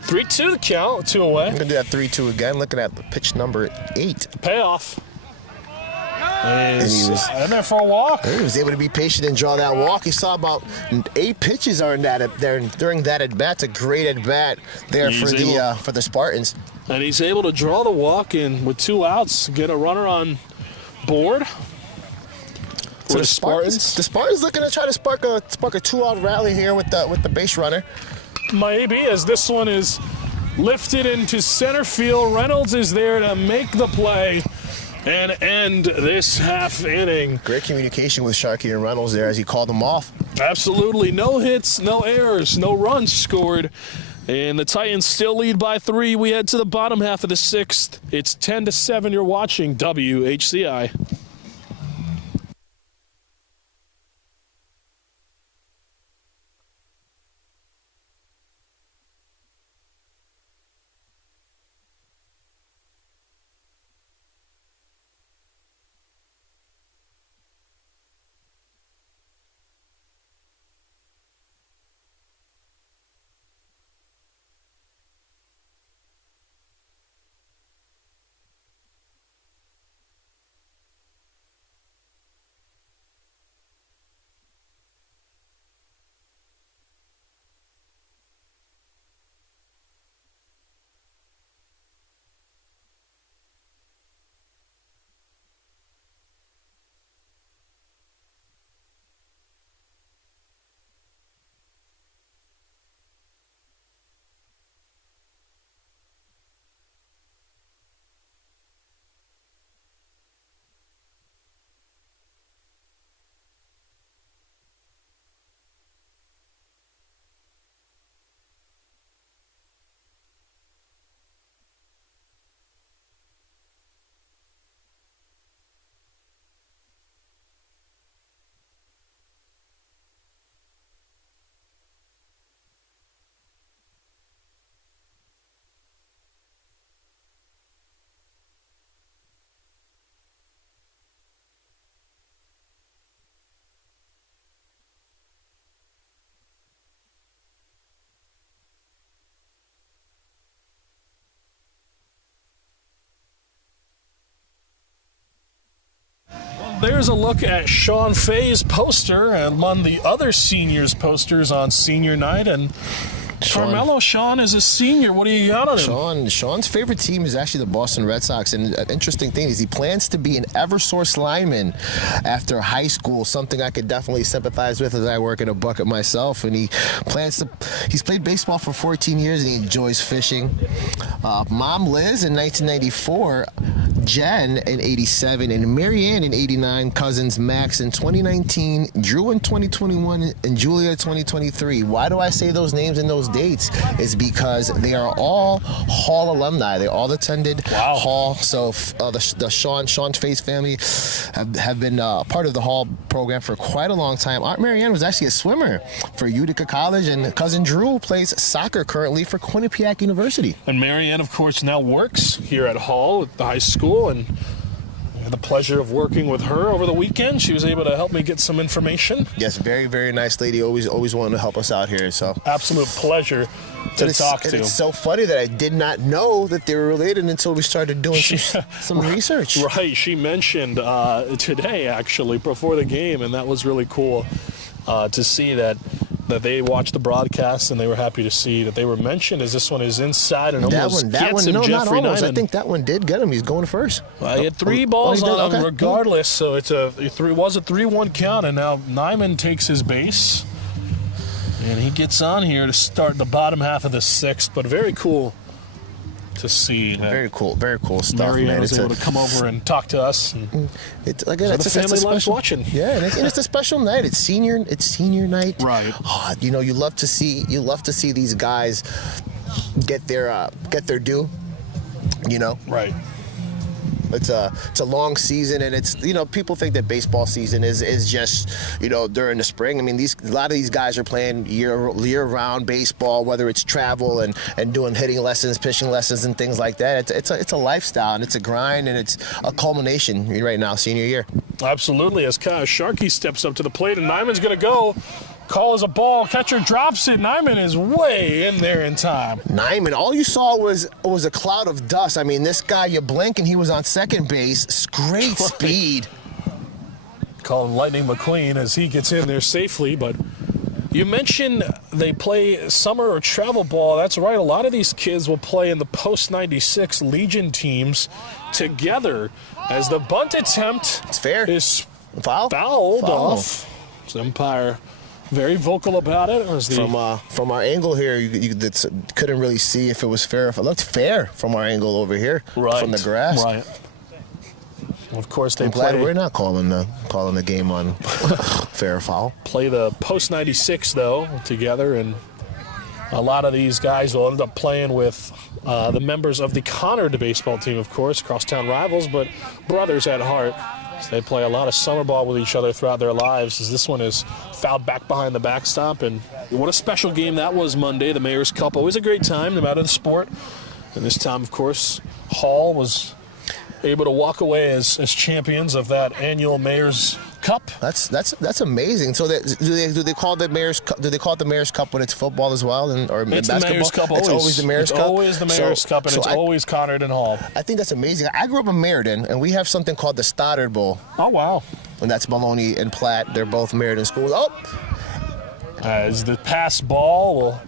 3-2 the count, 2 away. I'm going to do that 3-2 again, looking at the pitch number 8. Payoff. Is in there for a walk. He was able to be patient and draw that walk. He saw about 8 pitches during that at bat. It's a great at bat there for the Spartans. And he's able to draw the walk and with 2 outs, get a runner on board. So the Spartans looking to try to spark a 2-out rally here with the base runner. Maybe, as this one is lifted into center field. Reynolds is there to make the play and end this half inning. Great communication with Sharkey and Reynolds there as he called them off. Absolutely. No hits, no errors, no runs scored. And the Titans still lead by 3. We head to the bottom half of the 6th. It's 10-7. You're watching WHCI. there's a look at Sean Fay's poster and among the other seniors' posters on senior night. And Carmelo, Sean is a senior. What do you got on him? Sean's favorite team is actually the Boston Red Sox. And an interesting thing is he plans to be an Eversource lineman after high school, something I could definitely sympathize with as I work in a bucket myself. And he's played baseball for 14 years and he enjoys fishing. Mom Liz in 1994, Jen in 87, and Marianne in 89, cousins Max in 2019, Drew in 2021, and Julia in 2023. Why do I say those names and those dates? Is because they are all Hall alumni. They all attended Hall. So the Sean Fay's family have been part of the Hall program for quite a long time. Aunt Marianne was actually a swimmer for Utica College, and cousin Drew plays soccer currently for Quinnipiac University. And Marianne, of course, now works here at Hall at the high school, and I had the pleasure of working with her over the weekend. She was able to help me get some information. Yes, very, very nice lady. Always wanting to help us out here. So absolute pleasure to talk to. It's so funny that I did not know that they were related until we started doing some research. Right. She mentioned today, actually, before the game, and that was really cool to see that they watched the broadcast and they were happy to see that they were mentioned, as this one is inside and almost gets him. No, not Jeffrey almost. Nyman. I think that one did get him. He's going first. He had 3 balls on him regardless, so it's a 3-1 count, and now Nyman takes his base. And he gets on here to start the bottom half of the 6th, but very cool to see. Very cool stuff. Marianne was able to come over and talk to us. And it's the family loves watching. Yeah, and it's a special night. It's senior night. Right. Oh, you love to see these guys get their due. Right. It's a long season, and it's people think that baseball season is just during the spring. I mean, a lot of these guys are playing year-round baseball, whether it's travel and doing hitting lessons, pitching lessons, and things like that. It's a lifestyle, and it's a grind, and it's a culmination right now, senior year. Absolutely. As Kyle Sharkey steps up to the plate, and Nyman's going to go. Call is a ball. Catcher drops it. Nyman is way in there in time. Nyman, all you saw was a cloud of dust. I mean, this guy, you blink and he was on second base. Great speed. Call him Lightning McQueen as he gets in there safely. But you mentioned they play summer or travel ball. That's right. A lot of these kids will play in the post-96 Legion teams together as the bunt attempt is fouled off. It's umpire very vocal about it. From our angle here, you couldn't really see if it was fair. If it looked fair from our angle over here, from the grass. Right. Of course, I'm glad we're not calling the game on fair or foul. Play the post 96 though together, and a lot of these guys will end up playing with the members of the Conard baseball team, of course, crosstown rivals, but brothers at heart. So they play a lot of summer ball with each other throughout their lives, as this one is fouled back behind the backstop. And what a special game that was Monday, the Mayor's Cup. Always a great time, no matter the sport. And this time, of course, Hall was able to walk away as champions of that annual Mayor's Cup. That's amazing. So do they call the Mayor's Cup? Do they call it the Mayor's Cup when it's football as well, or it's basketball? The Mayor's Cup. It's always the Mayor's Cup. It's always the Mayor's Cup, and it's always Conard and Hall. I think that's amazing. I grew up in Meriden, and we have something called the Stoddard Bowl. Oh wow! And that's Maloney and Platt. They're both Meriden schools. Oh, as the pass ball will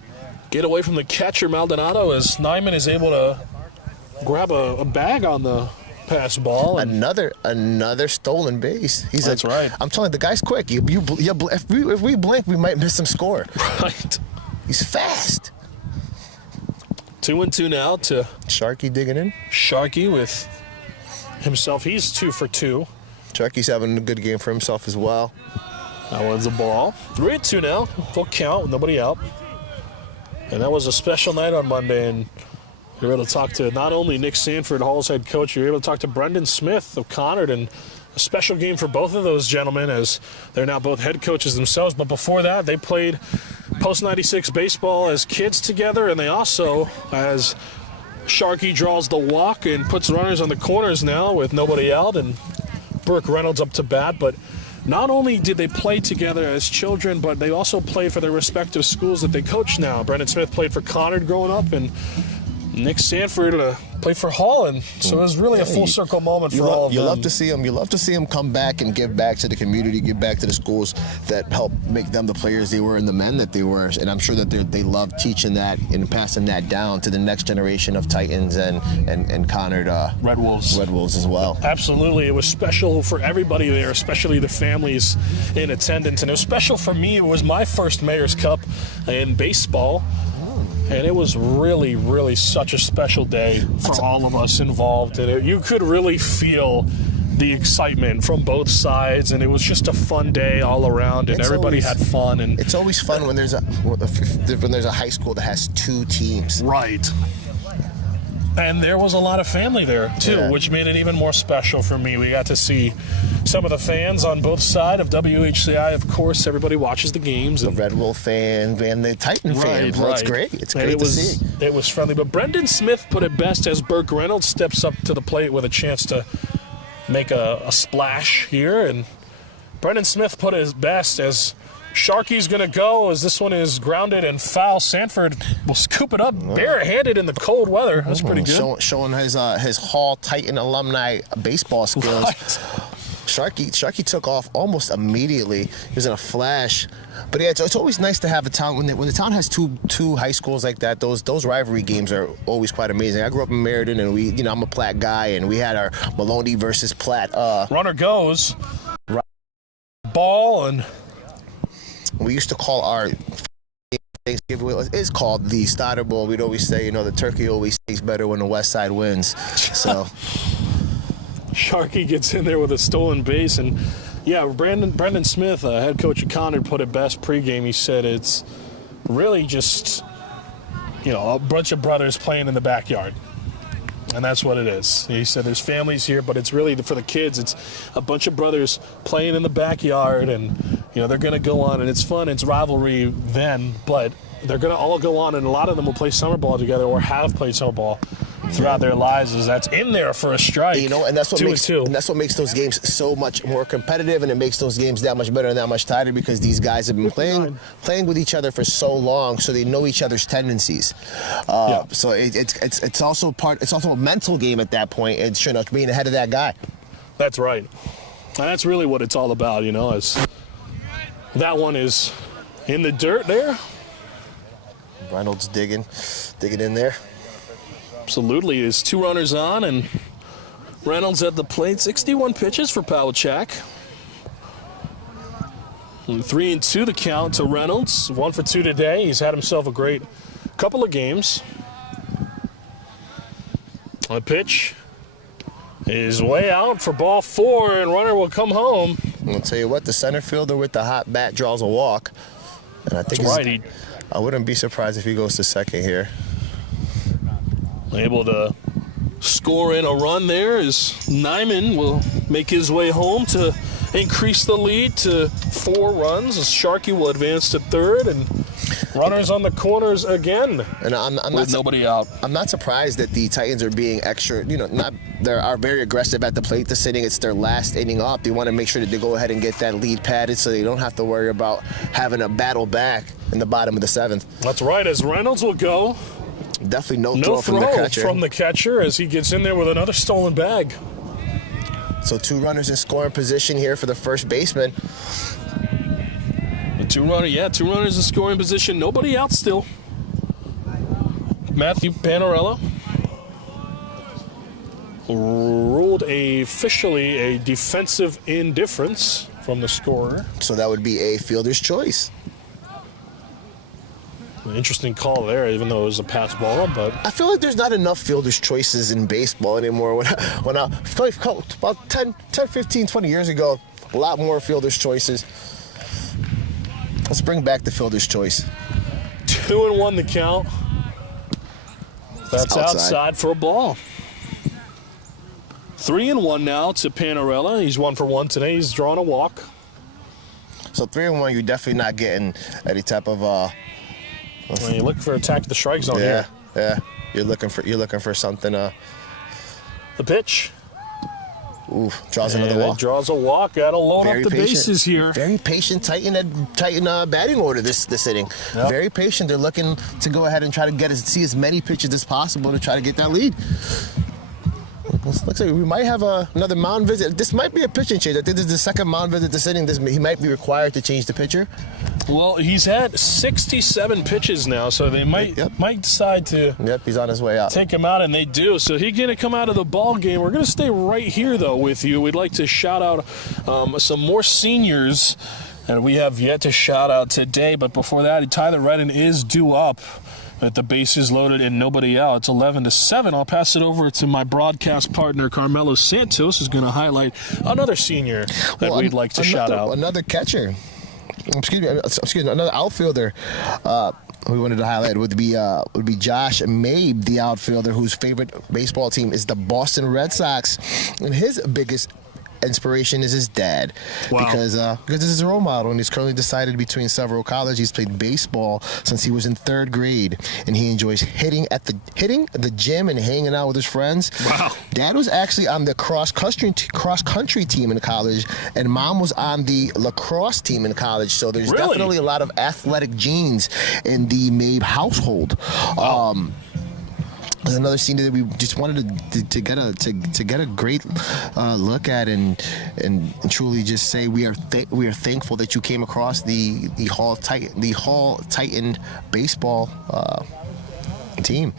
get away from the catcher Maldonado, as Nyman is able to grab a bag on the pass ball. Another stolen base. That's right. I'm telling you, the guy's quick. If we blink, we might miss some score. Right. He's fast. 2-2 now to Sharkey digging in. Sharkey with himself. He's 2 for 2. Sharkey's having a good game for himself as well. That one's a ball. 3-2 now. Full count. Nobody out. And that was a special night on Monday, and you were able to talk to not only Nick Sanford, Hall's head coach, you were able to talk to Brendan Smith of Conard, and a special game for both of those gentlemen as they're now both head coaches themselves. But before that, they played post-96 baseball as kids together, and they also, as Sharkey draws the walk and puts runners on the corners now with nobody out, and Burke Reynolds up to bat. But not only did they play together as children, but they also played for their respective schools that they coach now. Brendan Smith played for Conard growing up, and Nick Sanford, a play for Hall, and so it was really a full circle moment for all of them. You love to see them. You love to see them come back and give back to the community, give back to the schools that helped make them the players they were and the men that they were. And I'm sure that they love teaching that and passing that down to the next generation of Titans and Conard Red Wolves as well. Absolutely, it was special for everybody there, especially the families in attendance, and it was special for me. It was my first Mayor's Cup in baseball. And it was really, really such a special day for all of us involved. And you could really feel the excitement from both sides. And it was just a fun day all around. And everybody had fun. And it's always fun when there's a high school that has two teams. Right. And there was a lot of family there, too, which made it even more special for me. We got to see some of the fans on both sides of WHCI. Of course, everybody watches the games. The Red Wolf fan and the Titan fan. Well, it's great. It's great to see. It was friendly. But Brendan Smith put it best as Burke Reynolds steps up to the plate with a chance to make a splash here. And Brendan Smith put it best as Sharky's going to go as this one is grounded and foul. Sanford will scoop it up barehanded in the cold weather. That's pretty good. Showing his Hall Titan alumni baseball skills. Right. Sharky took off almost immediately. He was in a flash. But yeah, it's always nice to have a town when the town has two high schools like that. Those rivalry games are always quite amazing. I grew up in Meriden, and I'm a Platte guy, and we had our Maloney versus Platte. Runner goes. Ball and. We used to call our Thanksgiving, it's called the Starter Bowl. We'd always say, the turkey always tastes better when the West Side wins. So Sharky gets in there with a stolen base, and Brendan Smith, head coach of Conard, put it best pregame. He said it's really just a bunch of brothers playing in the backyard. And that's what it is. He said there's families here, but it's really for the kids. It's a bunch of brothers playing in the backyard, and they're going to go on, and it's fun. It's rivalry then, but they're going to all go on, and a lot of them will play summer ball together or have played summer ball throughout their lives. Is that's in there for a strike. And that's what makes those games so much more competitive, and it makes those games that much better and that much tighter because these guys have been playing with each other for so long, so they know each other's tendencies. So it's also a mental game at that point. It's being ahead of that guy. That's right. And that's really what it's all about. Is that one is in the dirt there. Reynolds digging in there. Absolutely. There's two runners on, and Reynolds at the plate. 61 pitches for Pawlachek. 3-2 the count to Reynolds. 1 for 2 today. He's had himself a great couple of games. The pitch is way out for ball 4, and runner will come home. I'll tell you what, the center fielder with the hot bat draws a walk. And I think that's right. I wouldn't be surprised if he goes to second here. Able to score in a run there as Nyman will make his way home to increase the lead to 4 runs as Sharky will advance to third, and runners on the corners again. And I'm with nobody out. I'm not surprised that the Titans are being extra, they are very aggressive at the plate this inning. It's their last inning up. They want to make sure that they go ahead and get that lead padded so they don't have to worry about having a battle back in the bottom of the 7th. That's right, as Reynolds will go. Definitely no throw from the catcher as he gets in there with another stolen bag. So 2 runners in scoring position here for the first baseman. Two runners in scoring position. Nobody out still. Matthew Panarella ruled officially a defensive indifference from the scorer. So that would be a fielder's choice. Interesting call there, even though it was a pass ball. But I feel like there's not enough fielder's choices in baseball anymore. When I about 10, 15, 20 years ago, a lot more fielder's choices. Let's bring back the fielder's choice. 2-1 the count. That's outside for a ball. 3-1 now to Panarella. He's 1 for 1 today. He's drawn a walk. So 3-1, you're definitely not getting any type of. When you look for attack to the strike zone here. Yeah. You're looking for something. The pitch Oof, draws another And it walk. draws a walk. Got to load Very up the patient. bases here. Very patient, tighten batting order this inning. Yep. Very patient. They're looking to go ahead and try to see as many pitches as possible to try to get that lead. Looks like we might have another mound visit. This might be a pitching change. I think this is the second mound visit this inning. He might be required to change the pitcher. Well, he's had 67 pitches now, so they might decide to he's on his way out. Take him out, and they do. So he's going to come out of the ball game. We're going to stay right here, though, with you. We'd like to shout out some more seniors, and we have yet to shout out today. But before that, Tyler Redden is due up with the bases loaded and nobody out. It's 11-7. I'll pass it over to my broadcast partner, Carmelo Santos, who's going to highlight another senior that we'd like to shout out. Another catcher. Excuse me, another outfielder we wanted to highlight would be Josh Mabe, the outfielder whose favorite baseball team is the Boston Red Sox, and his biggest inspiration is his dad. Wow. Because this is his role model, and he's currently decided between several colleges. He's played baseball since he was in 3rd grade, and he enjoys hitting at the gym and hanging out with his friends. Wow. Dad was actually on the cross country team in college, and mom was on the lacrosse team in college. So there's definitely a lot of athletic genes in the Mabe household. Wow. There's another scene that we just wanted to get a great look at and truly just say we are thankful that you came across the Hall Titan baseball team.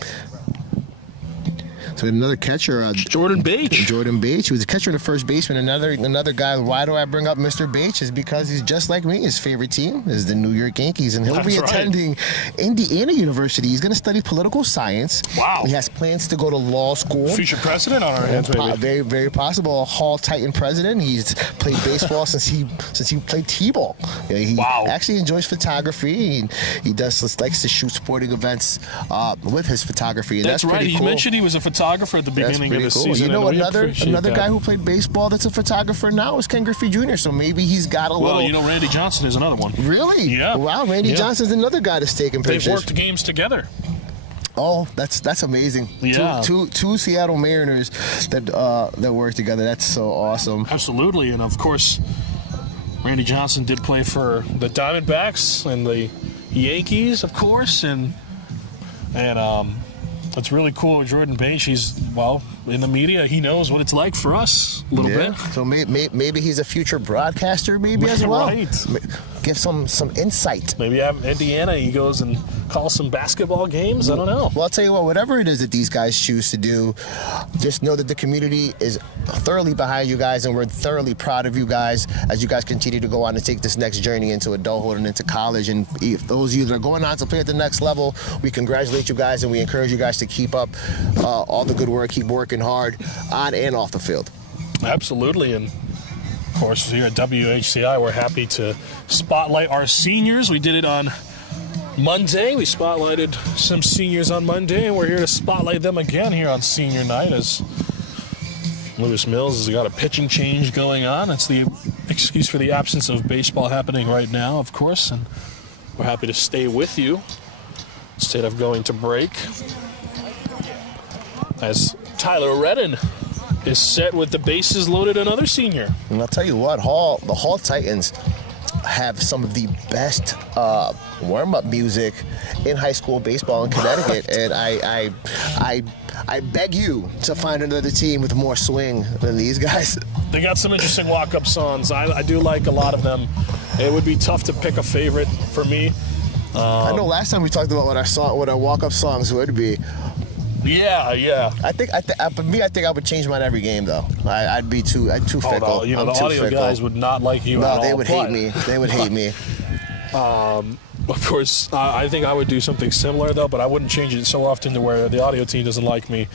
So another catcher, Jordan Bates. Jordan Bates, who was a catcher and a first baseman. Another guy. Why do I bring up Mr. Bates? Is because he's just like me. His favorite team is the New York Yankees, and he'll be attending Indiana University. He's going to study political science. Wow. He has plans to go to law school. Future president on our hands, maybe. Very, very possible. A Hall Titan president. He's played baseball since he played t-ball. He actually enjoys photography. He likes to shoot sporting events with his photography. And that's right. pretty cool. He mentioned he was a photographer at the beginning of the season. You know, another guy who played baseball that's a photographer now is Ken Griffey Jr. So maybe he's got a little. Well, you know, Randy Johnson is another one. Really? Yeah. Wow, Randy Johnson's another guy that's taking pictures. They've worked games together. Oh, that's amazing. Yeah. Two Seattle Mariners that work together. That's so awesome. Absolutely, and of course, Randy Johnson did play for the Diamondbacks and the Yankees, of course, and it's really cool with Jordan Bates. He's, in the media, he knows what it's like for us a little bit. So maybe he's a future broadcaster, as well. Right. Give some insight. Maybe out in Indiana, he goes and calls some basketball games. I don't know. Well, I'll tell you what, whatever it is that these guys choose to do, just know that the community is thoroughly behind you guys, and we're thoroughly proud of you guys as you guys continue to go on and take this next journey into adulthood and into college. And if those of you that are going on to play at the next level, we congratulate you guys, and we encourage you guys to keep up all the good work, keep working hard on and off the field. Absolutely, and of course here at WHCI we're happy to spotlight our seniors. We did it on Monday. We spotlighted some seniors on Monday, and we're here to spotlight them again here on senior night as Lewis Mills has got a pitching change going on. That's the excuse for the absence of baseball happening right now, of course, and we're happy to stay with you instead of going to break. As Tyler Redden is set with the bases loaded, another senior. And I'll tell you what, the Hall Titans have some of the best warm-up music in high school baseball in Connecticut, and I beg you to find another team with more swing than these guys. They got some interesting walk-up songs. I do like a lot of them. It would be tough to pick a favorite for me. I know last time we talked about what our walk-up songs would be. Yeah. I think I would change mine every game though. I'd be too fickle. The audio guys would not like you. No, they would hate me. They would hate me. Of course, I think I would do something similar though, but I wouldn't change it so often to where the audio team doesn't like me.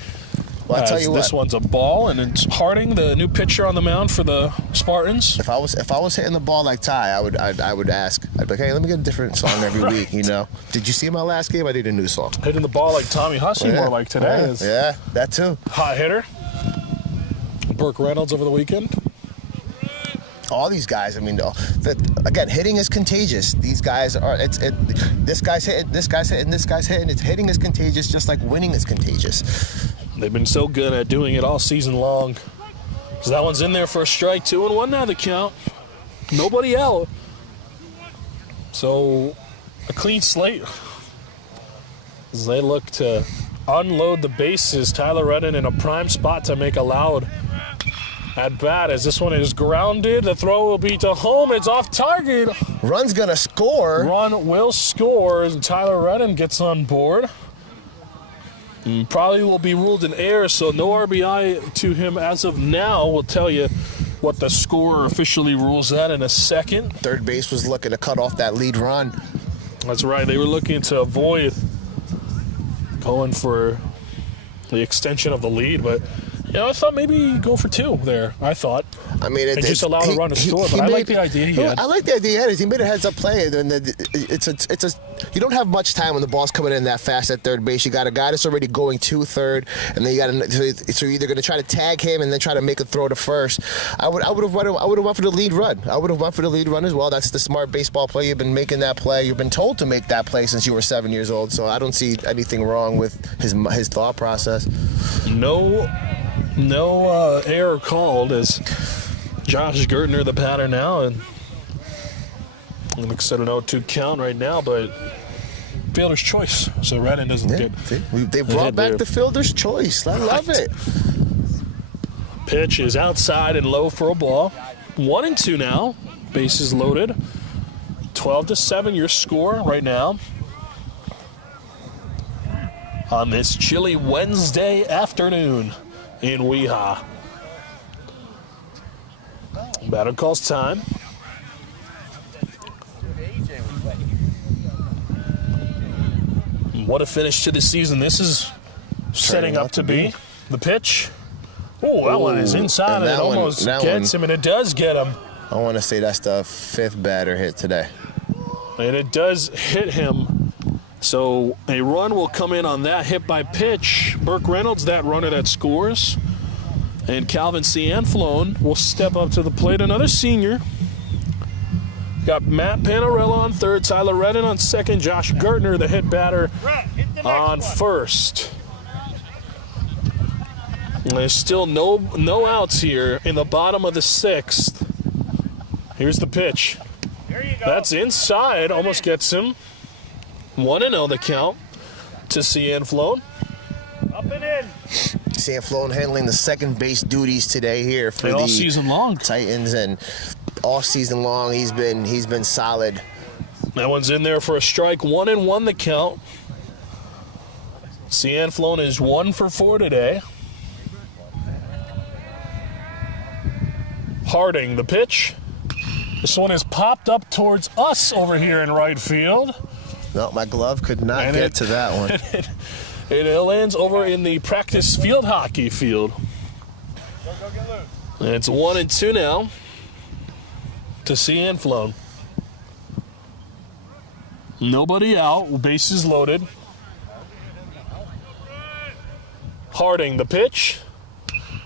Well, I'll tell you this one's a ball, and it's Harding, the new pitcher on the mound for the Spartans. If I was hitting the ball like Ty, I would ask. I'd be like, hey, let me get a different song every week. You know? Did you see my last game? I did a new song. Hitting the ball like Tommy Hussey, more like today. Yeah, that too. Hot hitter. Burke Reynolds over the weekend. All these guys, I mean, again, hitting is contagious. These guys are. This guy's hitting. This guy's hitting. This guy's hitting. Hitting is contagious, just like winning is contagious. They've been so good at doing it all season long. So that one's in there for a strike. 2-1 now the count. Nobody out. So a clean slate as they look to unload the bases. Tyler Redden in a prime spot to make a loud at bat as this one is grounded. The throw will be to home. It's off target. Run's gonna score. Run will score as Tyler Redden gets on board. Probably will be ruled in error, so no RBI to him as of now. We'll tell you what the score officially rules that in a second. Third base was looking to cut off that lead run. That's right. They were looking to avoid going for the extension of the lead, but I thought maybe go for 2 there. I thought. I mean, and just allow the run to score. But I like the idea he had. I like the idea he had. He made a heads-up play, and you don't have much time when the ball's coming in that fast at third base. You got a guy that's already going to third, and then you got so you're either going to try to tag him and then try to make a throw to first. I would have went for the lead run. I would have went for the lead run as well. That's the smart baseball play. You've been making that play. You've been told to make that play since you were 7 years old. So I don't see anything wrong with his thought process. No error called as Josh Gertner the batter now, and it looks at an 0-2 count right now, but fielder's choice, so Redden doesn't get. They brought back the fielder's choice. I love it. Pitch is outside and low for a ball. 1-2 now. Bases loaded. 12-7 your score right now on this chilly Wednesday afternoon in Weha. Batter calls time. What a finish to the season this is setting up to be. The pitch. Oh, that one is inside and it almost gets him, and it does get him. I want to say that's the 5th batter hit today. And it does hit him. So a run will come in on that hit by pitch. Burke Reynolds, that runner that scores. And Calvin Cianflone will step up to the plate. Another senior. Got Matt Panarella on third, Tyler Redden on second, Josh Gertner, the hit batter, on first. And there's still no outs here in the bottom of the 6th. Here's the pitch. That's inside, almost gets him. 1-0 the count to Cianflone. Up and in. Cianflone handling the second base duties today here for all the season long. Titans, and all season long he's been solid. That one's in there for a strike. 1-1 the count. Cianflone is 1 for 4 today. Harding, the pitch. This one is popped up towards us over here in right field. No, my glove could not get to that one. It lands over in the practice field hockey field. And it's 1-2 now to Cianflone. Nobody out, bases loaded. Harding, the pitch.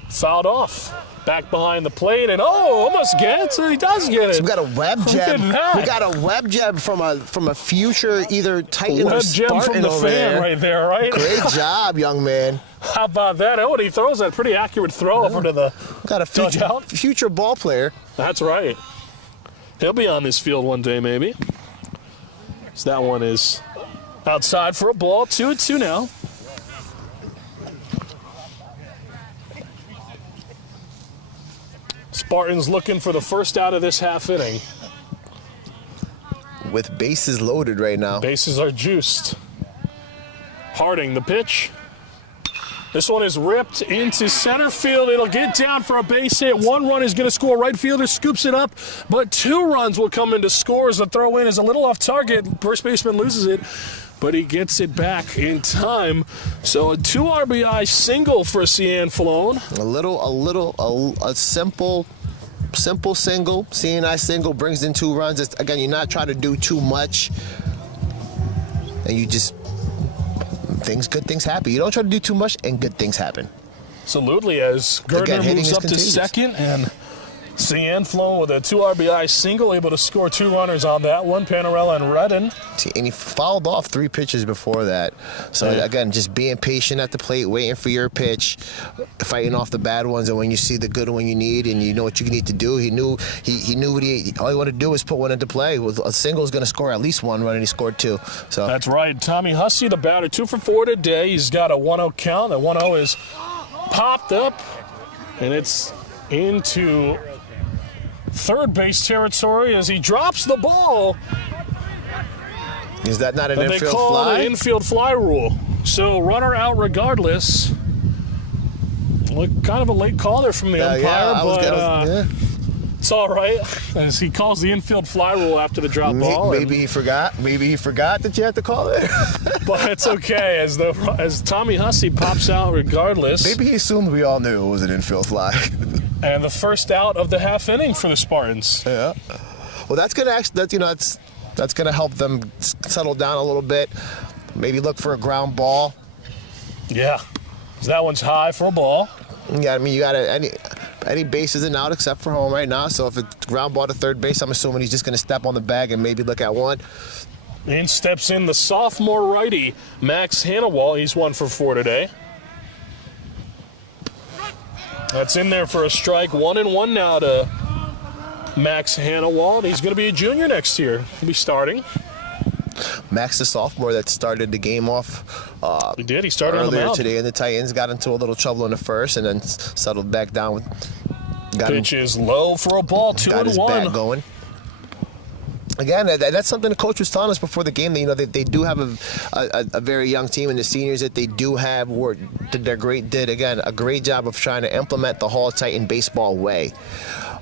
Fouled off. Back behind the plate, and almost gets it. He does get it. So we got a web jab. We got a web jab from a future either Titan or Spartan web jab from the fan there. right there, right? Great job, young man. How about that? And he throws that pretty accurate throw over to the got a future ball player. That's right. He'll be on this field one day, maybe. So that one is outside for a ball. 2-2 now. Spartans looking for the first out of this half inning. With bases loaded right now. Bases are juiced. Harding, the pitch. This one is ripped into center field. It'll get down for a base hit. 1 run is going to score. Right fielder scoops it up, but 2 runs will come into scores. The throw in is a little off target. First baseman loses it, but he gets it back in time. So a 2 RBI single for Cianflone. A simple single. CNI single brings in 2 runs. Again, you're not trying to do too much, and you just good things happen. You don't try to do too much, and good things happen. Absolutely, as Gertner moves up to second, and Cian Flown with a 2 RBI single, able to score 2 runners on that one. Panarella and Redden. And he fouled off 3 pitches before that. So, again, just being patient at the plate, waiting for your pitch, fighting off the bad ones, and when you see the good one you need and you know what you need to do, he knew what all he wanted to do was put one into play. With a single is going to score at least 1 run, and he scored 2. So that's right. Tommy Hussey, the batter, 2 for 4 today. He's got a 1-0 count. The 1-0 is popped up, and it's into third base territory as he drops the ball. Is that not an infield fly? They call it an infield fly rule. So runner out regardless. Kind of a late call there from the umpire, but it's all right as he calls the infield fly rule after the drop ball. Maybe he forgot. Maybe he forgot that you had to call it. But it's okay as Tommy Hussey pops out regardless. Maybe he assumed we all knew it was an infield fly. And the first out of the half inning for the Spartans. Yeah. Well, that's gonna help them settle down a little bit. Maybe look for a ground ball. Yeah. That one's high for a ball. Yeah, I mean, you got any bases in out except for home right now. So if it's ground ball to third base, I'm assuming he's just going to step on the bag and maybe look at one. In steps in the sophomore righty, Max Hannawall. He's 1 for 4 today. That's in there for a strike. 1-1 now to Max Hannawall. He's going to be a junior next year. He'll be starting. Max, the sophomore that started the game off. He did. He started on the mound today, and the Titans got into a little trouble in the first, and then settled back down. Pitch is low for a ball. 2-1. Got his bat going. Again, that's something the coach was telling us before the game. That, they do have a very young team, and the seniors that they do have did a great job of trying to implement the Hall Titan baseball way,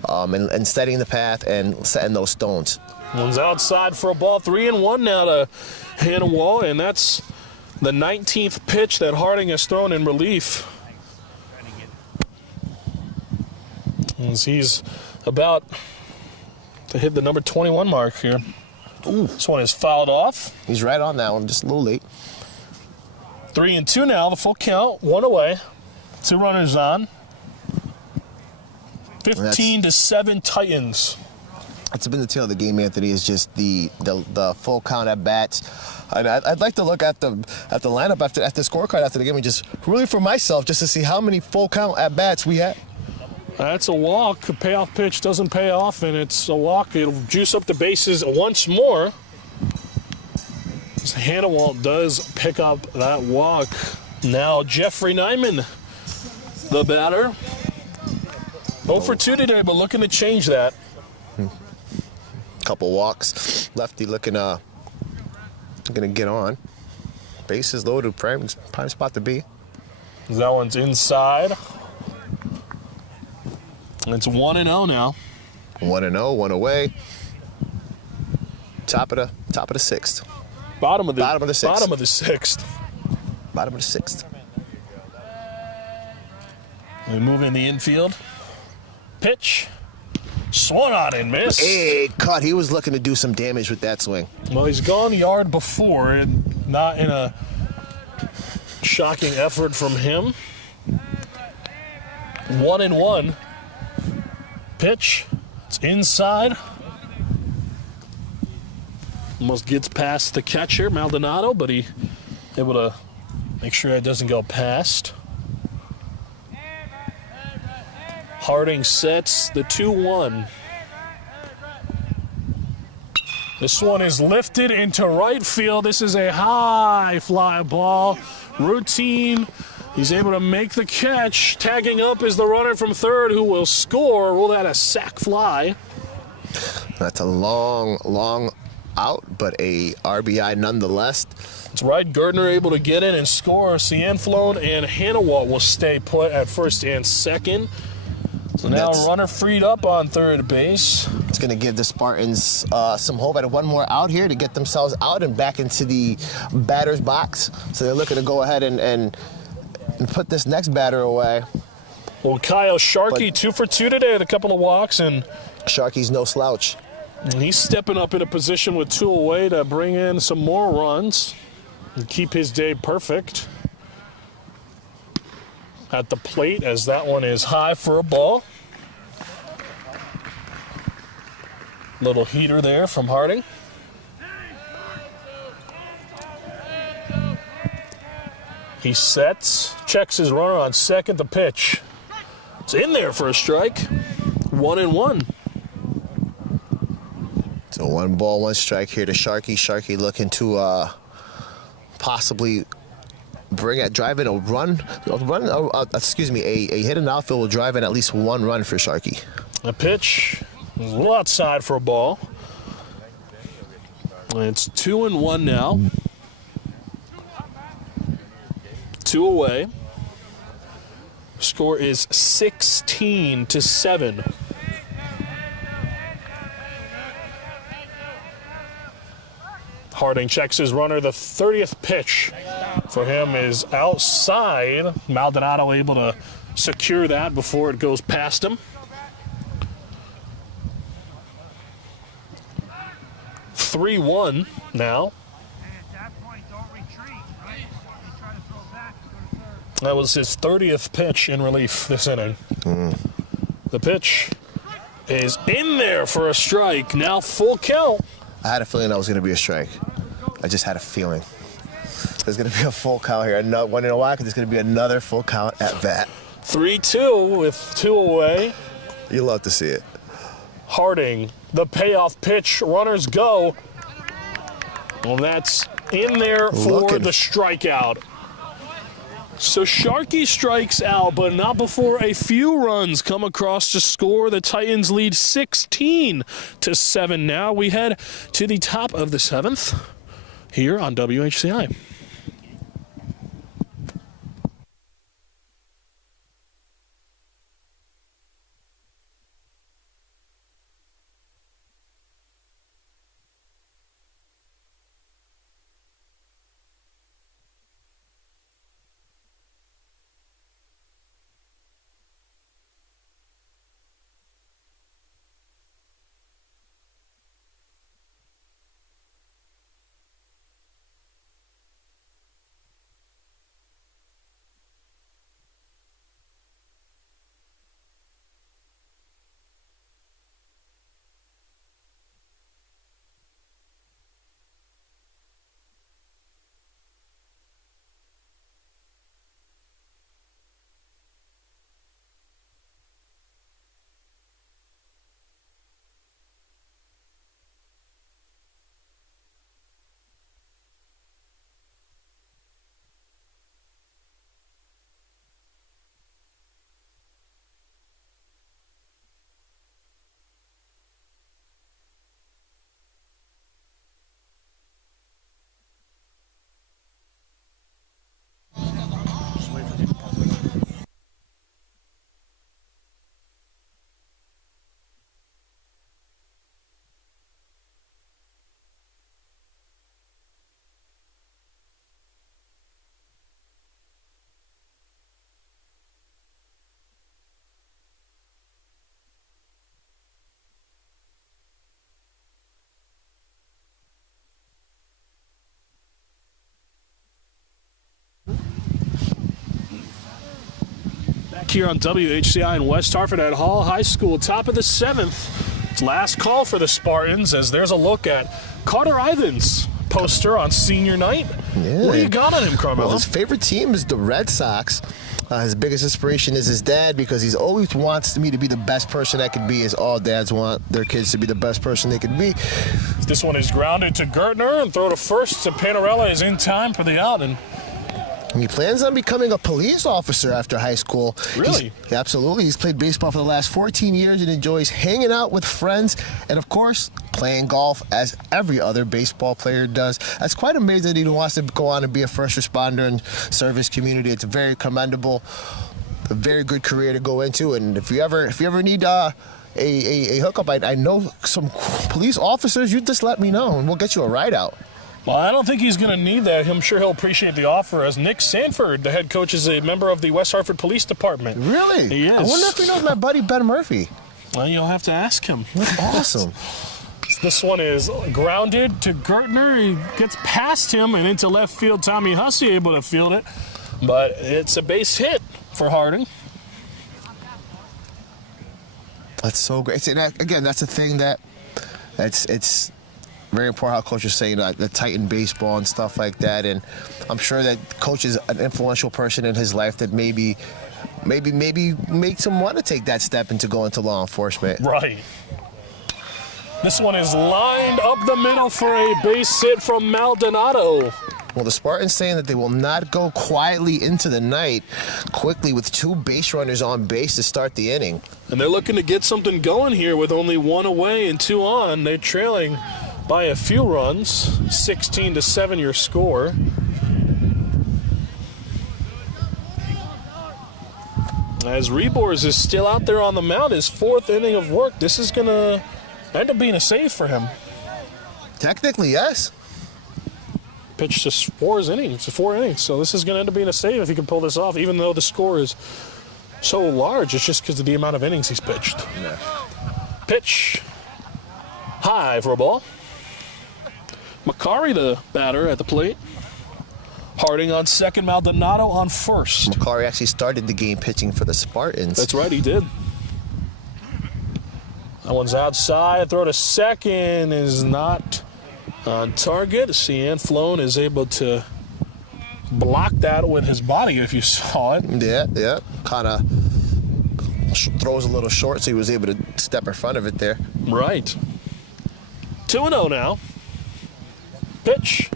and setting the path and setting those stones. One's outside for a ball. 3-1 now to Hannawall, and that's the 19th pitch that Harding has thrown in relief. As he's about to hit the number 21 mark here. Ooh. This one is fouled off. He's right on that one, just a little late. 3-2 now, the full count, 1 away. 2 runners on. 15-7 Titans. That's been the tale of the game, Anthony, is just the full count at bats. And I'd like to look at the lineup at the scorecard after the game and just really for myself just to see how many full count at bats we had. That's a walk. A payoff pitch doesn't pay off, and it's a walk. It'll juice up the bases once more. Hannawall does pick up that walk. Now Jeffrey Nyman, the batter. 0 for 2 today, but looking to change that. Couple walks. Lefty looking to get on. Bases loaded, prime spot to be. That one's inside. It's 1-0 now. 1-0, 1 away. Top of the sixth. Bottom of the sixth. Bottom of the sixth. We move in the infield. Pitch. Swung on and missed. Hey, cut. He was looking to do some damage with that swing. Well, he's gone yard before, and not in a shocking effort from him. 1-1. Pitch. It's inside. Almost gets past the catcher, Maldonado, but he able to make sure that doesn't go past. Harding sets the 2-1. This one is lifted into right field. This is a high fly ball. Routine. He's able to make the catch. Tagging up is the runner from third who will score. Rule that a sac fly. That's a long out, but a RBI nonetheless. That's right. Gardner able to get in and score. Cianflone and Hannawall will stay put at first and second. So now runner freed up on third base. It's going to give the Spartans some hope at one more out here to get themselves out and back into the batter's box. So they're looking to go ahead and put this next batter away. Well, Kyle Sharkey, 2 for 2 today with a couple of walks. And Sharkey's no slouch. And he's stepping up in a position with 2 away to bring in some more runs and keep his day perfect. At the plate as that one is high for a ball. Little heater there from Harding. He sets, checks his runner on second, the pitch. It's in there for a strike. 1-1. So 1 ball, 1 strike here to Sharkey. Sharkey looking to possibly drive in a a hit in outfield will drive in at least 1 run for Sharkey. The pitch is a little outside for a ball. And it's 2-1 now. 2 away. Score is 16-7. Harding checks his runner. The 30th pitch for him is outside. Maldonado able to secure that before it goes past him. 3-1 now. That was his 30th pitch in relief this inning. The pitch is in there for a strike. Now full count. I had a feeling that was going to be a strike. I just had a feeling. There's going to be a full count here. Want to know why? Because there's going to be another full count at bat. 3-2 with 2 away. You love to see it. Harding, the payoff pitch. Runners go. Well, that's in there for the strikeout. So Sharkey strikes out, but not before a few runs come across to score. The Titans lead 16-7 now. We head to the top of the 7th here on WHCI. Here on WHCI in West Hartford at Hall High School, top of the 7th. It's last call for the Spartans as there's a look at Carter Ivins' poster on senior night. Yeah. What do you got on him, Carmelo? Well, his favorite team is the Red Sox. His biggest inspiration is his dad because he's always wants me to be the best person I could be, as all dads want their kids to be the best person they could be. This one is grounded to Gertner and throw to first. To Panarella is in time for the out. And he plans on becoming a police officer after high school. Really? Absolutely. He's played baseball for the last 14 years and enjoys hanging out with friends and, of course, playing golf as every other baseball player does. That's quite amazing that he wants to go on and be a first responder and serve his community. It's very commendable, a very good career to go into. And if you ever need a hookup, I know some police officers, you just let me know and we'll get you a ride out. Well, I don't think he's going to need that. I'm sure he'll appreciate the offer, as Nick Sanford, the head coach, is a member of the West Hartford Police Department. Really? He is. I wonder if he knows my buddy Ben Murphy. Well, you'll have to ask him. That's awesome. This one is grounded to Gertner. He gets past him and into left field. Tommy Hussey able to field it, but it's a base hit for Harding. That's so great. And again, that's a thing that It's very important how coaches say that the Titan baseball and stuff like that. And I'm sure that coach is an influential person in his life that maybe makes him want to take that step into go into law enforcement. Right. This one is lined up the middle for a base hit from Maldonado. Well, the Spartans saying that they will not go quietly into the night quickly with 2 base runners on base to start the inning. And they're looking to get something going here with only 1 away and 2 on. They're trailing by a few runs, 16-7 your score. As Rebors is still out there on the mound, his 4th inning of work. This is going to end up being a save for him. Technically, yes. Pitched to 4 innings, so this is going to end up being a save if he can pull this off, even though the score is so large. It's just because of the amount of innings he's pitched. Yeah. Pitch high for a ball. Macari, the batter at the plate. Harding on second, Maldonado on first. Macari actually started the game pitching for the Spartans. That's right, he did. That one's outside. Throw to second is not on target. Cian Flown is able to block that with his body, if you saw it. Yeah. Kind of throws a little short, so he was able to step in front of it there. Right. 2-0 now. Pitch.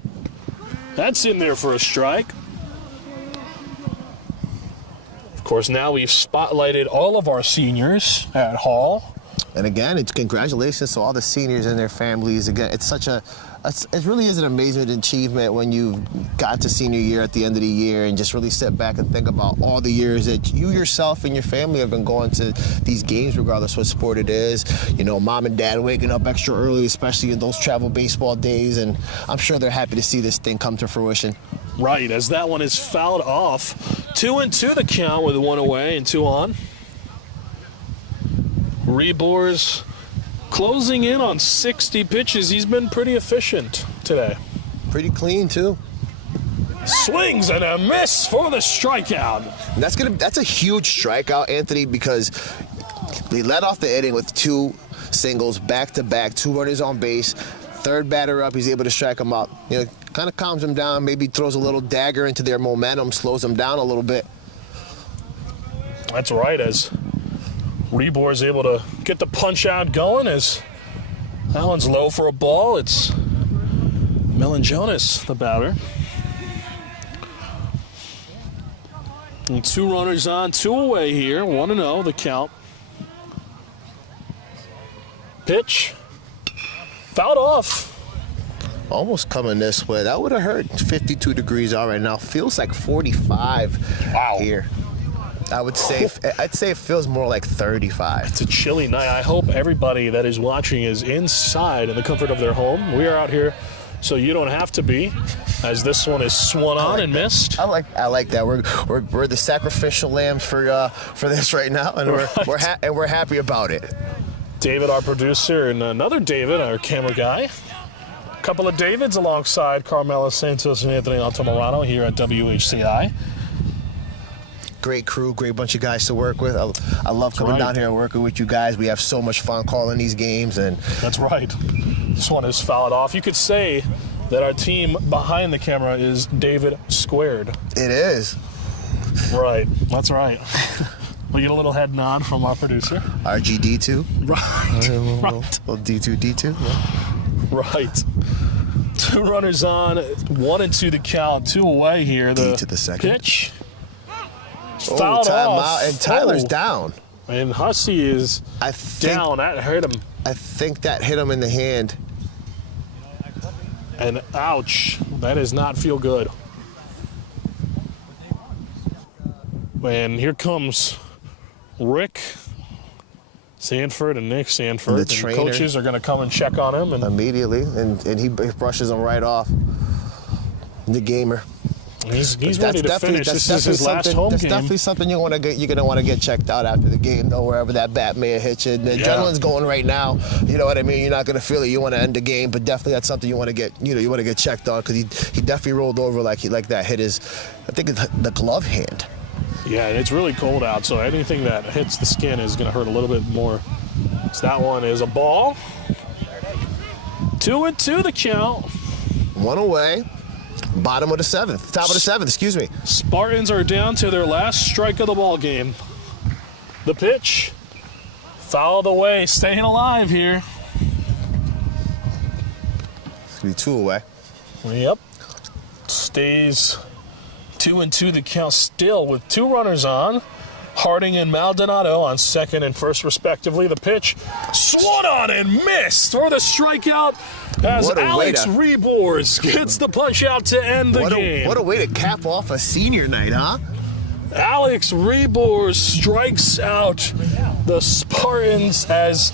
That's in there for a strike. Of course, now we've spotlighted all of our seniors at Hall. And again, it's congratulations to all the seniors and their families. Again, it really is an amazing achievement when you've got to senior year at the end of the year and just really sit back and think about all the years that you yourself and your family have been going to these games, regardless what sport it is. You know, mom and dad waking up extra early, especially in those travel baseball days, and I'm sure they're happy to see this thing come to fruition. Right, as that one is fouled off. 2-2 the count with 1 away and 2 on. Rebors closing in on 60 pitches. He's been pretty efficient today. Pretty clean, too. Swings and a miss for the strikeout. That's a huge strikeout, Anthony, because they led off the inning with 2 singles back-to-back, 2 runners on base. Third batter up, he's able to strike them up. You know, kind of calms them down, maybe throws a little dagger into their momentum, slows them down a little bit. That's right, as Rebor is able to get the punch out going, as that one's low for a ball. It's Melanjonis, the batter. And 2 runners on, 2 away here. 1-0 the count. Pitch. Fouled off. Almost coming this way. That would have hurt. 52 degrees out right now. Feels like 45 here. I'd say it feels more like 35. It's a chilly night. I hope everybody that is watching is inside in the comfort of their home. We are out here so you don't have to be, as this one is swung on and missed. I like that. We're the sacrificial lambs for this right now, and we're happy about it. David, our producer, and another David, our camera guy. A couple of Davids alongside Carmela Santos and Anthony Altamirano here at WHCI. Great crew, great bunch of guys to work with. I love coming down here and working with you guys. We have so much fun calling these games. And that's right. This one is fouled off. You could say that our team behind the camera is David squared. It is. Right. That's right. We get a little head nod from our producer. RGD2. Right. Right. Little D2. Yeah. Right. 2 runners on, 1 and 2 to count, 2 away here. D to the second. Pitch. Fouled off. And Tyler's down. And Hussey is down. That hurt him. I think that hit him in the hand. And ouch. That does not feel good. And here comes Rick Sanford and Nick Sanford. The and trainer. The coaches are going to come and check on him. And immediately. And he brushes him right off. The gamer. He's ready to finish. This is his last home game. That's definitely something you're gonna want to get checked out after the game, though, wherever that bat may have hit you. The adrenaline's going right now. You know what I mean? You're not gonna feel it. You want to end the game, but definitely that's something you want to get. You want to get checked on, because he definitely rolled over like that hit his. I think it's the glove hand. Yeah, and it's really cold out, so anything that hits the skin is gonna hurt a little bit more. So that one is a ball. 2-2 the count. One away. Bottom of the seventh. Top of the seventh, excuse me. Spartans are down to their last strike of the ball game. The pitch. Foul the way, staying alive here. It's going to be 2 away. Yep. Stays 2-2 the count still with 2 runners on. Harding and Maldonado on second and first respectively. The pitch swung on and missed for the strikeout as Alex Rebors gets the punch out to end the game. What a way to cap off a senior night, huh? Alex Rebors strikes out the Spartans as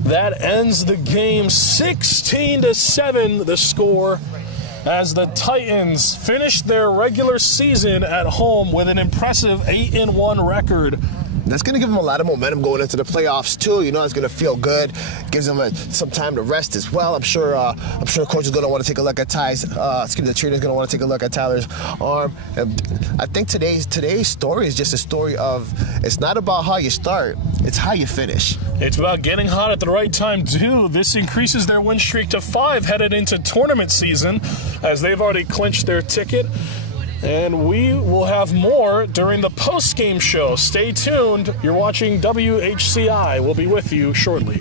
that ends the game. 16-7 the score as the Titans finish their regular season at home with an impressive 8-1 record. That's going to give them a lot of momentum going into the playoffs too. You know, it's going to feel good. Gives them some time to rest as well. I'm sure coach is going to want to take a look at the trainer's going to want to take a look at Tyler's arm. And I think today's story is just a story of, it's not about how you start, it's how you finish. It's about getting hot at the right time too. This increases their win streak to 5 headed into tournament season, as they've already clinched their ticket. And we will have more during the post-game show. Stay tuned. You're watching WHCI. We'll be with you shortly.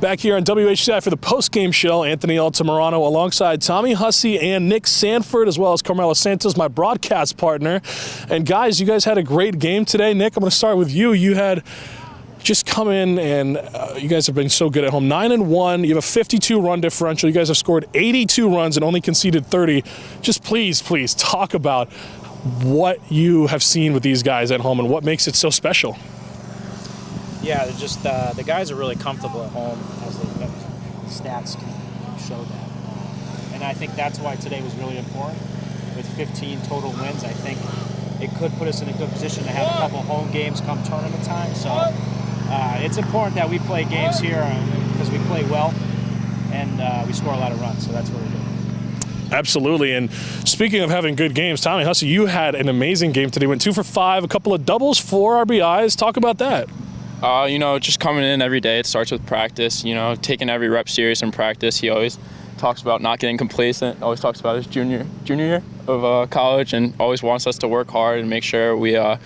Back here on WHCI for the post-game show, Anthony Altamirano alongside Tommy Hussey and Nick Sanford, as well as Carmelo Santos, my broadcast partner. And guys, you guys had a great game today. Nick, I'm going to start with you. You had just come in and you guys have been so good at home. 9-1. You have a 52 run differential. You guys have scored 82 runs and only conceded 30. Just please talk about what you have seen with these guys at home and what makes it so special. Yeah, they're just the guys are really comfortable at home, as the stats can show that. And I think that's why today was really important. With 15 total wins, I think it could put us in a good position to have a couple home games come tournament time. So it's important that we play games here because we play well and we score a lot of runs. So that's what we're doing. Absolutely. And speaking of having good games, Tommy Hussey, you had an amazing game today. Went 2 for 5, a couple of doubles, 4 RBIs. Talk about that. Just coming in every day. It starts with practice. Taking every rep serious in practice. He always talks about not getting complacent. Always talks about his junior year of college, and always wants us to work hard and make sure we are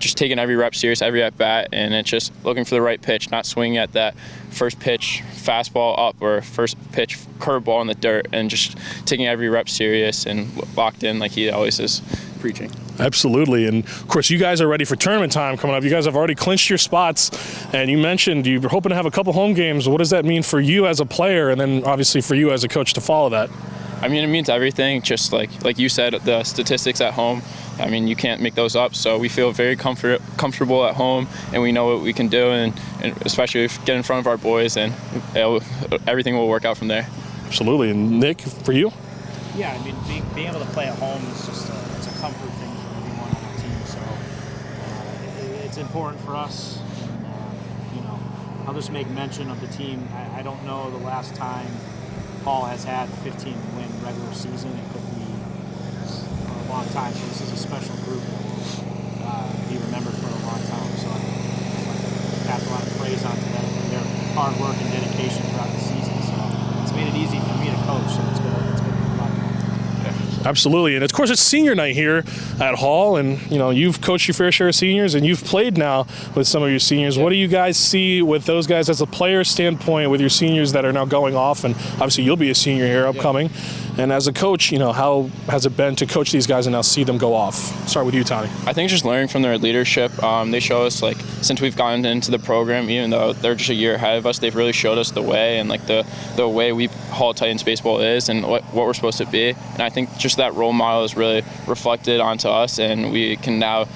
just taking every rep serious, every at bat, and it's just looking for the right pitch, not swinging at that first pitch fastball up or first pitch curveball in the dirt, and just taking every rep serious and locked in like he always is preaching. Absolutely. And of course, you guys are ready for tournament time coming up. You guys have already clinched your spots, and you mentioned you're hoping to have a couple home games. What does that mean for you as a player, and then obviously for you as a coach to follow that? I mean, it means everything. Just like you said, the statistics at home, I mean, you can't make those up. So we feel very comfortable at home, and we know what we can do, and especially if we get in front of our boys, and everything will work out from there. Absolutely. And Nick, for you? Yeah, I mean, being able to play at home is just it's a comfort thing for everyone on the team. So it's important for us. And, I'll just make mention of the team. I don't know the last time Paul has had 15-win regular season. It could be a long time. So this is a special group that will be remembered for a long time. So I'd like to pass a lot of praise on to them for their hard work and dedication throughout the season. So it's made it easy for me to coach. So it's been a lot of fun. Absolutely. And of course, it's senior night here at Hall, and you've coached your fair share of seniors, and you've played now with some of your seniors. What do you guys see with those guys as a player standpoint with your seniors that are now going off? And obviously you'll be a senior here upcoming. And as a coach, how has it been to coach these guys and now see them go off? Start with you, Tommy. I think just learning from their leadership. They show us, since we've gotten into the program, even though they're just a year ahead of us, they've really showed us the way, and the way Hall Titans baseball is, and what we're supposed to be. And I think just that role model is really reflected onto us, and we can now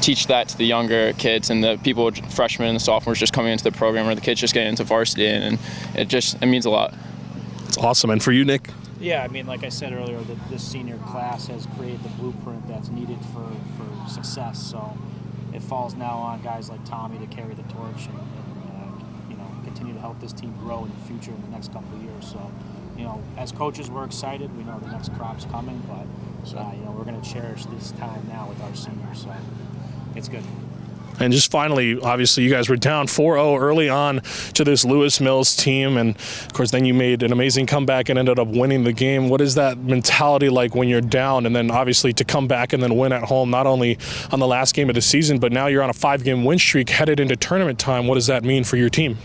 teach that to the younger kids and the people, freshmen and the sophomores just coming into the program, or the kids just getting into varsity, and it means a lot. It's awesome. And for you, Nick? Yeah, I mean, like I said earlier, this senior class has created the blueprint that's needed for success. So it falls now on guys like Tommy to carry the torch and continue to help this team grow in the future in the next couple of years. So, as coaches, we're excited. We know the next crop's coming, but we're going to cherish this time now with our seniors. So it's good. And just finally, obviously, you guys were down 4-0 early on to this Lewis Mills team. And, of course, then you made an amazing comeback and ended up winning the game. What is that mentality like when you're down, and then obviously to come back and then win at home, not only on the last game of the season, but now you're on a 5-game win streak headed into tournament time? What does that mean for your team?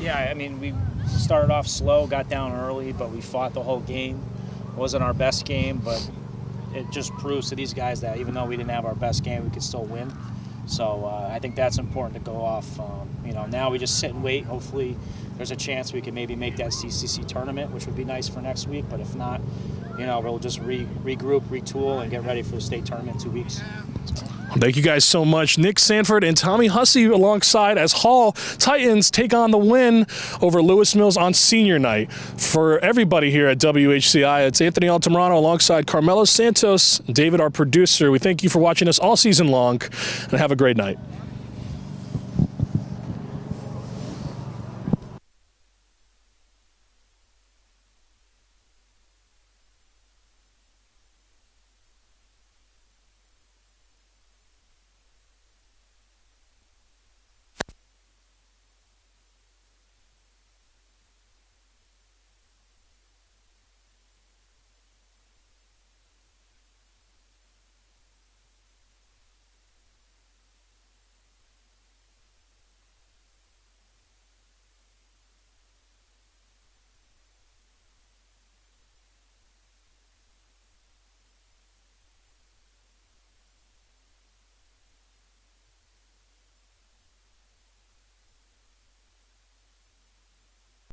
Yeah, I mean, we started off slow, got down early, but we fought the whole game. It wasn't our best game, but it just proves to these guys that even though we didn't have our best game, we could still win. So I think that's important to go off. Now we just sit and wait. Hopefully there's a chance we can maybe make that CCC tournament, which would be nice for next week. But if not, we'll just regroup, retool, and get ready for the state tournament in 2 weeks. Thank you guys so much. Nick Sanford and Tommy Hussey alongside as Hall Titans take on the win over Lewis Mills on senior night. For everybody here at WHCI, it's Anthony Altamirano alongside Carmelo Santos, David, our producer. We thank you for watching us all season long, and have a great night.